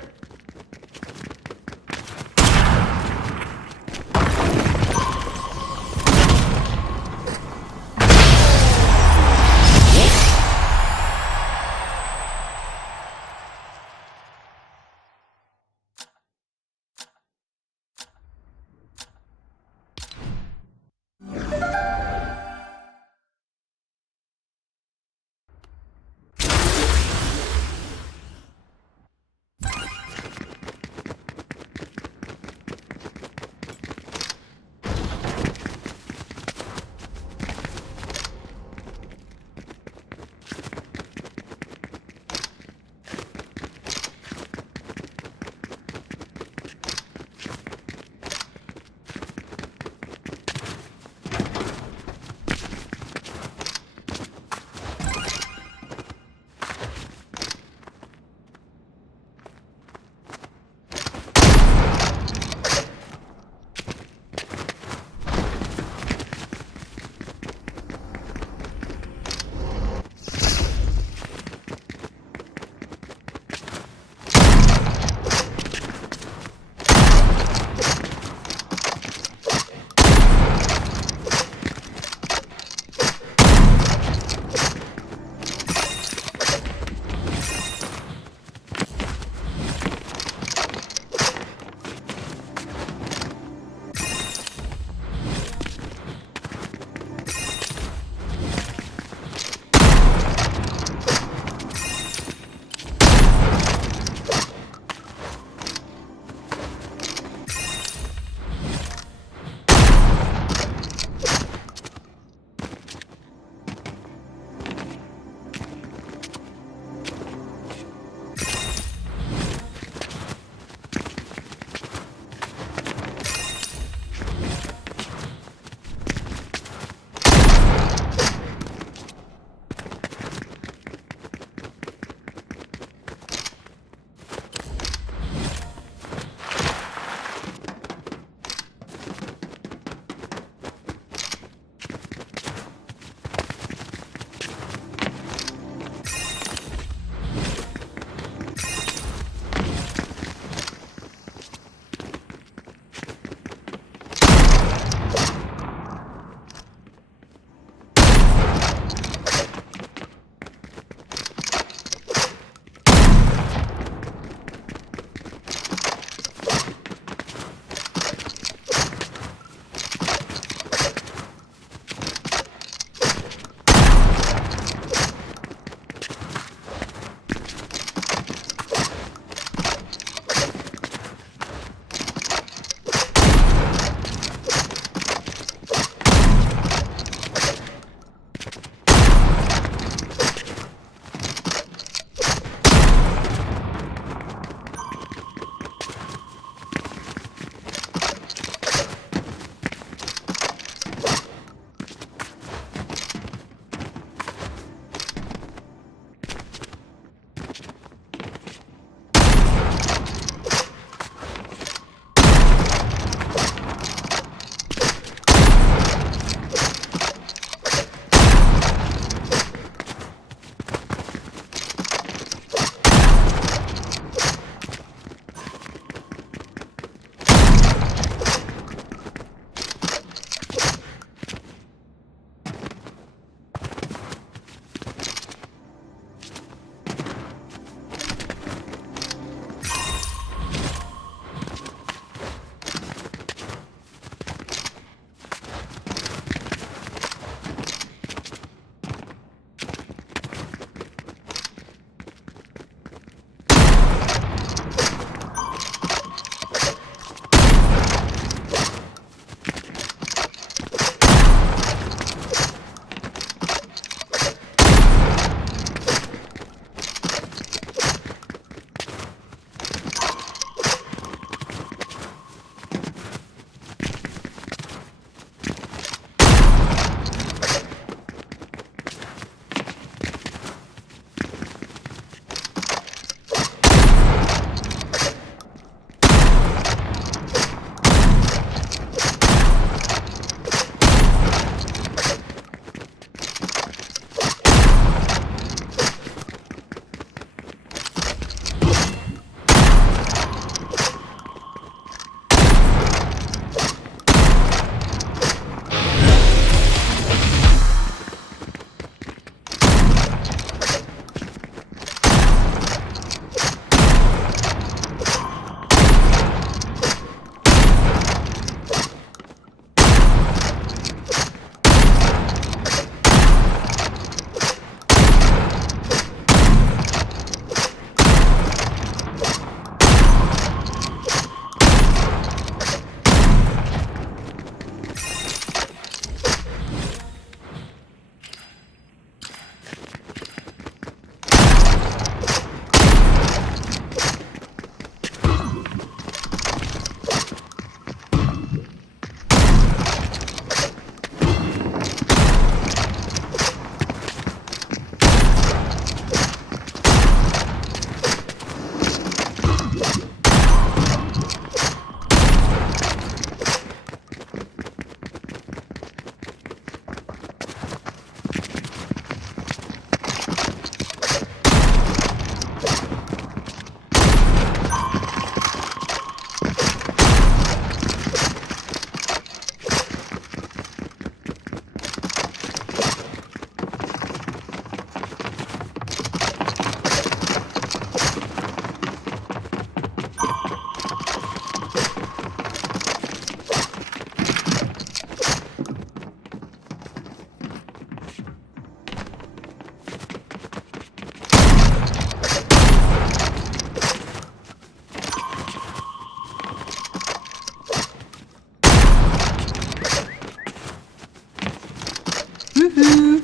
Woohoo!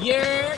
Yeah.